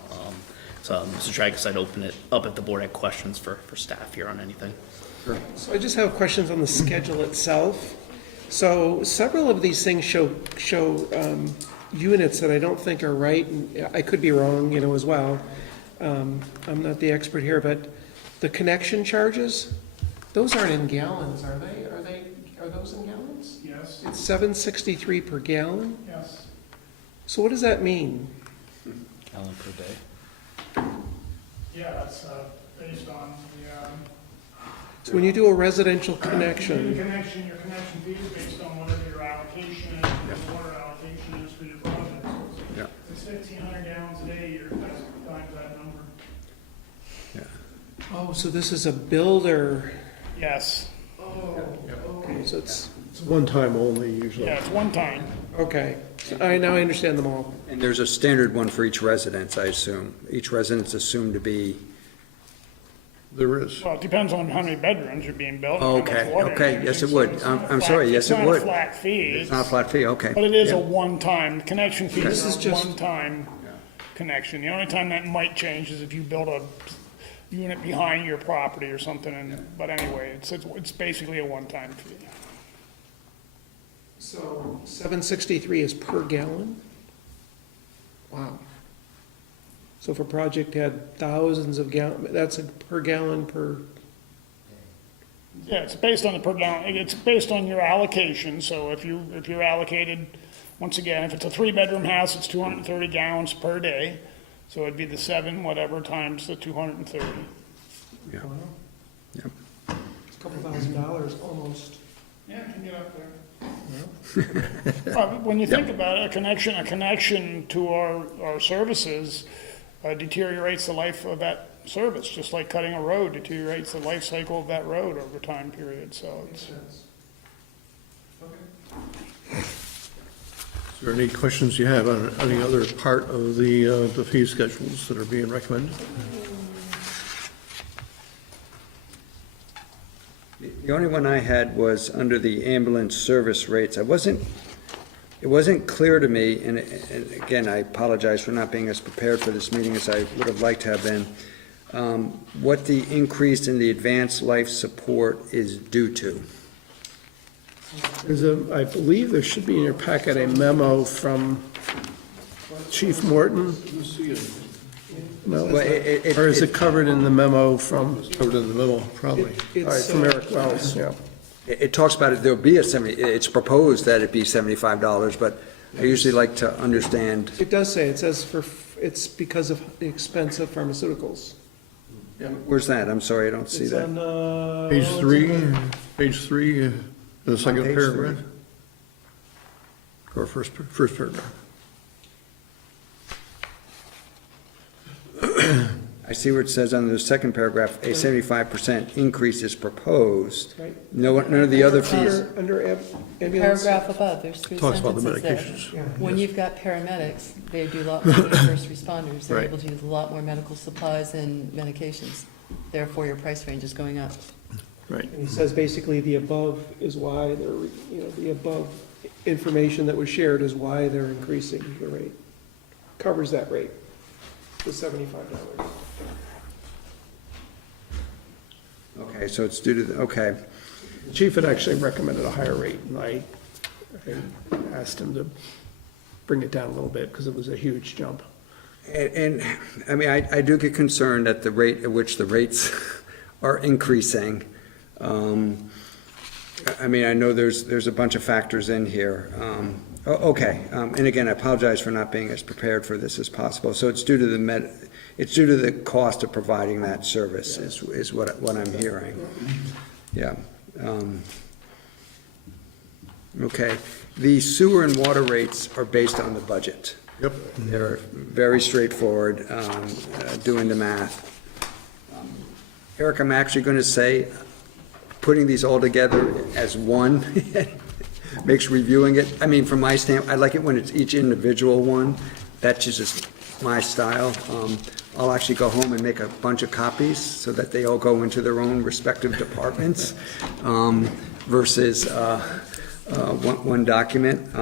So Mr. Tragus, I'd open it up if the board had questions for staff here on anything. Sure. So I just have questions on the schedule itself. So several of these things show units that I don't think are right, and I could be wrong, as well. I'm not the expert here, but the connection charges, those aren't in gallons, are they? Are those in gallons? Yes, It's $7.63 per gallon? yes. So what does that mean? Gallon per day. Yeah, that's based on the, So when you do a residential your connection, connection fee is based on whatever your allocation, your water allocation is for your project. So if it's 1,500 gallons a day, you're times that number. oh, so this is a builder. Yes, Okay, so it's, One time only, usually. yeah, it's one time. okay. So now I understand them all. And there's a standard one for each residence, I assume. Each residence assumed to be, There is. Well, it depends on how many bedrooms are being built. and how much water okay, you're yes, it using. would. So it's not a I'm flat- sorry, yes, it would. It's not a flat fee. it's not a flat fee, okay. But it is Yeah. a one-time, connection fee This is is just- one-time connection. The only time that might change is if you build a unit behind your property or something, but anyway, it's basically a one-time fee. So $7.63 is per gallon? Wow. So if a project had thousands of gallons, that's a per gallon per, Yeah, it's based on the per gallon, it's based on your allocation, so if you're allocated, once again, if it's a 3-bedroom house, it's 230 gallons per day, so it'd be the 7 whatever times the 230. Yeah. Yep. it's a couple $1,000 almost. Yeah, it can get up there. Well, when you think about it, a connection to our services deteriorates the life of that service, just like cutting a road deteriorates the life cycle of that road over time period, so it's. Is there any questions you have on any other part of the fee schedules that are being recommended? The only one I had was under the ambulance service rates. It wasn't clear to me, and again, I apologize for not being as prepared for this meeting as I would have liked to have been, what the increase in the advanced life support is due to. I believe there should be in your packet a memo from Chief Morton. No, Well, or is it covered in the memo from? Covered in the middle, probably. All right, from Eric Wells, yeah. It talks about it, there'll be it's proposed that it be $75, but I usually like to understand. It does say, it says it's because of the expense of pharmaceuticals. Where's that? I'm sorry, I don't see It's that. on, Page 3, the second page paragraph. Or first paragraph. I see where it says on the second paragraph, a 75% increase is proposed. Right. None of the other fees. Under ambulance. Paragraph above, there's 3 Talks about the sentences there. medications. When you've got paramedics, they do a lot more than first responders. They're Right. able to use a lot more medical supplies and medications. Therefore, your price range is going up. Right. And he says basically the above is why the above information that was shared is why they're increasing the rate. Covers that rate, the $75. Okay, so it's due to, okay. The chief had actually recommended a higher rate, and I asked him to bring it down a little bit, because it was a huge jump. And, I mean, I do get concerned at the rate at which the rates are increasing. I mean, I know there's a bunch of factors in here. Okay, and again, I apologize for not being as prepared for this as possible. So it's due to the cost of providing that service is what I'm hearing. Yeah. Okay, the sewer and water rates are based on the budget. Yep. They're very straightforward, doing the math. Eric, I'm actually going to say, putting these all together as one makes reviewing it, I mean, from my standpoint, I like it when it's each individual one. That's just my style. I'll actually go home and make a bunch of copies so that they all go into their own respective departments versus one document.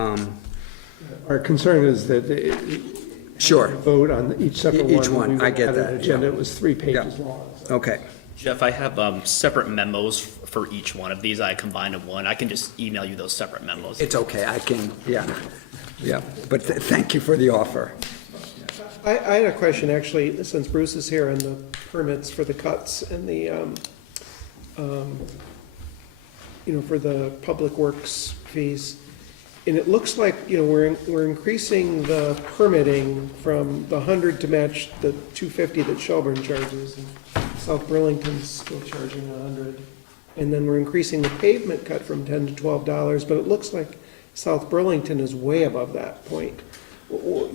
Our concern is that Sure. vote on each separate one. Each one, when we I get had an that, agenda, yeah. it was 3 pages long. so. Okay. Jeff, I have separate memos for each one of these. I combined in one. I can just email you those separate memos. It's okay, I can, yeah, but thank you for the offer. I had a question, actually, since Bruce is here, on the permits for the cuts and the, for the public works fees. And it looks like, we're increasing the permitting from the 100 to match the 250 that Shelburne charges. And South Burlington's still charging 100. And then we're increasing the pavement cut from $10 to $12, but it looks like South Burlington is way above that point. What's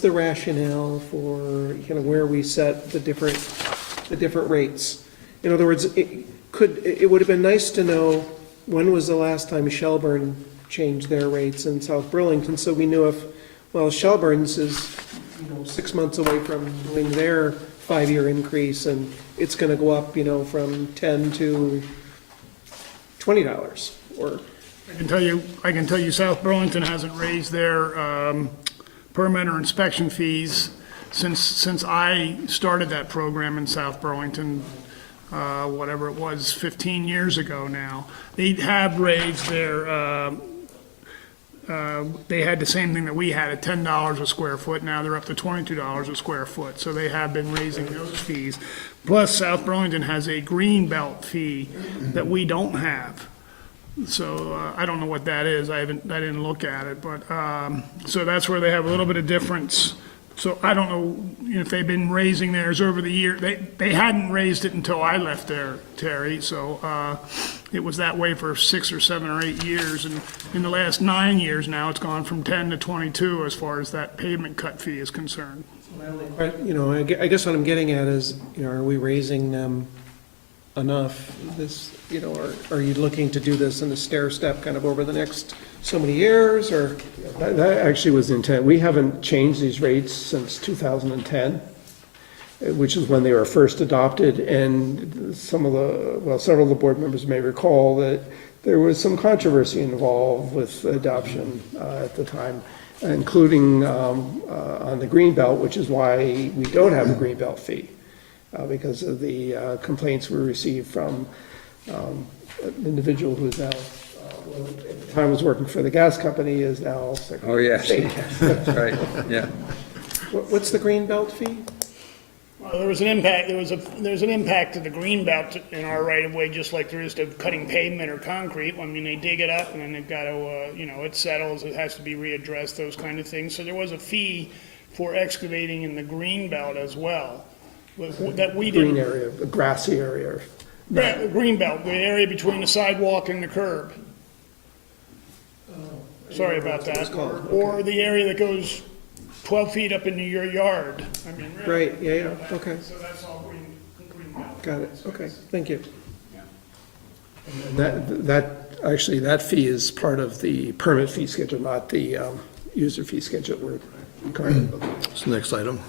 the rationale for, where we set the different rates? In other words, it would have been nice to know when was the last time Shelburne changed their rates in South Burlington, so we knew if, Shelburne's is, 6 months away from doing their 5-year increase, and it's gonna go up, from $10 to $20, or. I can tell you South Burlington hasn't raised their permit or inspection fees since I started that program in South Burlington, whatever it was, 15 years ago now. They have raised their, they had the same thing that we had at $10 a square foot. Now they're up to $22 a square foot. So they have been raising those fees. Plus, South Burlington has a green belt fee that we don't have. So I don't know what that is. I didn't look at it, but so that's where they have a little bit of difference. So I don't know if they've been raising theirs over the year. They hadn't raised it until I left there, Terry. So it was that way for 6 or 7 or 8 years, and in the last 9 years now, it's gone from 10 to 22 as far as that pavement cut fee is concerned. You know, I guess what I'm getting at is, you know, are we raising them enough? This, you know, are you looking to do this in a stair step kind of over the next so many years, or? That actually was the intent. We haven't changed these rates since 2010, which is when they were first adopted, and several of the board members may recall that there was some controversy involved with adoption at the time, including on the green belt, which is why we don't have a green belt fee, because of the complaints we received from an individual who is now, at the time was working for the gas company, is now Secretary of State. Right, yeah. What's the green belt fee? Well, there was an impact, there's an impact to the green belt in our right of way, just like there is to cutting pavement or concrete. I mean, they dig it up and then they've got to, you know, it settles, it has to be readdressed, those kind of things. So there was a fee for excavating in the green belt as well, that we didn't. Green area, the grassy area. Yeah, the green belt, the area between the sidewalk and the curb. Sorry about that. Or the area that goes 12 feet up into your yard. I mean, really. Right, yeah, okay. So that's all green belt. Got it, okay, thank you. That fee is part of the permit fee schedule, not the user fee schedule we're currently looking at. That's the next item.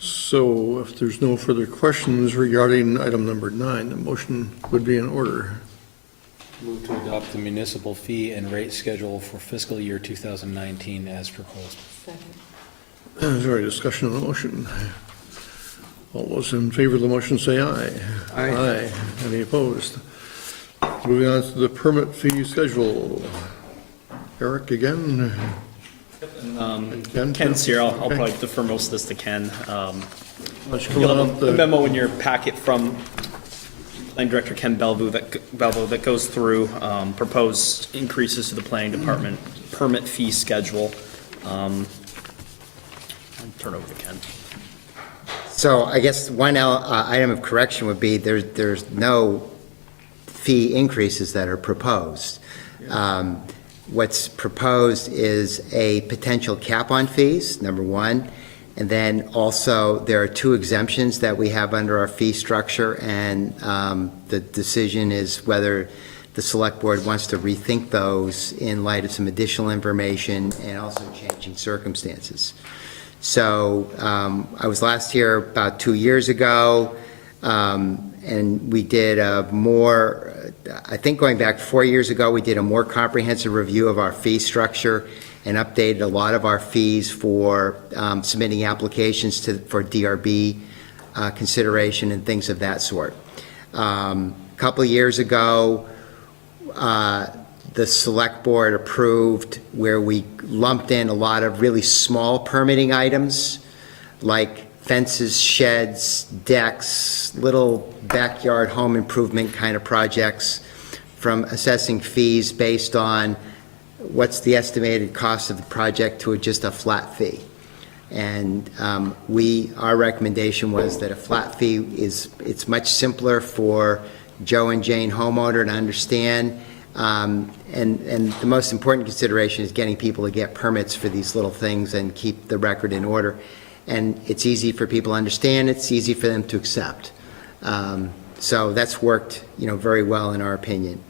So if there's no further questions regarding item number 9, the motion would be in order. Move to adopt the municipal fee and rate schedule for fiscal year 2019 as proposed. Is there any discussion on the motion? All those in favor of the motion say aye. Aye. Any opposed? Moving on to the permit fee schedule. Eric again? Ken's here, I'll Okay. probably defer most of this to Ken. Why don't you come You'll on have up a memo in your packet from Planning Director Ken Belvo that goes through proposed increases to the planning department permit fee schedule. I'll turn over to Ken. So I guess one item of correction would be there's no fee increases that are proposed. What's proposed is a potential cap on fees, number one. And then also, there are 2 exemptions that we have under our fee structure, and the decision is whether the select board wants to rethink those in light of some additional information and also changing circumstances. So I was last here about 2 years ago, and we did a more, I think going back 4 years ago, we did a more comprehensive review of our fee structure and updated a lot of our fees for submitting applications for DRB consideration and things of that sort. A couple of years ago, the select board approved where we lumped in a lot of really small permitting items like fences, sheds, decks, little backyard home improvement kind of projects, from assessing fees based on what's the estimated cost of the project to just a flat fee. And our recommendation was that a flat fee it's much simpler for Joe and Jane homeowner to understand. And the most important consideration is getting people to get permits for these little things and keep the record in order. And it's easy for people to understand, it's easy for them to accept. So that's worked, very well in our opinion.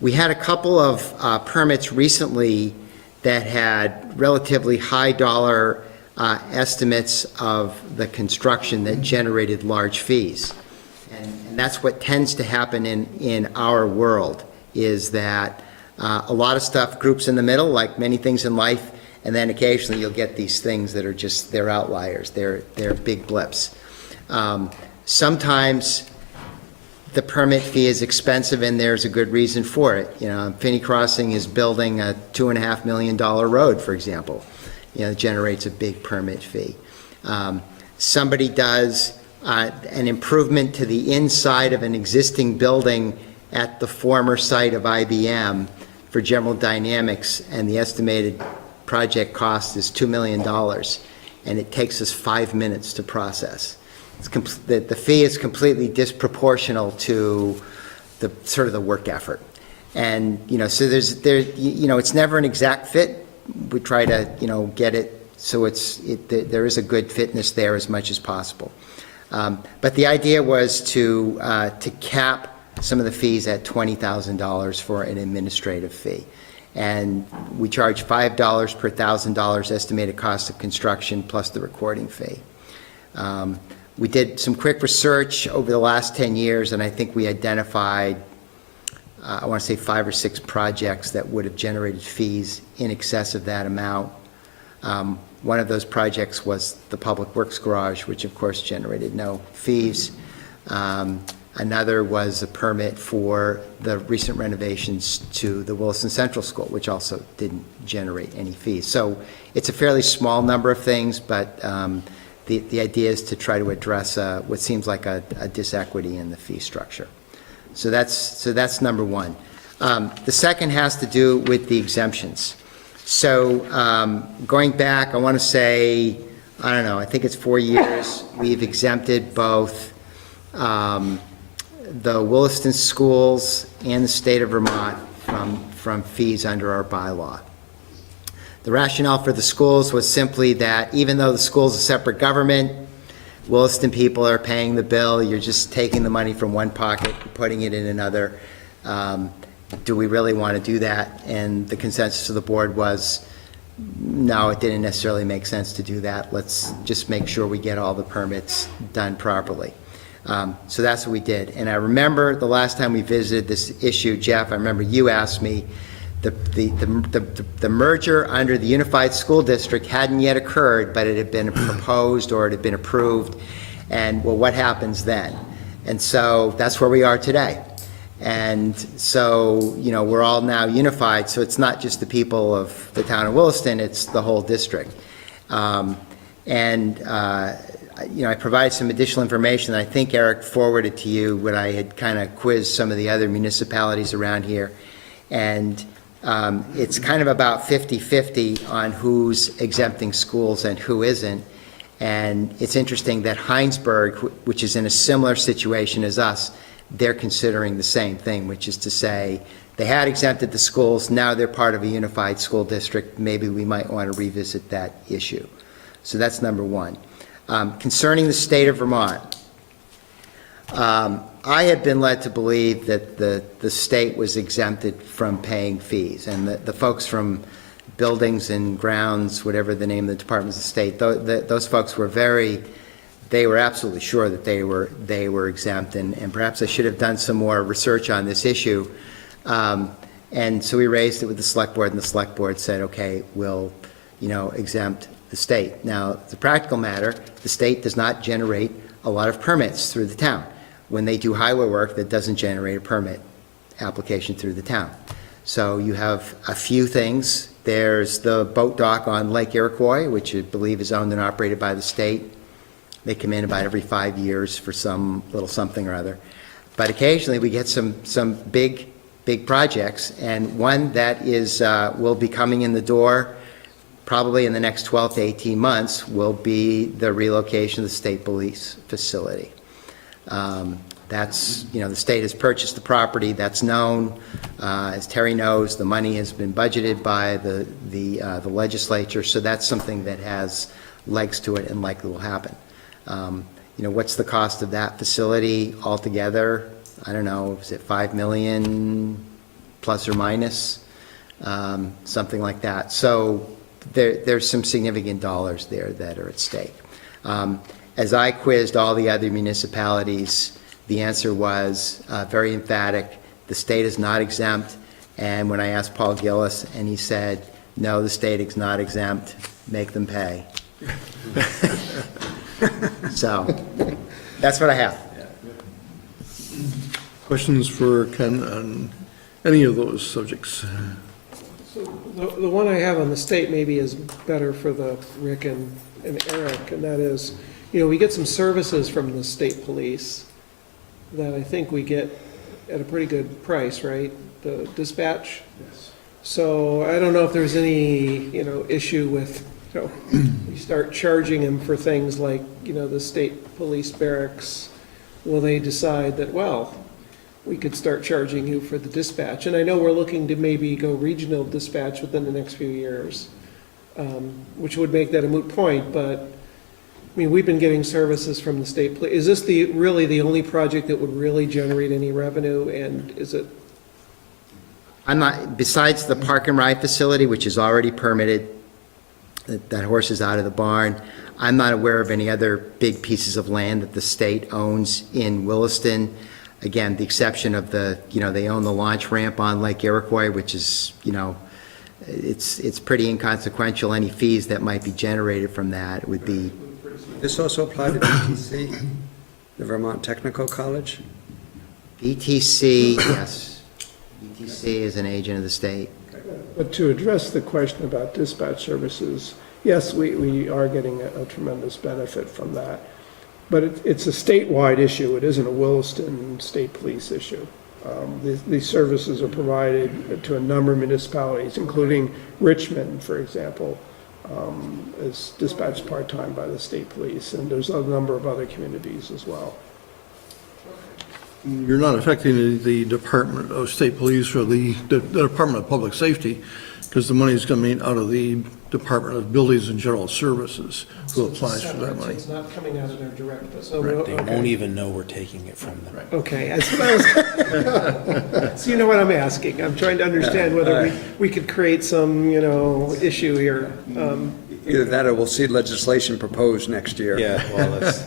We had a couple of permits recently that had relatively high dollar estimates of the construction that generated large fees. And that's what tends to happen in our world, is that A lot of stuff groups in the middle, like many things in life, and then occasionally you'll get these things that are just, they're outliers, they're big blips. Sometimes the permit fee is expensive and there's a good reason for it. You know, Finis Crossing is building a $2.5 million road, for example. You know, it generates a big permit fee. Somebody does an improvement to the inside of an existing building at the former site of IBM for General Dynamics, and the estimated project cost is $2 million, and it takes us 5 minutes to process. The fee is completely disproportional to the sort of the work effort. And, you know, so it's never an exact fit. We try to, get it so there is a good fitness there as much as possible. But the idea was to cap some of the fees at $20,000 for an administrative fee. And we charge $5 per $1,000 estimated cost of construction plus the recording fee. We did some quick research over the last 10 years, and I think we identified, I want to say 5 or 6 projects that would have generated fees in excess of that amount. One of those projects was the Public Works Garage, which of course generated no fees. Another was a permit for the recent renovations to the Williston Central School, which also didn't generate any fees. So it's a fairly small number of things, but the idea is to try to address what seems like a disequity in the fee structure. So that's number one. The second has to do with the exemptions. So going back, I want to say, I don't know, I think it's 4 years, we've exempted both the Williston schools and the state of Vermont from fees under our bylaw. The rationale for the schools was simply that even though the school's a separate government, Williston people are paying the bill, you're just taking the money from one pocket and putting it in another. Do we really want to do that? And the consensus of the board was, no, it didn't necessarily make sense to do that. Let's just make sure we get all the permits done properly. So that's what we did. And I remember the last time we visited this issue, Jeff, I remember you asked me, the merger under the Unified School District hadn't yet occurred, but it had been proposed or it had been approved. And well, what happens then? And so that's where we are today. And so, we're all now unified, so it's not just the people of the town of Williston, it's the whole district. I provided some additional information that I think Eric forwarded to you when I had kind of quizzed some of the other municipalities around here. And it's kind of about 50-50 on who's exempting schools and who isn't. And it's interesting that Heinsberg, which is in a similar situation as us, they're considering the same thing, which is to say they had exempted the schools, now they're part of a unified school district. Maybe we might want to revisit that issue. So that's number one. Concerning the state of Vermont, I had been led to believe that the state was exempted from paying fees, and the folks from Buildings and Grounds, whatever the name of the departments of state, those folks were they were absolutely sure that they were exempt, and perhaps I should have done some more research on this issue. And so we raised it with the select board, and the select board said, okay, we'll exempt the state. Now, as a practical matter, the state does not generate a lot of permits through the town. When they do highway work, that doesn't generate a permit application through the town. So you have a few things. There's the boat dock on Lake Iroquois, which I believe is owned and operated by the state. They come in about every 5 years for some little something or other. But occasionally we get some big projects, and one that will be coming in the door probably in the next 12 to 18 months will be the relocation of the state police facility. That's, the state has purchased the property, that's known. As Terry knows, the money has been budgeted by the legislature, so that's something that has legs to it and likely will happen. What's the cost of that facility altogether? I don't know, is it $5 million plus or minus? Something like that. So there's some significant dollars there that are at stake. As I quizzed all the other municipalities, the answer was very emphatic. The state is not exempt. And when I asked Paul Gillis, and he said, no, the state is not exempt, make them pay. So, that's what I have. Questions for Ken on any of those subjects? So the one I have on the state maybe is better for the Rick and Eric, and that is, we get some services from the state police that I think we get at a pretty good price, right? The dispatch? Yes. So I don't know if there's any, issue with, we start charging them for things like, the state police barracks. Will they decide that, well, we could start charging you for the dispatch? And I know we're looking to maybe go regional dispatch within the next few years, which would make that a moot point, but, we've been getting services from the state police. Is this really the only project that would really generate any revenue, and is it? I'm not, besides the park and ride facility, which is already permitted, that horse is out of the barn, I'm not aware of any other big pieces of land that the state owns in Williston. Again, the exception of they own the launch ramp on Lake Iroquois, which is, it's pretty inconsequential. Any fees that might be generated from that would be. This also apply to BTC, the Vermont Technical College? BTC, yes. BTC is an agent of the state. But to address the question about dispatch services, yes, we are getting a tremendous benefit from that. But it's a statewide issue. It isn't a Williston State Police issue. These services are provided to a number of municipalities, including Richmond, for example, is dispatched part-time by the state police, and there's a number of other communities as well. You're not affecting the Department of State Police or the Department of Public Safety, because the money's coming out of the Department of Buildings and General Services, who applies for that money. It's not coming out of their direct, so. They Okay. won't even know we're taking it from them. Okay, that's what I was, so you know what I'm asking. I'm trying to understand whether we could create some, issue here. Either that or we'll see legislation proposed next year. Yeah, well, that's,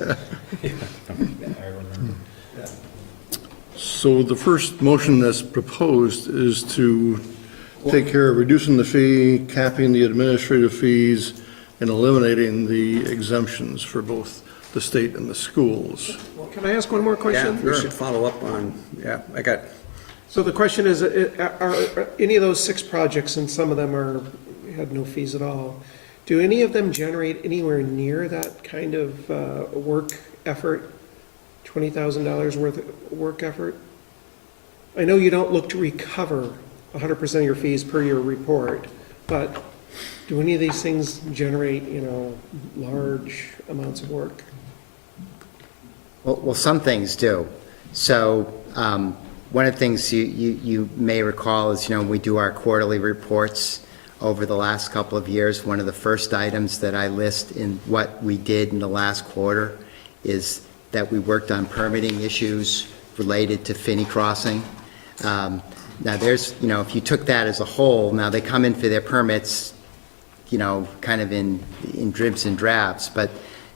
yeah, I remember. So the first motion that's proposed is to take care of reducing the fee, capping the administrative fees, and eliminating the exemptions for both the state and the schools. Can I ask one more question? Yeah, we should follow up on, I got. So the question is, are any of those 6 projects, and some of them had no fees at all, do any of them generate anywhere near that kind of work effort, $20,000 worth of work effort? I know you don't look to recover 100% of your fees per your report, but do any of these things generate, large amounts of work? Well, some things do. So one of the things you may recall is, we do our quarterly reports over the last couple of years. One of the first items that I list in what we did in the last quarter is that we worked on permitting issues related to Finis crossing. Now there's, if you took that as a whole, now they come in for their permits, kind of in dribs and drabs, but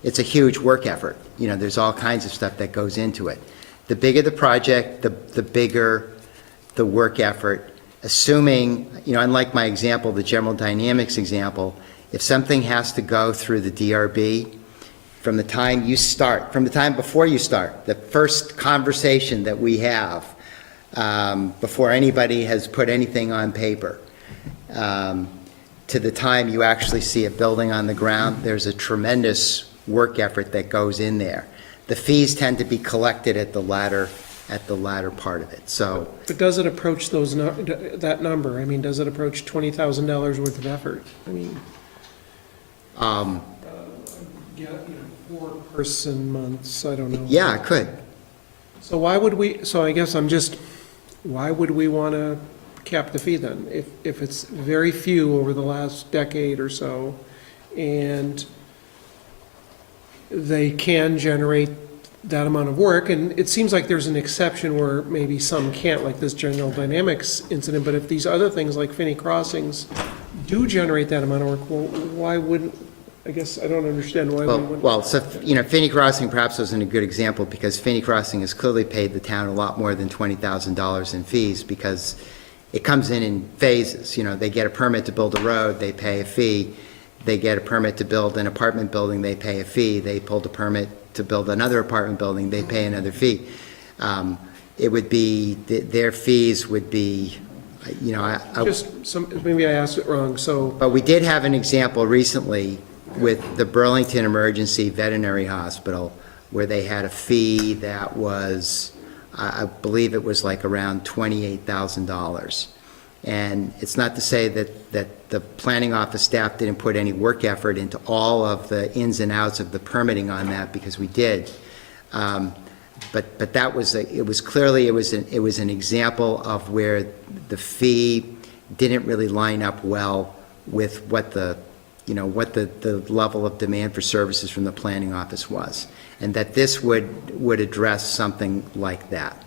it's a huge work effort. There's all kinds of stuff that goes into it. The bigger the project, the bigger the work effort, assuming, unlike my example, the General Dynamics example, if something has to go through the DRB, from the time before you start, the first conversation that we have, before anybody has put anything on paper, to the time you actually see a building on the ground, there's a tremendous work effort that goes in there. The fees tend to be collected at the latter part of it. So, but does it approach that number? Does it approach $20,000 worth of effort? 4-person months, I don't know. Yeah, it could. So why would we want to cap the fee then? If it's very few over the last decade or so, and they can generate that amount of work, and it seems like there's an exception where maybe some can't, like this General Dynamics incident, but if these other things like Finis crossings do generate that amount of work, well, why wouldn't, I guess I don't understand why we wouldn't. Well, so, Finis crossing perhaps wasn't a good example, because Finis crossing has clearly paid the town a lot more than $20,000 in fees, because it comes in phases, you know, they get a permit to build a road, they pay a fee. They get a permit to build an apartment building, they pay a fee. They pulled a permit to build another apartment building, they pay another fee. It would be, their fees would be, you know, Maybe I asked it wrong, so. But we did have an example recently with the Burlington Emergency Veterinary Hospital, where they had a fee that was, I believe it was like around $28,000. And it's not to say that the planning office staff didn't put any work effort into all of the ins and outs of the permitting on that, because we did. But that was, it was clearly, it was an example of where the fee didn't really line up well with what the level of demand for services from the planning office was. And that this would address something like that.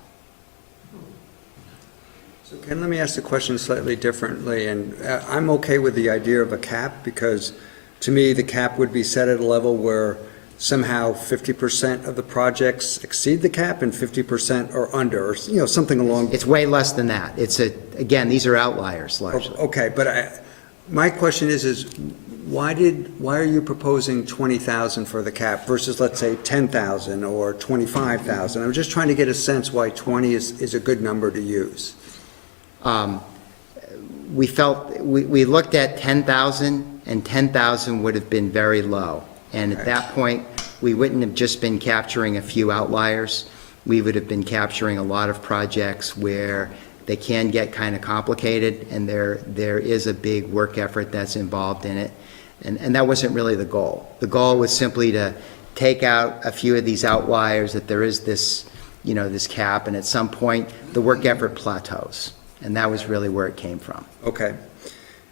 So Ken, let me ask the question slightly differently, and I'm okay with the idea of a cap, because to me, the cap would be set at a level where somehow 50% of the projects exceed the cap and 50% are under, or, you know, something along. It's way less than that. Again, these are outliers largely. Okay, but my question is why are you proposing 20,000 for the cap versus, let's say, 10,000 or 25,000? I'm just trying to get a sense why 20 is a good number to use. We felt, we looked at 10,000, and 10,000 would have been very low. And at that point, we wouldn't have just been capturing a few outliers. We would have been capturing a lot of projects where they can get kind of complicated, and there is a big work effort that's involved in it. And that wasn't really the goal. The goal was simply to take out a few of these outliers, that there is this, you know, this cap, and at some point, the work effort plateaus. And that was really where it came from. Okay.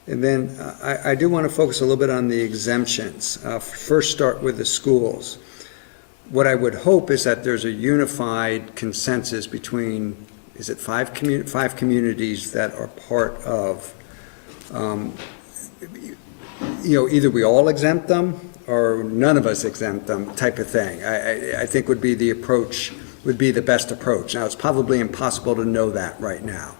And then I do want to focus a little bit on the exemptions. First start with the schools. What I would hope is that there's a unified consensus between, is it five communities that are part of, you know, either we all exempt them or none of us exempt them type of thing. I think would be the approach, would be the best approach. Now, it's probably impossible to know that right now.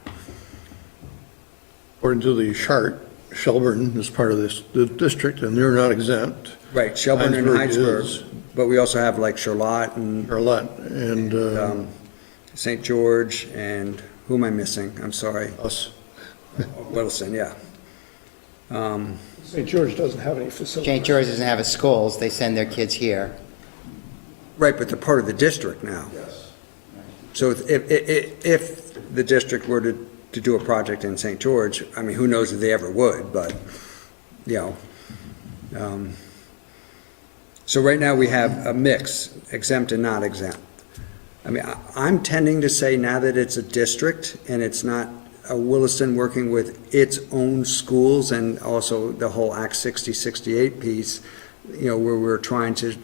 According to the chart, Shelburne is part of the district, and they're not exempt. Right, Shelburne and Heinsberg, but we also have like Charlotte and St. George, and who am I missing? I'm sorry. Us. Williston, yeah. St. George doesn't have any facilities. St. George doesn't have schools. They send their kids here. Right, but they're part of the district now. Yes. So if the district were to do a project in St. George, I mean, who knows if they ever would, but, you know. So right now we have a mix, exempt and not exempt. I mean, I'm tending to say now that it's a district and it's not a Williston working with its own schools, and also the whole Act 60-68 piece, you know, where we're trying to,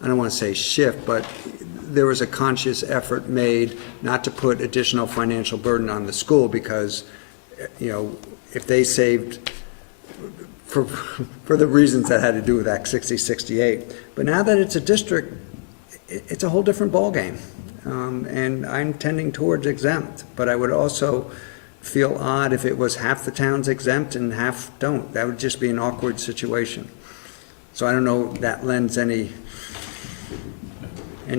I don't want to say shift, but there was a conscious effort made not to put additional financial burden on the school, because, you know, if they saved for the reasons that had to do with Act 60-68. But now that it's a district, it's a whole different ballgame. And I'm tending towards exempt, but I would also feel odd if it was half the towns exempt and half don't. That would just be an awkward situation. So I don't know if that lends any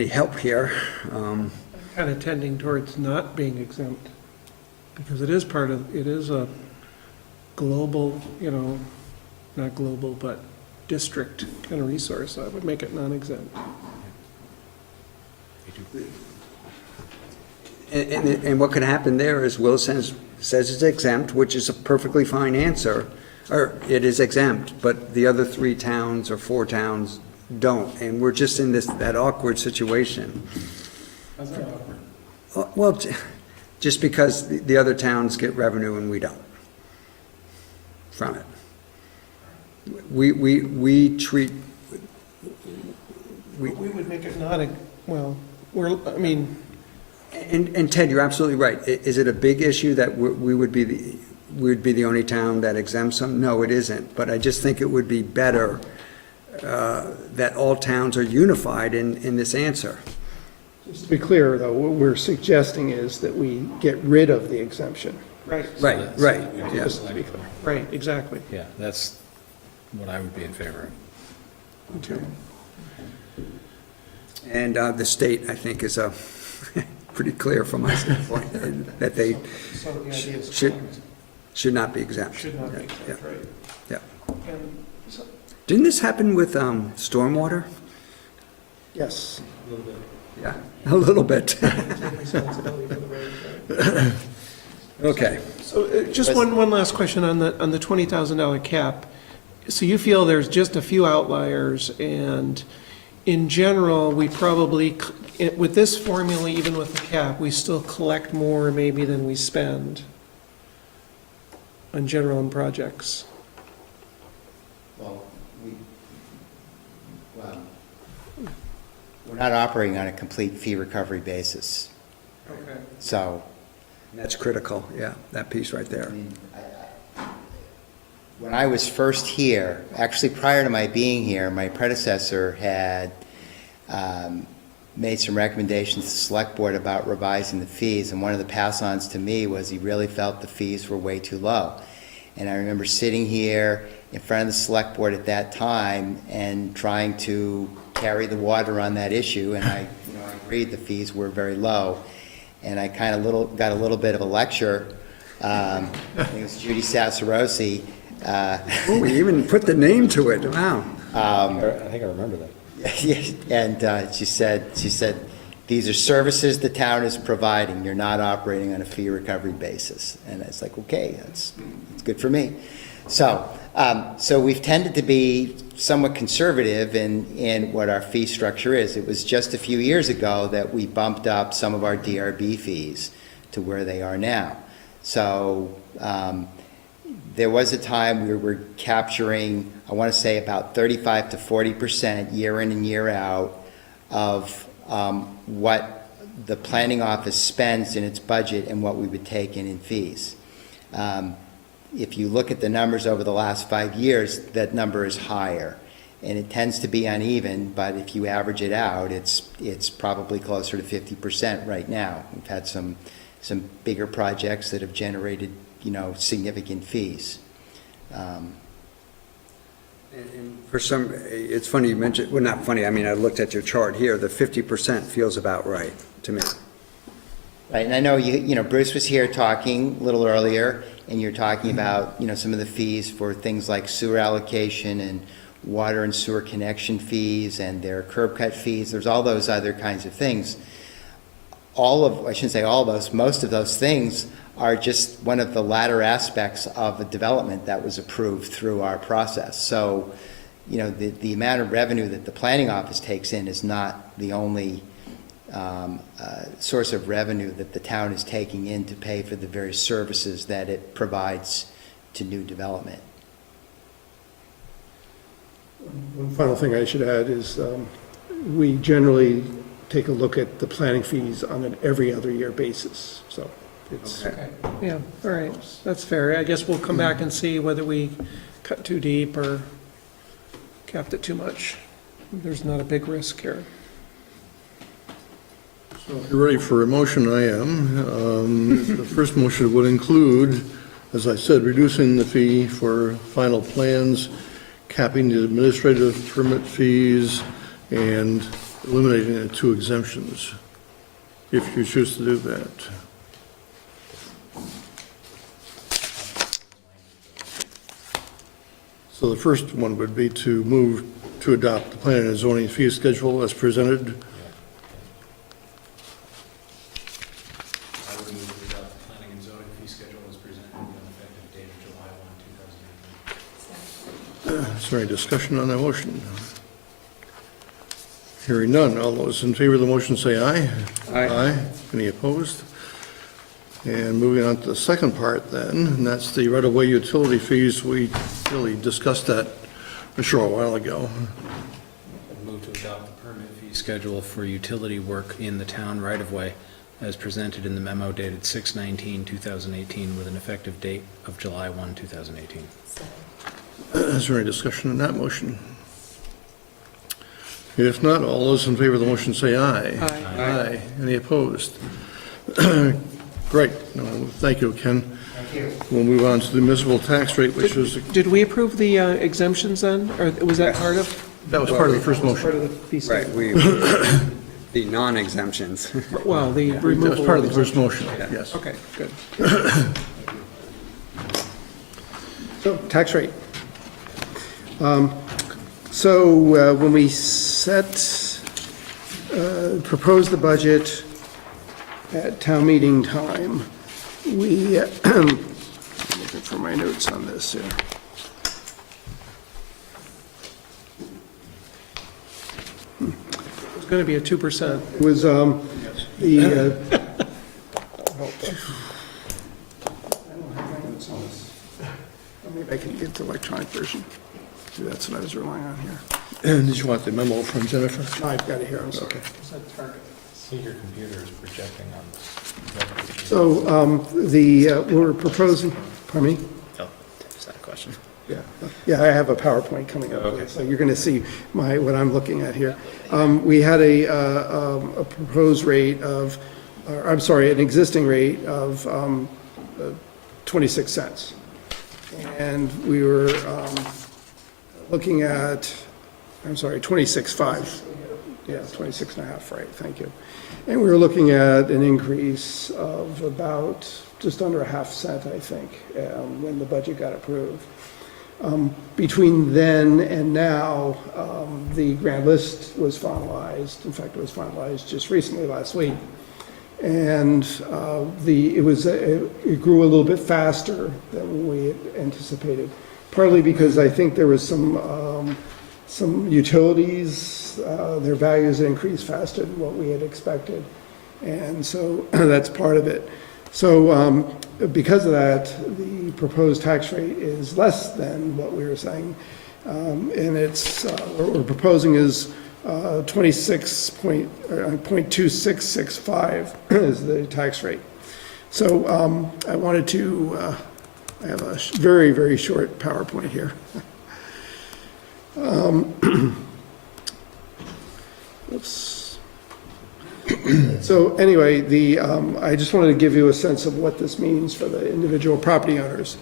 help here. Kind of tending towards not being exempt, because it is a global, you know, not global, but district kind of resource. So I would make it non-exempt. And what could happen there is Williston says it's exempt, which is a perfectly fine answer, or it is exempt, but the other 3 towns or 4 towns don't, and we're just in that awkward situation. How's that awkward? Well, just because the other towns get revenue and we don't from it. We treat. We would make it And Ted, you're absolutely right. Is it a big issue that we would be the only town that exempts them? No, it isn't. But I just think it would be better that all towns are unified in this answer. Just to be clear, though, what we're suggesting is that we get rid of the exemption. Right. So Right, that's- right, we do yeah. select board. Right, exactly. Yeah, that's what I would be in favor of. Okay. And the state, I think, is pretty clear from my standpoint, that they So the idea is. should not be exempt. Should not be Yeah, exempt, right. yeah. And so- Didn't this happen with stormwater? Yes. Yeah, a little bit. Take responsibility for the roads, right? Okay. So just one last question on the $20,000 cap. So you feel there's just a few outliers, and in general, we probably, with this formula, even with the cap, we still collect more maybe than we spend on general and projects? Well, we're not operating on a complete fee recovery basis. Okay. So, That's critical, yeah, that piece right there. when I was first here, actually prior to my being here, my predecessor had made some recommendations to the select board about revising the fees, and one of the pass-ons to me was he really felt the fees were way too low. And I remember sitting here in front of the select board at that time and trying to carry the water on that issue, and I agreed the fees were very low. And I kind of got a little bit of a lecture. I think it was Judy Sassarosi. Oh, we even put the name to it, wow. I think I remember that. And she said, these are services the town is providing. You're not operating on a fee recovery basis. And it's like, okay, that's good for me. So we've tended to be somewhat conservative in what our fee structure is. It was just a few years ago that we bumped up some of our DRB fees to where they are now. So there was a time we were capturing, I want to say, about 35 to 40% year in and year out of what the planning office spends in its budget and what we would take in fees. If you look at the numbers over the last 5 years, that number is higher. And it tends to be uneven, but if you average it out, it's probably closer to 50% right now. We've had some bigger projects that have generated, significant fees. For some, it's funny you mentioned, well, not funny, I mean, I looked at your chart here, the 50% feels about right to me. Right, and I know Bruce was here talking a little earlier, and you're talking about, some of the fees for things like sewer allocation and water and sewer connection fees and their curb cut fees. There's all those other kinds of things. I shouldn't say all of those, most of those things are just one of the latter aspects of a development that was approved through our process. So, the amount of revenue that the planning office takes in is not the only source of revenue that the town is taking in to pay for the various services that it provides to new development. One final thing I should add is we generally take a look at the planning fees on an every other year basis, so it's. Okay. Yeah, all right, that's fair. I guess we'll come back and see whether we cut too deep or capped it too much. There's not a big risk here. So if you're ready for a motion, I am. The first motion would include, as I said, reducing the fee for final plans, capping the administrative permit fees, and eliminating the 2 exemptions, if you choose to do that. So the first one would be to move to adopt the planning and zoning fee schedule as presented. I would move to adopt the planning and zoning fee schedule as presented with an effective date of July 1, 2018. Is there any discussion on that motion? Hearing none, all those in favor of the motion say aye. Aye. Any opposed? And moving on to the second part then, and that's the right-of-way utility fees. We really discussed that a short while ago. I move to adopt the permit fee schedule for utility work in the town right-of-way as presented in the memo dated 6/19/2018 with an effective date of July 1, 2018. Is there any discussion on that motion? If not, all those in favor of the motion say aye. Aye. Aye. Any opposed? Great. No, thank you, Ken. We'll move on to the municipal tax rate, which was, Did we approve the exemptions then, or was that part of? that was part of the first Part motion. of the fee Right, schedule? the non-exemptions. Well, the That removal. was part of the first motion, yes. Okay, good. So, tax rate. So when we proposed the budget at town meeting time, we, looking for my notes on this here. It's going to be a 2%. It was, maybe I can get the electronic version. That's what I was relying on here. And did you want the memo from Jennifer? I've got it here, I'm sorry. I think your computer is projecting on this. So, we're proposing, pardon me? Oh, is that a question? Yeah, I have a PowerPoint coming up, so you're gonna see what I'm looking at here. We had a proposed rate of, an existing rate of 26 cents. And we were looking at, 26.5. Yeah, 26 and a half, right, thank you. And we were looking at an increase of about just under a half cent, I think, when the budget got approved. Between then and now, the grand list was finalized. In fact, it was finalized just recently, last week. And it grew a little bit faster than we had anticipated, partly because I think there was some utilities, their values increased faster than what we had expected. And so that's part of it. So because of that, the proposed tax rate is less than what we were saying. And it's, what we're proposing is 0.2665 is the tax rate. So I wanted to, I have a very, very short PowerPoint here. Oops. So anyway, I just wanted to give you a sense of what this means for the individual property owners.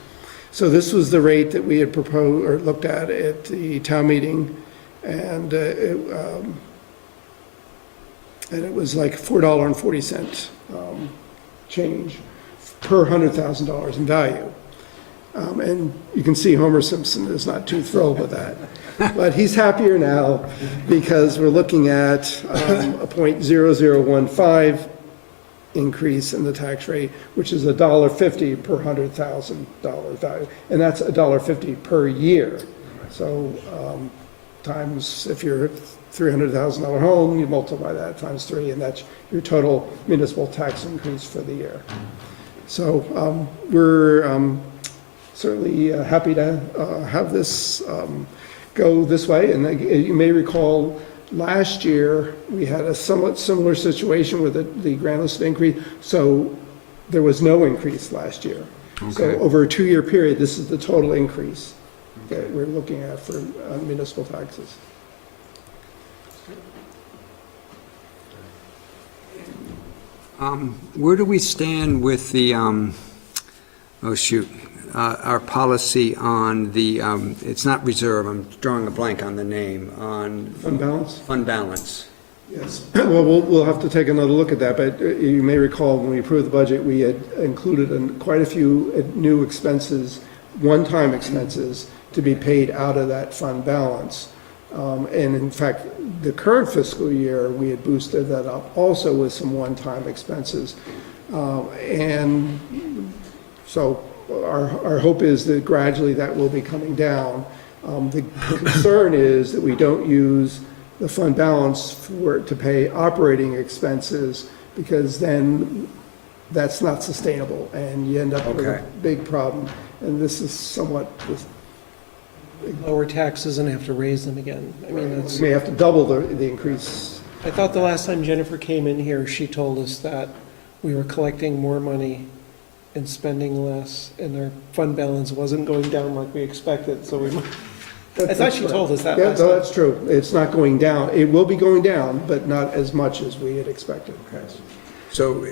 So this was the rate that we had proposed or looked at the town meeting, and it was like $4.40 change per $100,000 in value. And you can see Homer Simpson is not too thrilled with that. But he's happier now because we're looking at a 0.0015 increase in the tax rate, which is $1.50 per $100,000 value. And that's $1.50 per year. So times, if you're a $300,000 home, you multiply that times 3, and that's your total municipal tax increase for the year. So we're certainly happy to have this go this way. And you may recall last year we had a somewhat similar situation with the grand list increase. So there was no increase last year. Okay. So over a 2-year period, this is the total increase that we're looking at for municipal taxes. Where do we stand with the, our policy on the, it's not reserve, I'm drawing a blank on the name, on. Fund balance? Fund balance. Yes, well, we'll have to take another look at that, but you may recall when we approved the budget, we had included quite a few new expenses, one-time expenses, to be paid out of that fund balance. And in fact, the current fiscal year, we had boosted that up also with some one-time expenses. And so our hope is that gradually that will be coming down. The concern is that we don't use the fund balance to pay operating expenses, because then that's not sustainable and you end up with a big problem. And this is somewhat lower taxes and have to raise them again. I mean, We may have to double the increase. I thought the last time Jennifer came in here, she told us that we were collecting more money and spending less, and our fund balance wasn't going down like we expected, so I thought she told us that last time. Yeah, that's true. It's not going down. It will be going down, but not as much as we had expected. So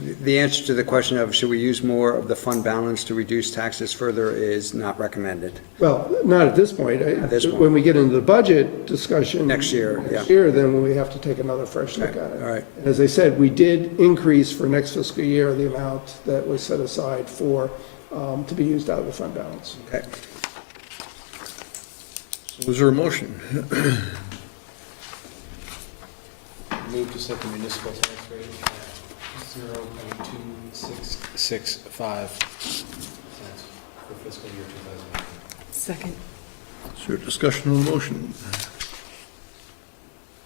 The answer to the question of should we use more of the fund balance to reduce taxes further is not recommended. Well, not at this point. this point. When we get into the budget discussion. Next year, Next year, then we have to take another fresh look at it. All right. And as I said, we did increase for next fiscal year the amount that was set aside for, to be used out of the fund balance. Okay. So is there a motion? Move to set the municipal tax rate at 0.2665 for fiscal year 2018. Second. Is there discussion on the motion?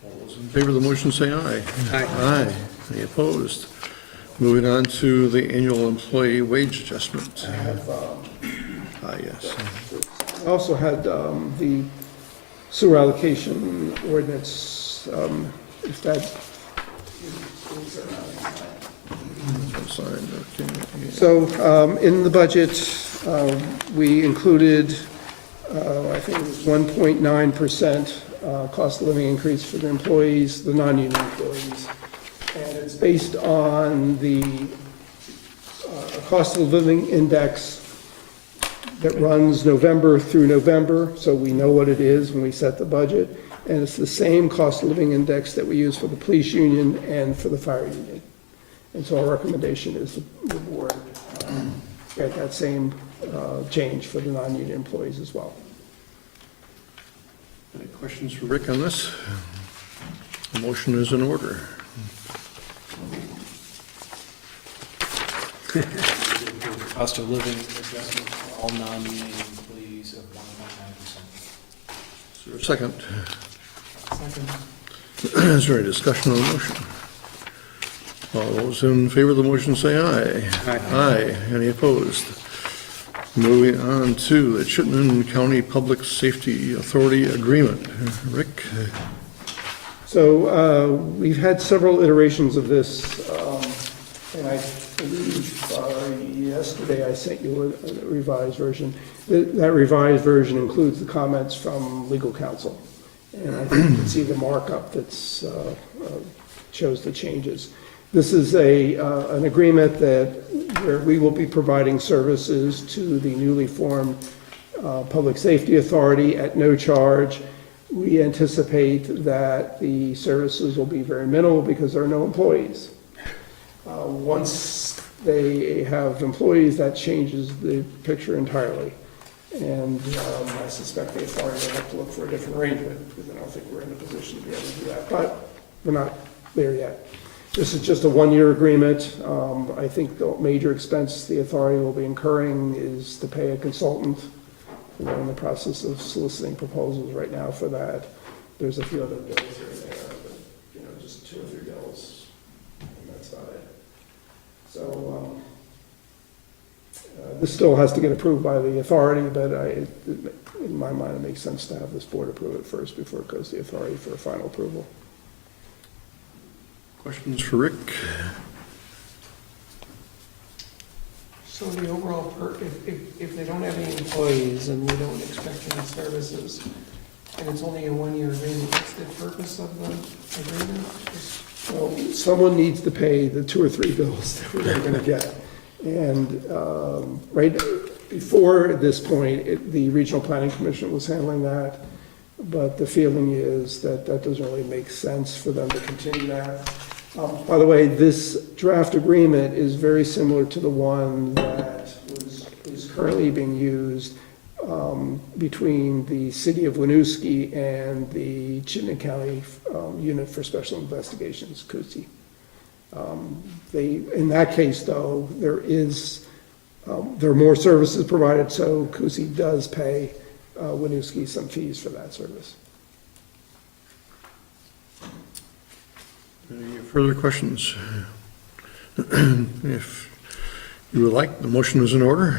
All those in favor of the motion say aye. Aye. Aye. Any opposed? Moving on to the annual employee wage adjustment. Yes. I also had the sewer allocation ordinance, if that. So, in the budget, we included, I think it was 1.9% cost of living increase for the employees, the non-union employees. And it's based on the cost of living index that runs November through November, so we know what it is when we set the budget. And it's the same cost of living index that we use for the police union and for the fire union. And so our recommendation is the board get that same change for the non-union employees as well. Any questions for Rick on this? The motion is in order. Cost of living adjustment for all non-union employees of 1.9%. Is there a second? Is there any discussion on the motion? All those in favor of the motion say aye. Aye. Aye. Any opposed? Moving on to the Chittenden County Public Safety Authority Agreement. Rick? So we've had several iterations of this, and I believe yesterday I sent you a revised version. That revised version includes the comments from legal counsel. And I think you can see the markup that's shows the changes. This is an agreement where we will be providing services to the newly formed Public Safety Authority at no charge. We anticipate that the services will be very minimal because there are no employees. Once they have employees, that changes the picture entirely. And I suspect the authority will have to look for a different arrangement because I don't think we're in a position to be able to do that. But we're not there yet. This is just a one-year agreement. I think the major expense the authority will be incurring is to pay a consultant. We're in the process of soliciting proposals right now for that. There's a few other bills here and there, but just 2 or 3 bills, and that's about it. So this still has to get approved by the authority, but in my mind, it makes sense to have this board approve it first before it goes to the authority for a final approval. Questions for Rick? So the overall, if they don't have any employees and we don't expect any services, and it's only a one-year agreement, what's the purpose of the agreement? Well, someone needs to pay the 2 or 3 bills that we're going to get. And right before this point, the Regional Planning Commission was handling that, but the feeling is that that doesn't really make sense for them to continue that. By the way, this draft agreement is very similar to the one that is currently being used between the city of Winooski and the Chittenden County Unit for Special Investigations, CUSI. In that case, though, there are more services provided, so CUSI does pay Winooski some fees for that service. Any further questions? If you would like, the motion is in order.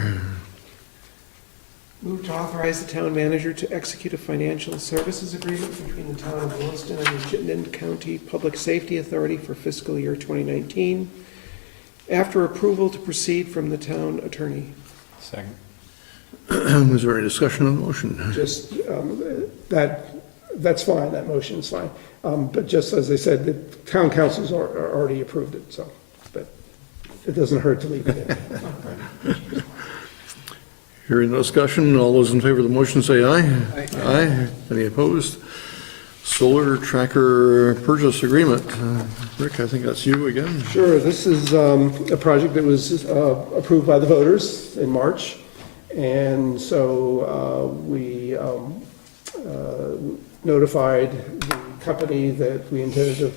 Move to authorize the town manager to execute a financial services agreement between the town of Williston and the Chittenden County Public Safety Authority for fiscal year 2019, after approval to proceed from the town attorney. Second. Is there any discussion on the motion? Just that's fine, that motion's fine. But just as I said, the town council's already approved it, so, but it doesn't hurt to leave it in. Hearing no discussion, all those in favor of the motion say aye. Aye. Any opposed? Solar tracker purchase agreement. Rick, I think that's you again. Sure, this is a project that was approved by the voters in March. And so we notified the company that we intended to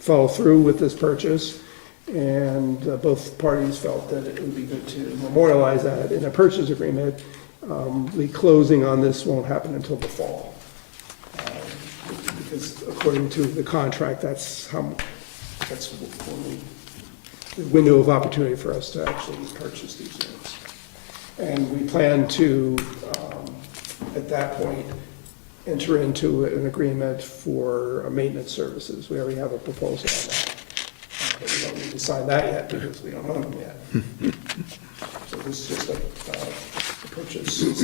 follow through with this purchase. And both parties felt that it would be good to memorialize that in a purchase agreement. The closing on this won't happen until the fall. Because according to the contract, that's when the window of opportunity for us to actually purchase these units. And we plan to, at that point, enter into an agreement for maintenance services. We already have a proposal on that. But we don't need to sign that yet because we don't own them yet. So this is just a purchase.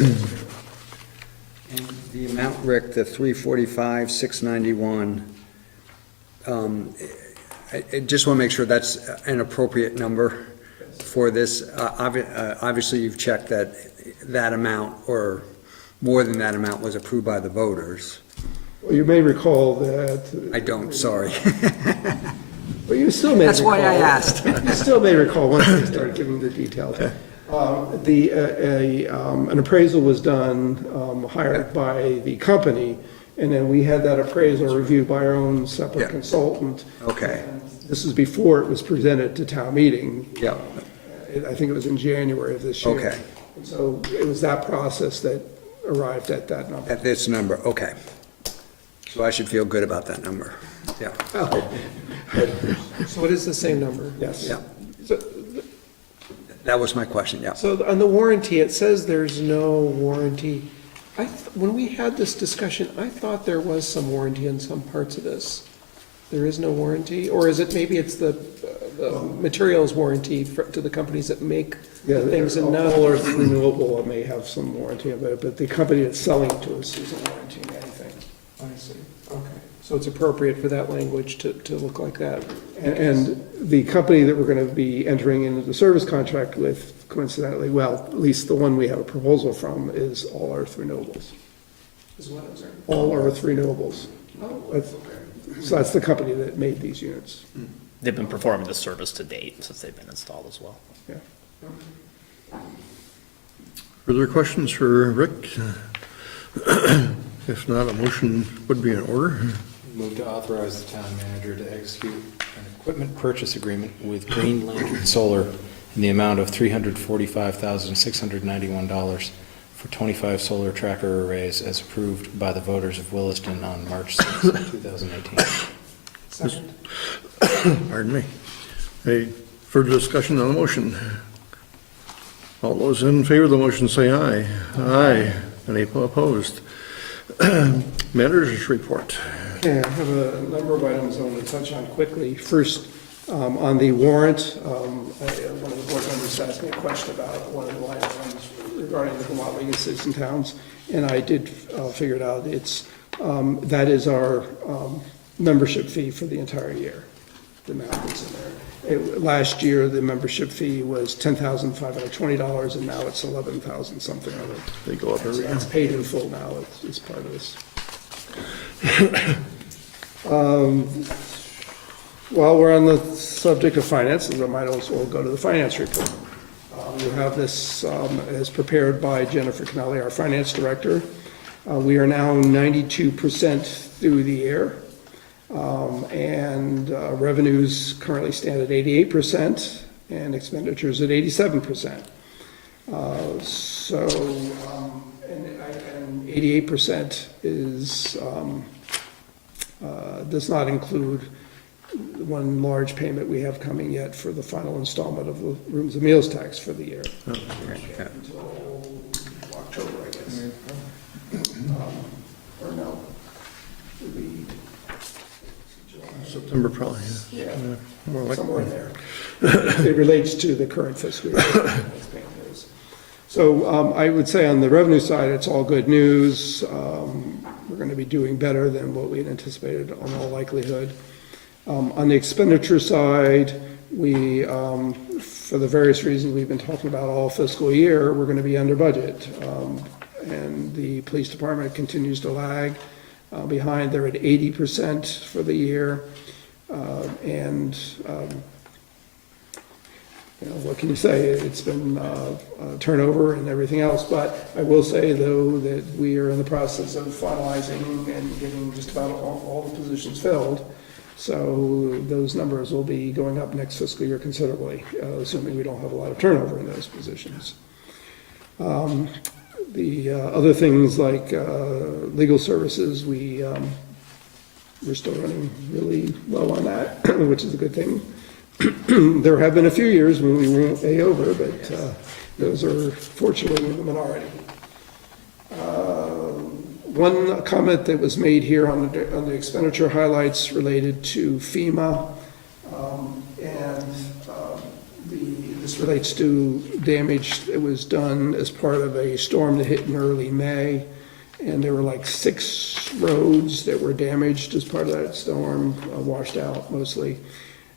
And the amount, Rick, the 345, 691, I just want to make sure that's an appropriate number for this. Obviously, you've checked that that amount or more than that amount was approved by the voters. Well, you may recall that. I don't, sorry. But you still may That's recall. why I asked. You still may recall once they start giving the details. An appraisal was done, hired by the company, and then we had that appraisal reviewed by our own separate consultant. Okay. And this is before it was presented to town meeting. Yeah. I think it was in January of this year. Okay. And so it was that process that arrived at that number. At this number, okay. So I should feel good about that number, yeah. So it is the same number? Yes. Yeah. So, That was my question, yeah. so on the warranty, it says there's no warranty. When we had this discussion, I thought there was some warranty in some parts of this. There is no warranty? Or is it, maybe it's the materials warranty to the companies that make Yeah, things and not? All Earth Renewable may have some warranty of it, but the company that's selling it to us isn't warranting anything. I see, okay. So it's appropriate for that language to look like that. And the company that we're gonna be entering into the service contract with, coincidentally, well, at least the one we have a proposal from, is All Earth Renewables. Is what, I'm sorry? All Earth Renewables. Oh, So that's the company that made these units. They've been performing the service to date since they've been installed as well. Yeah. Further questions for Rick? If not, a motion would be in order. Move to authorize the town manager to execute an equipment purchase agreement with Green Lantern Solar in the amount of $345,691 for 25 solar tracker arrays as approved by the voters of Williston on March 6, 2018. Second. Pardon me. Any further discussion on the motion? All those in favor of the motion say aye. Aye. Any opposed? Managers report. Okay, I have a number of items I want to touch on quickly. First, on the warrant, one of the board members asked me a question about one of the line items regarding the Vermont League of Cities and Towns, and I did figure it out. It's, that is our membership fee for the entire year, the amount that's in there. Last year, the membership fee was $10,520, and now it's $11,000 something other. They go up every year. It's paid in full now, it's part of this. While we're on the subject of finances, I might also go to the finance report. You have this as prepared by Jennifer Connelly, our finance director. We are now 92% through the year. And revenues currently stand at 88% and expenditures at 87%. And 88% is, does not include one large payment we have coming yet for the final installment of the rooms and meals tax for the year. Until October, I guess. Or no. It'd be September probably, yeah, More like- somewhere in there. It relates to the current fiscal year. So I would say on the revenue side, it's all good news. We're going to be doing better than what we had anticipated in all likelihood. On the expenditure side, We, for the various reasons we've been talking about all fiscal year, we're going to be under budget. And the police department continues to lag behind. They're at 80% for the year. And you know, what can you say? It's been turnover and everything else, but I will say, though, that we are in the process of finalizing and getting just about all the positions filled. So those numbers will be going up next fiscal year considerably, assuming we don't have a lot of turnover in those positions. The other things like legal services, we're still running really low on that, which is a good thing. There have been a few years when we went way over, but those are fortunately in the minority. One comment that was made here on the expenditure highlights related to FEMA, this relates to damage that was done as part of a storm that hit in early May. And there were like 6 roads that were damaged as part of that storm, washed out mostly.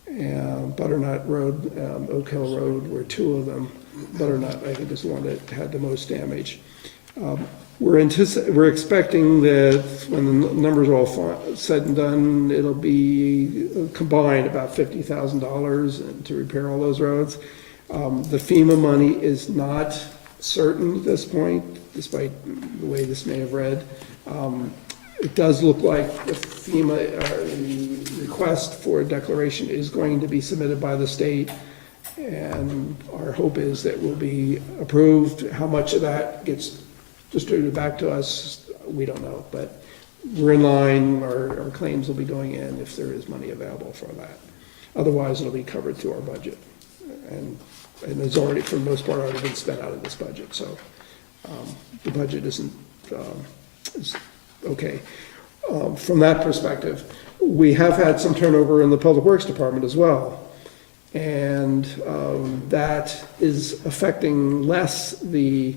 Butternut Road, Oak Hill Road were 2 of them. Butternut, I think, is the one that had the most damage. We're expecting that when the numbers are all said and done, it'll be combined about $50,000 to repair all those roads. The FEMA money is not certain at this point, despite the way this may have read. It does look like the FEMA, the request for a declaration is going to be submitted by the state, and our hope is that will be approved. How much of that gets distributed back to us, we don't know, but we're in line. Our claims will be going in if there is money available for that. Otherwise, it'll be covered through our budget, and it's already, for the most part, already been spent out of this budget. So the budget is okay. From that perspective, we have had some turnover in the Public Works Department as well. And that is affecting less the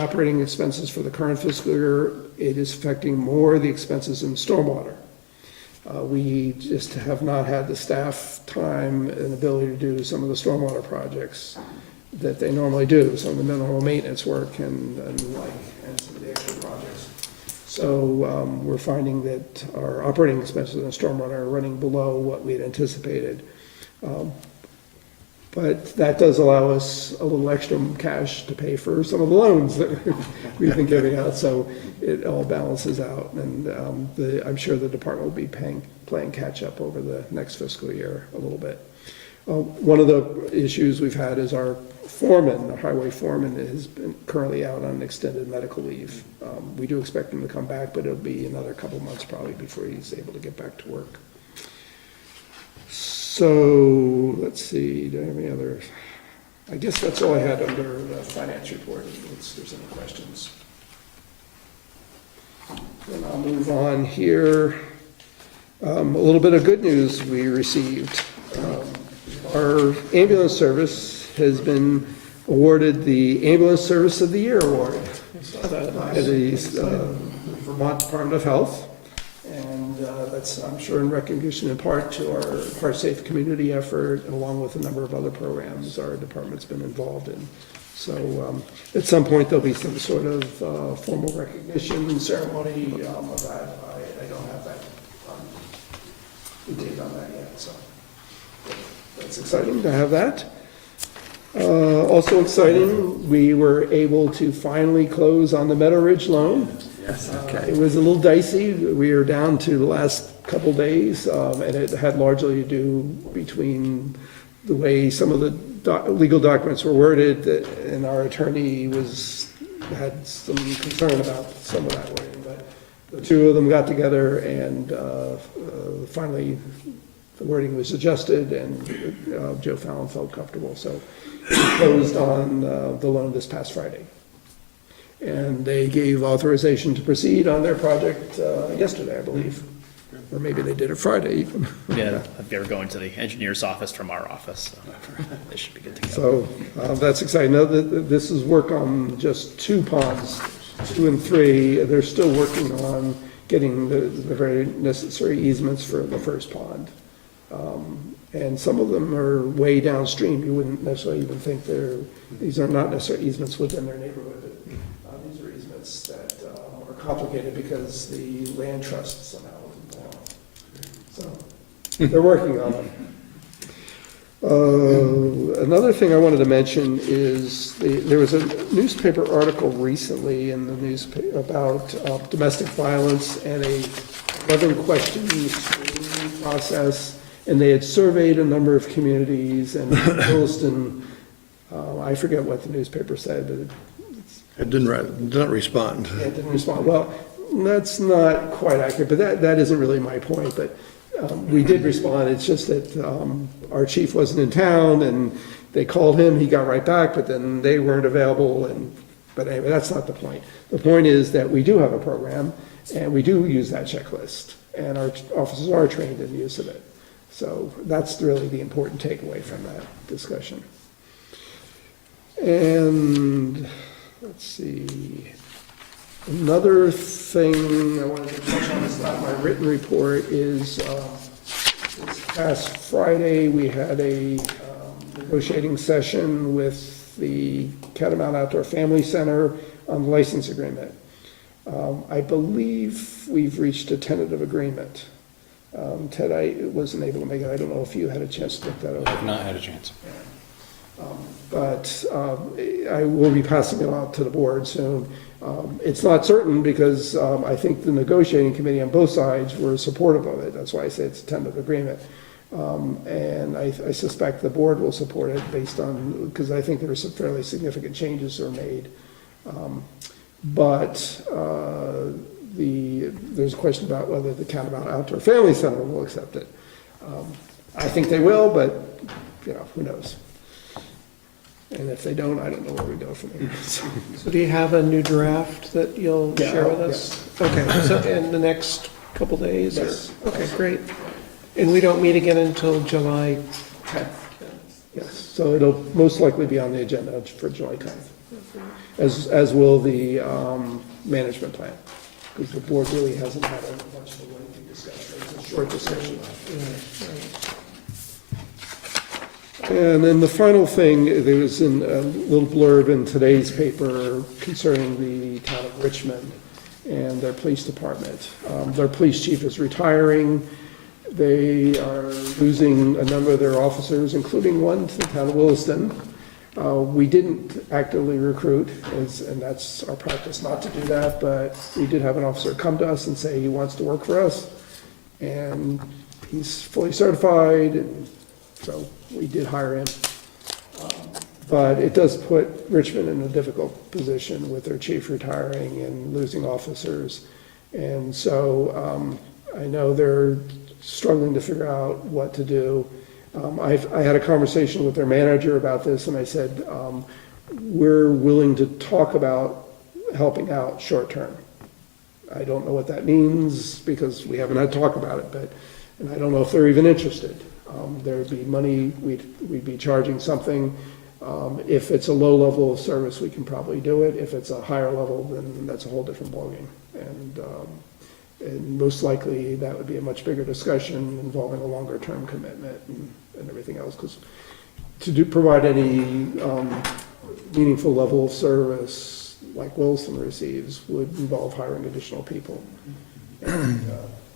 operating expenses for the current fiscal year. It is affecting more the expenses in stormwater. We just have not had the staff time and ability to do some of the stormwater projects that they normally do, some of the minimal maintenance work and some of the extra projects. So we're finding that our operating expenses in stormwater are running below what we had anticipated. But that does allow us a little extra cash to pay for some of the loans that we've been giving out, so it all balances out. And I'm sure the department will be playing catch up over the next fiscal year a little bit. One of the issues we've had is our foreman, our highway foreman, has been currently out on extended medical leave. We do expect him to come back, but it'll be another couple months probably before he's able to get back to work. So, let's see, do I have any other? I guess that's all I had under the finance report, if there's any questions. Then I'll move on here. A little bit of good news we received. Our ambulance service has been awarded the Ambulance Service of the Year award by the Vermont Department of Health. And that's, I'm sure, in recognition in part to our Heart Safe community effort, along with a number of other programs our department's been involved in. So at some point, there'll be some sort of formal recognition ceremony of that. I don't have that date on that yet, so that's exciting to have that. Also exciting, we were able to finally close on the Meadow Ridge loan. Yes, okay. It was a little dicey. We were down to the last couple days, and it had largely to do between the way some of the legal documents were worded, and our attorney had some concern about some of that wording. But the two of them got together, and finally the wording was adjusted, and Joe Fallon felt comfortable. So we closed on the loan this past Friday. And they gave authorization to proceed on their project yesterday, I believe. Or maybe they did it Friday even. Yeah, they were going to the engineer's office from our office, so they should be good to go. So that's exciting. Now, this is work on just 2 ponds, 2 and 3. They're still working on getting the very necessary easements for the first pond. And some of them are way downstream. You wouldn't necessarily even think these are not necessarily easements within their neighborhood. These are easements that are complicated because the land trust somehow was involved. So they're working on them. Another thing I wanted to mention is there was a newspaper article recently in the newspaper about domestic violence and a 11-question screening process. And they had surveyed a number of communities, and Williston, I forget what the newspaper said, but It did not respond. it didn't respond. Well, that's not quite accurate, but that isn't really my point. But we did respond. It's just that our chief wasn't in town, and they called him. He got right back, but then they weren't available. But anyway, that's not the point. The point is that we do have a program, and we do use that checklist, and our officers are trained in the use of it. So that's really the important takeaway from that discussion. And let's see, another thing I wanted to touch on is not my written report is this past Friday we had a negotiating session with the Catamount Outdoor Family Center on the license agreement. I believe we've reached a tentative agreement. Ted, I wasn't able to make it. I don't know if you had a chance to look that over. I have not had a chance. But I will be passing it on to the board soon. It's not certain because I think the negotiating committee on both sides were supportive of it. That's why I say it's a tentative agreement. And I suspect the board will support it based on, because I think there are some fairly significant changes that are made. There's a question about whether the Catamount Outdoor Family Center will accept it. I think they will, but, who knows? And if they don't, I don't know where we go from here. So do you have a new draft that you'll share with us? Okay, so in the next couple days? Yes. Okay, great. And we don't meet again until July 10th? Yes, so it'll most likely be on the agenda for July 10th, as will the management plan. Because the board really hasn't had much of a lengthy discussion. It's a short discussion. And then the final thing, there was a little blurb in today's paper concerning the town of Richmond and their police department. Their police chief is retiring. They are losing a number of their officers, including one to the town of Williston. We didn't actively recruit, and that's our practice not to do that, but we did have an officer come to us and say he wants to work for us, and he's fully certified, and so we did hire him. But it does put Richmond in a difficult position with their chief retiring and losing officers. And so I know they're struggling to figure out what to do. I had a conversation with their manager about this, and I said, we're willing to talk about helping out short-term. I don't know what that means, because we haven't had to talk about it, and I don't know if they're even interested. There'd be money, we'd be charging something. If it's a low level of service, we can probably do it. If it's a higher level, then that's a whole different ballgame. And most likely, that would be a much bigger discussion involving a longer-term commitment and everything else. Because to provide any meaningful level of service like Williston receives would involve hiring additional people. And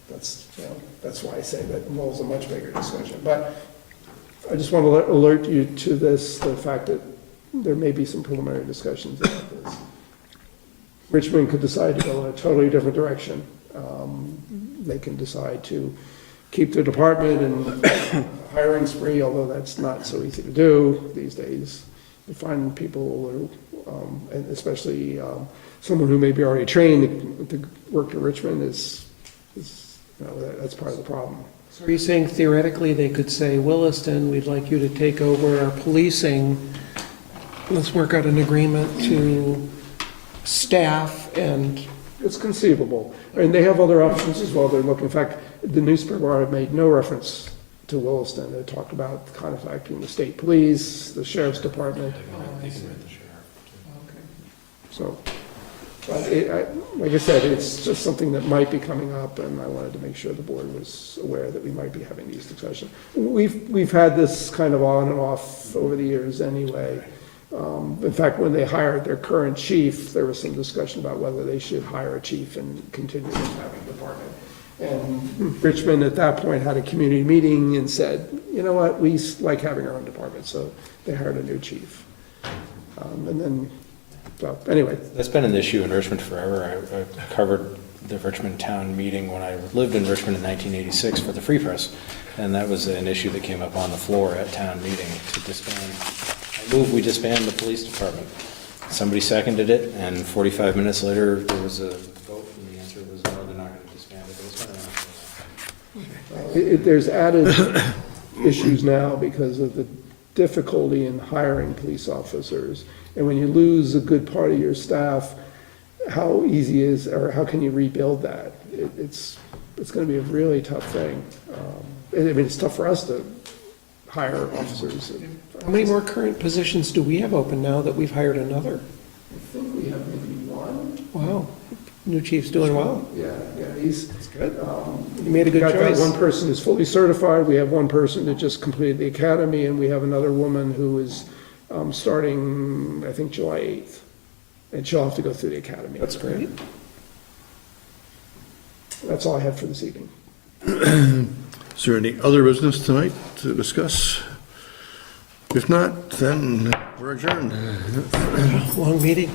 that's why I say that involves a much bigger discussion. But I just want to alert you to this, the fact that there may be some preliminary discussions about this. Richmond could decide to go in a totally different direction. They can decide to keep their department and hiring spree, although that's not so easy to do these days. To find people, and especially someone who may be already trained to work at Richmond is that's part of the problem. So are you saying theoretically they could say, Williston, we'd like you to take over our policing, let's work out an agreement to staff and... It's conceivable. And they have other options as well. They're looking, in fact, the newspaper made no reference to Williston. They talked about contacting the state police, the sheriff's department. So But like I said, it's just something that might be coming up, and I wanted to make sure the board was aware that we might be having these discussions. We've had this kind of on and off over the years anyway. In fact, when they hired their current chief, there was some discussion about whether they should hire a chief and continue with having a department. And Richmond at that point had a community meeting and said, you know what, we like having our own department, so they hired a new chief. And then, so, anyway. That's been an issue in Richmond forever. I covered the Richmond town meeting when I lived in Richmond in 1986 for the Free Press, and that was an issue that came up on the floor at town meeting to disband. I move we disband the police department. Somebody seconded it, and 45 minutes later, there was a vote, and the answer was no, they're not going to disband it. But it's been around. There's added issues now because of the difficulty in hiring police officers. And when you lose a good part of your staff, how easy is, or how can you rebuild that? It's going to be a really tough thing. I mean, it's tough for us to hire officers. How many more current positions do we have open now that we've hired another? I think we have maybe one. Wow, new chief's doing well. Yeah, he's Good. You made a good got that choice. one person who's fully certified. We have one person that just completed the academy, and we have another woman who is starting, I think, July 8th. And she'll have to go through the academy. That's great. That's all I have for this evening. Is there any other business tonight to discuss? If not, then we're adjourned. Long meeting.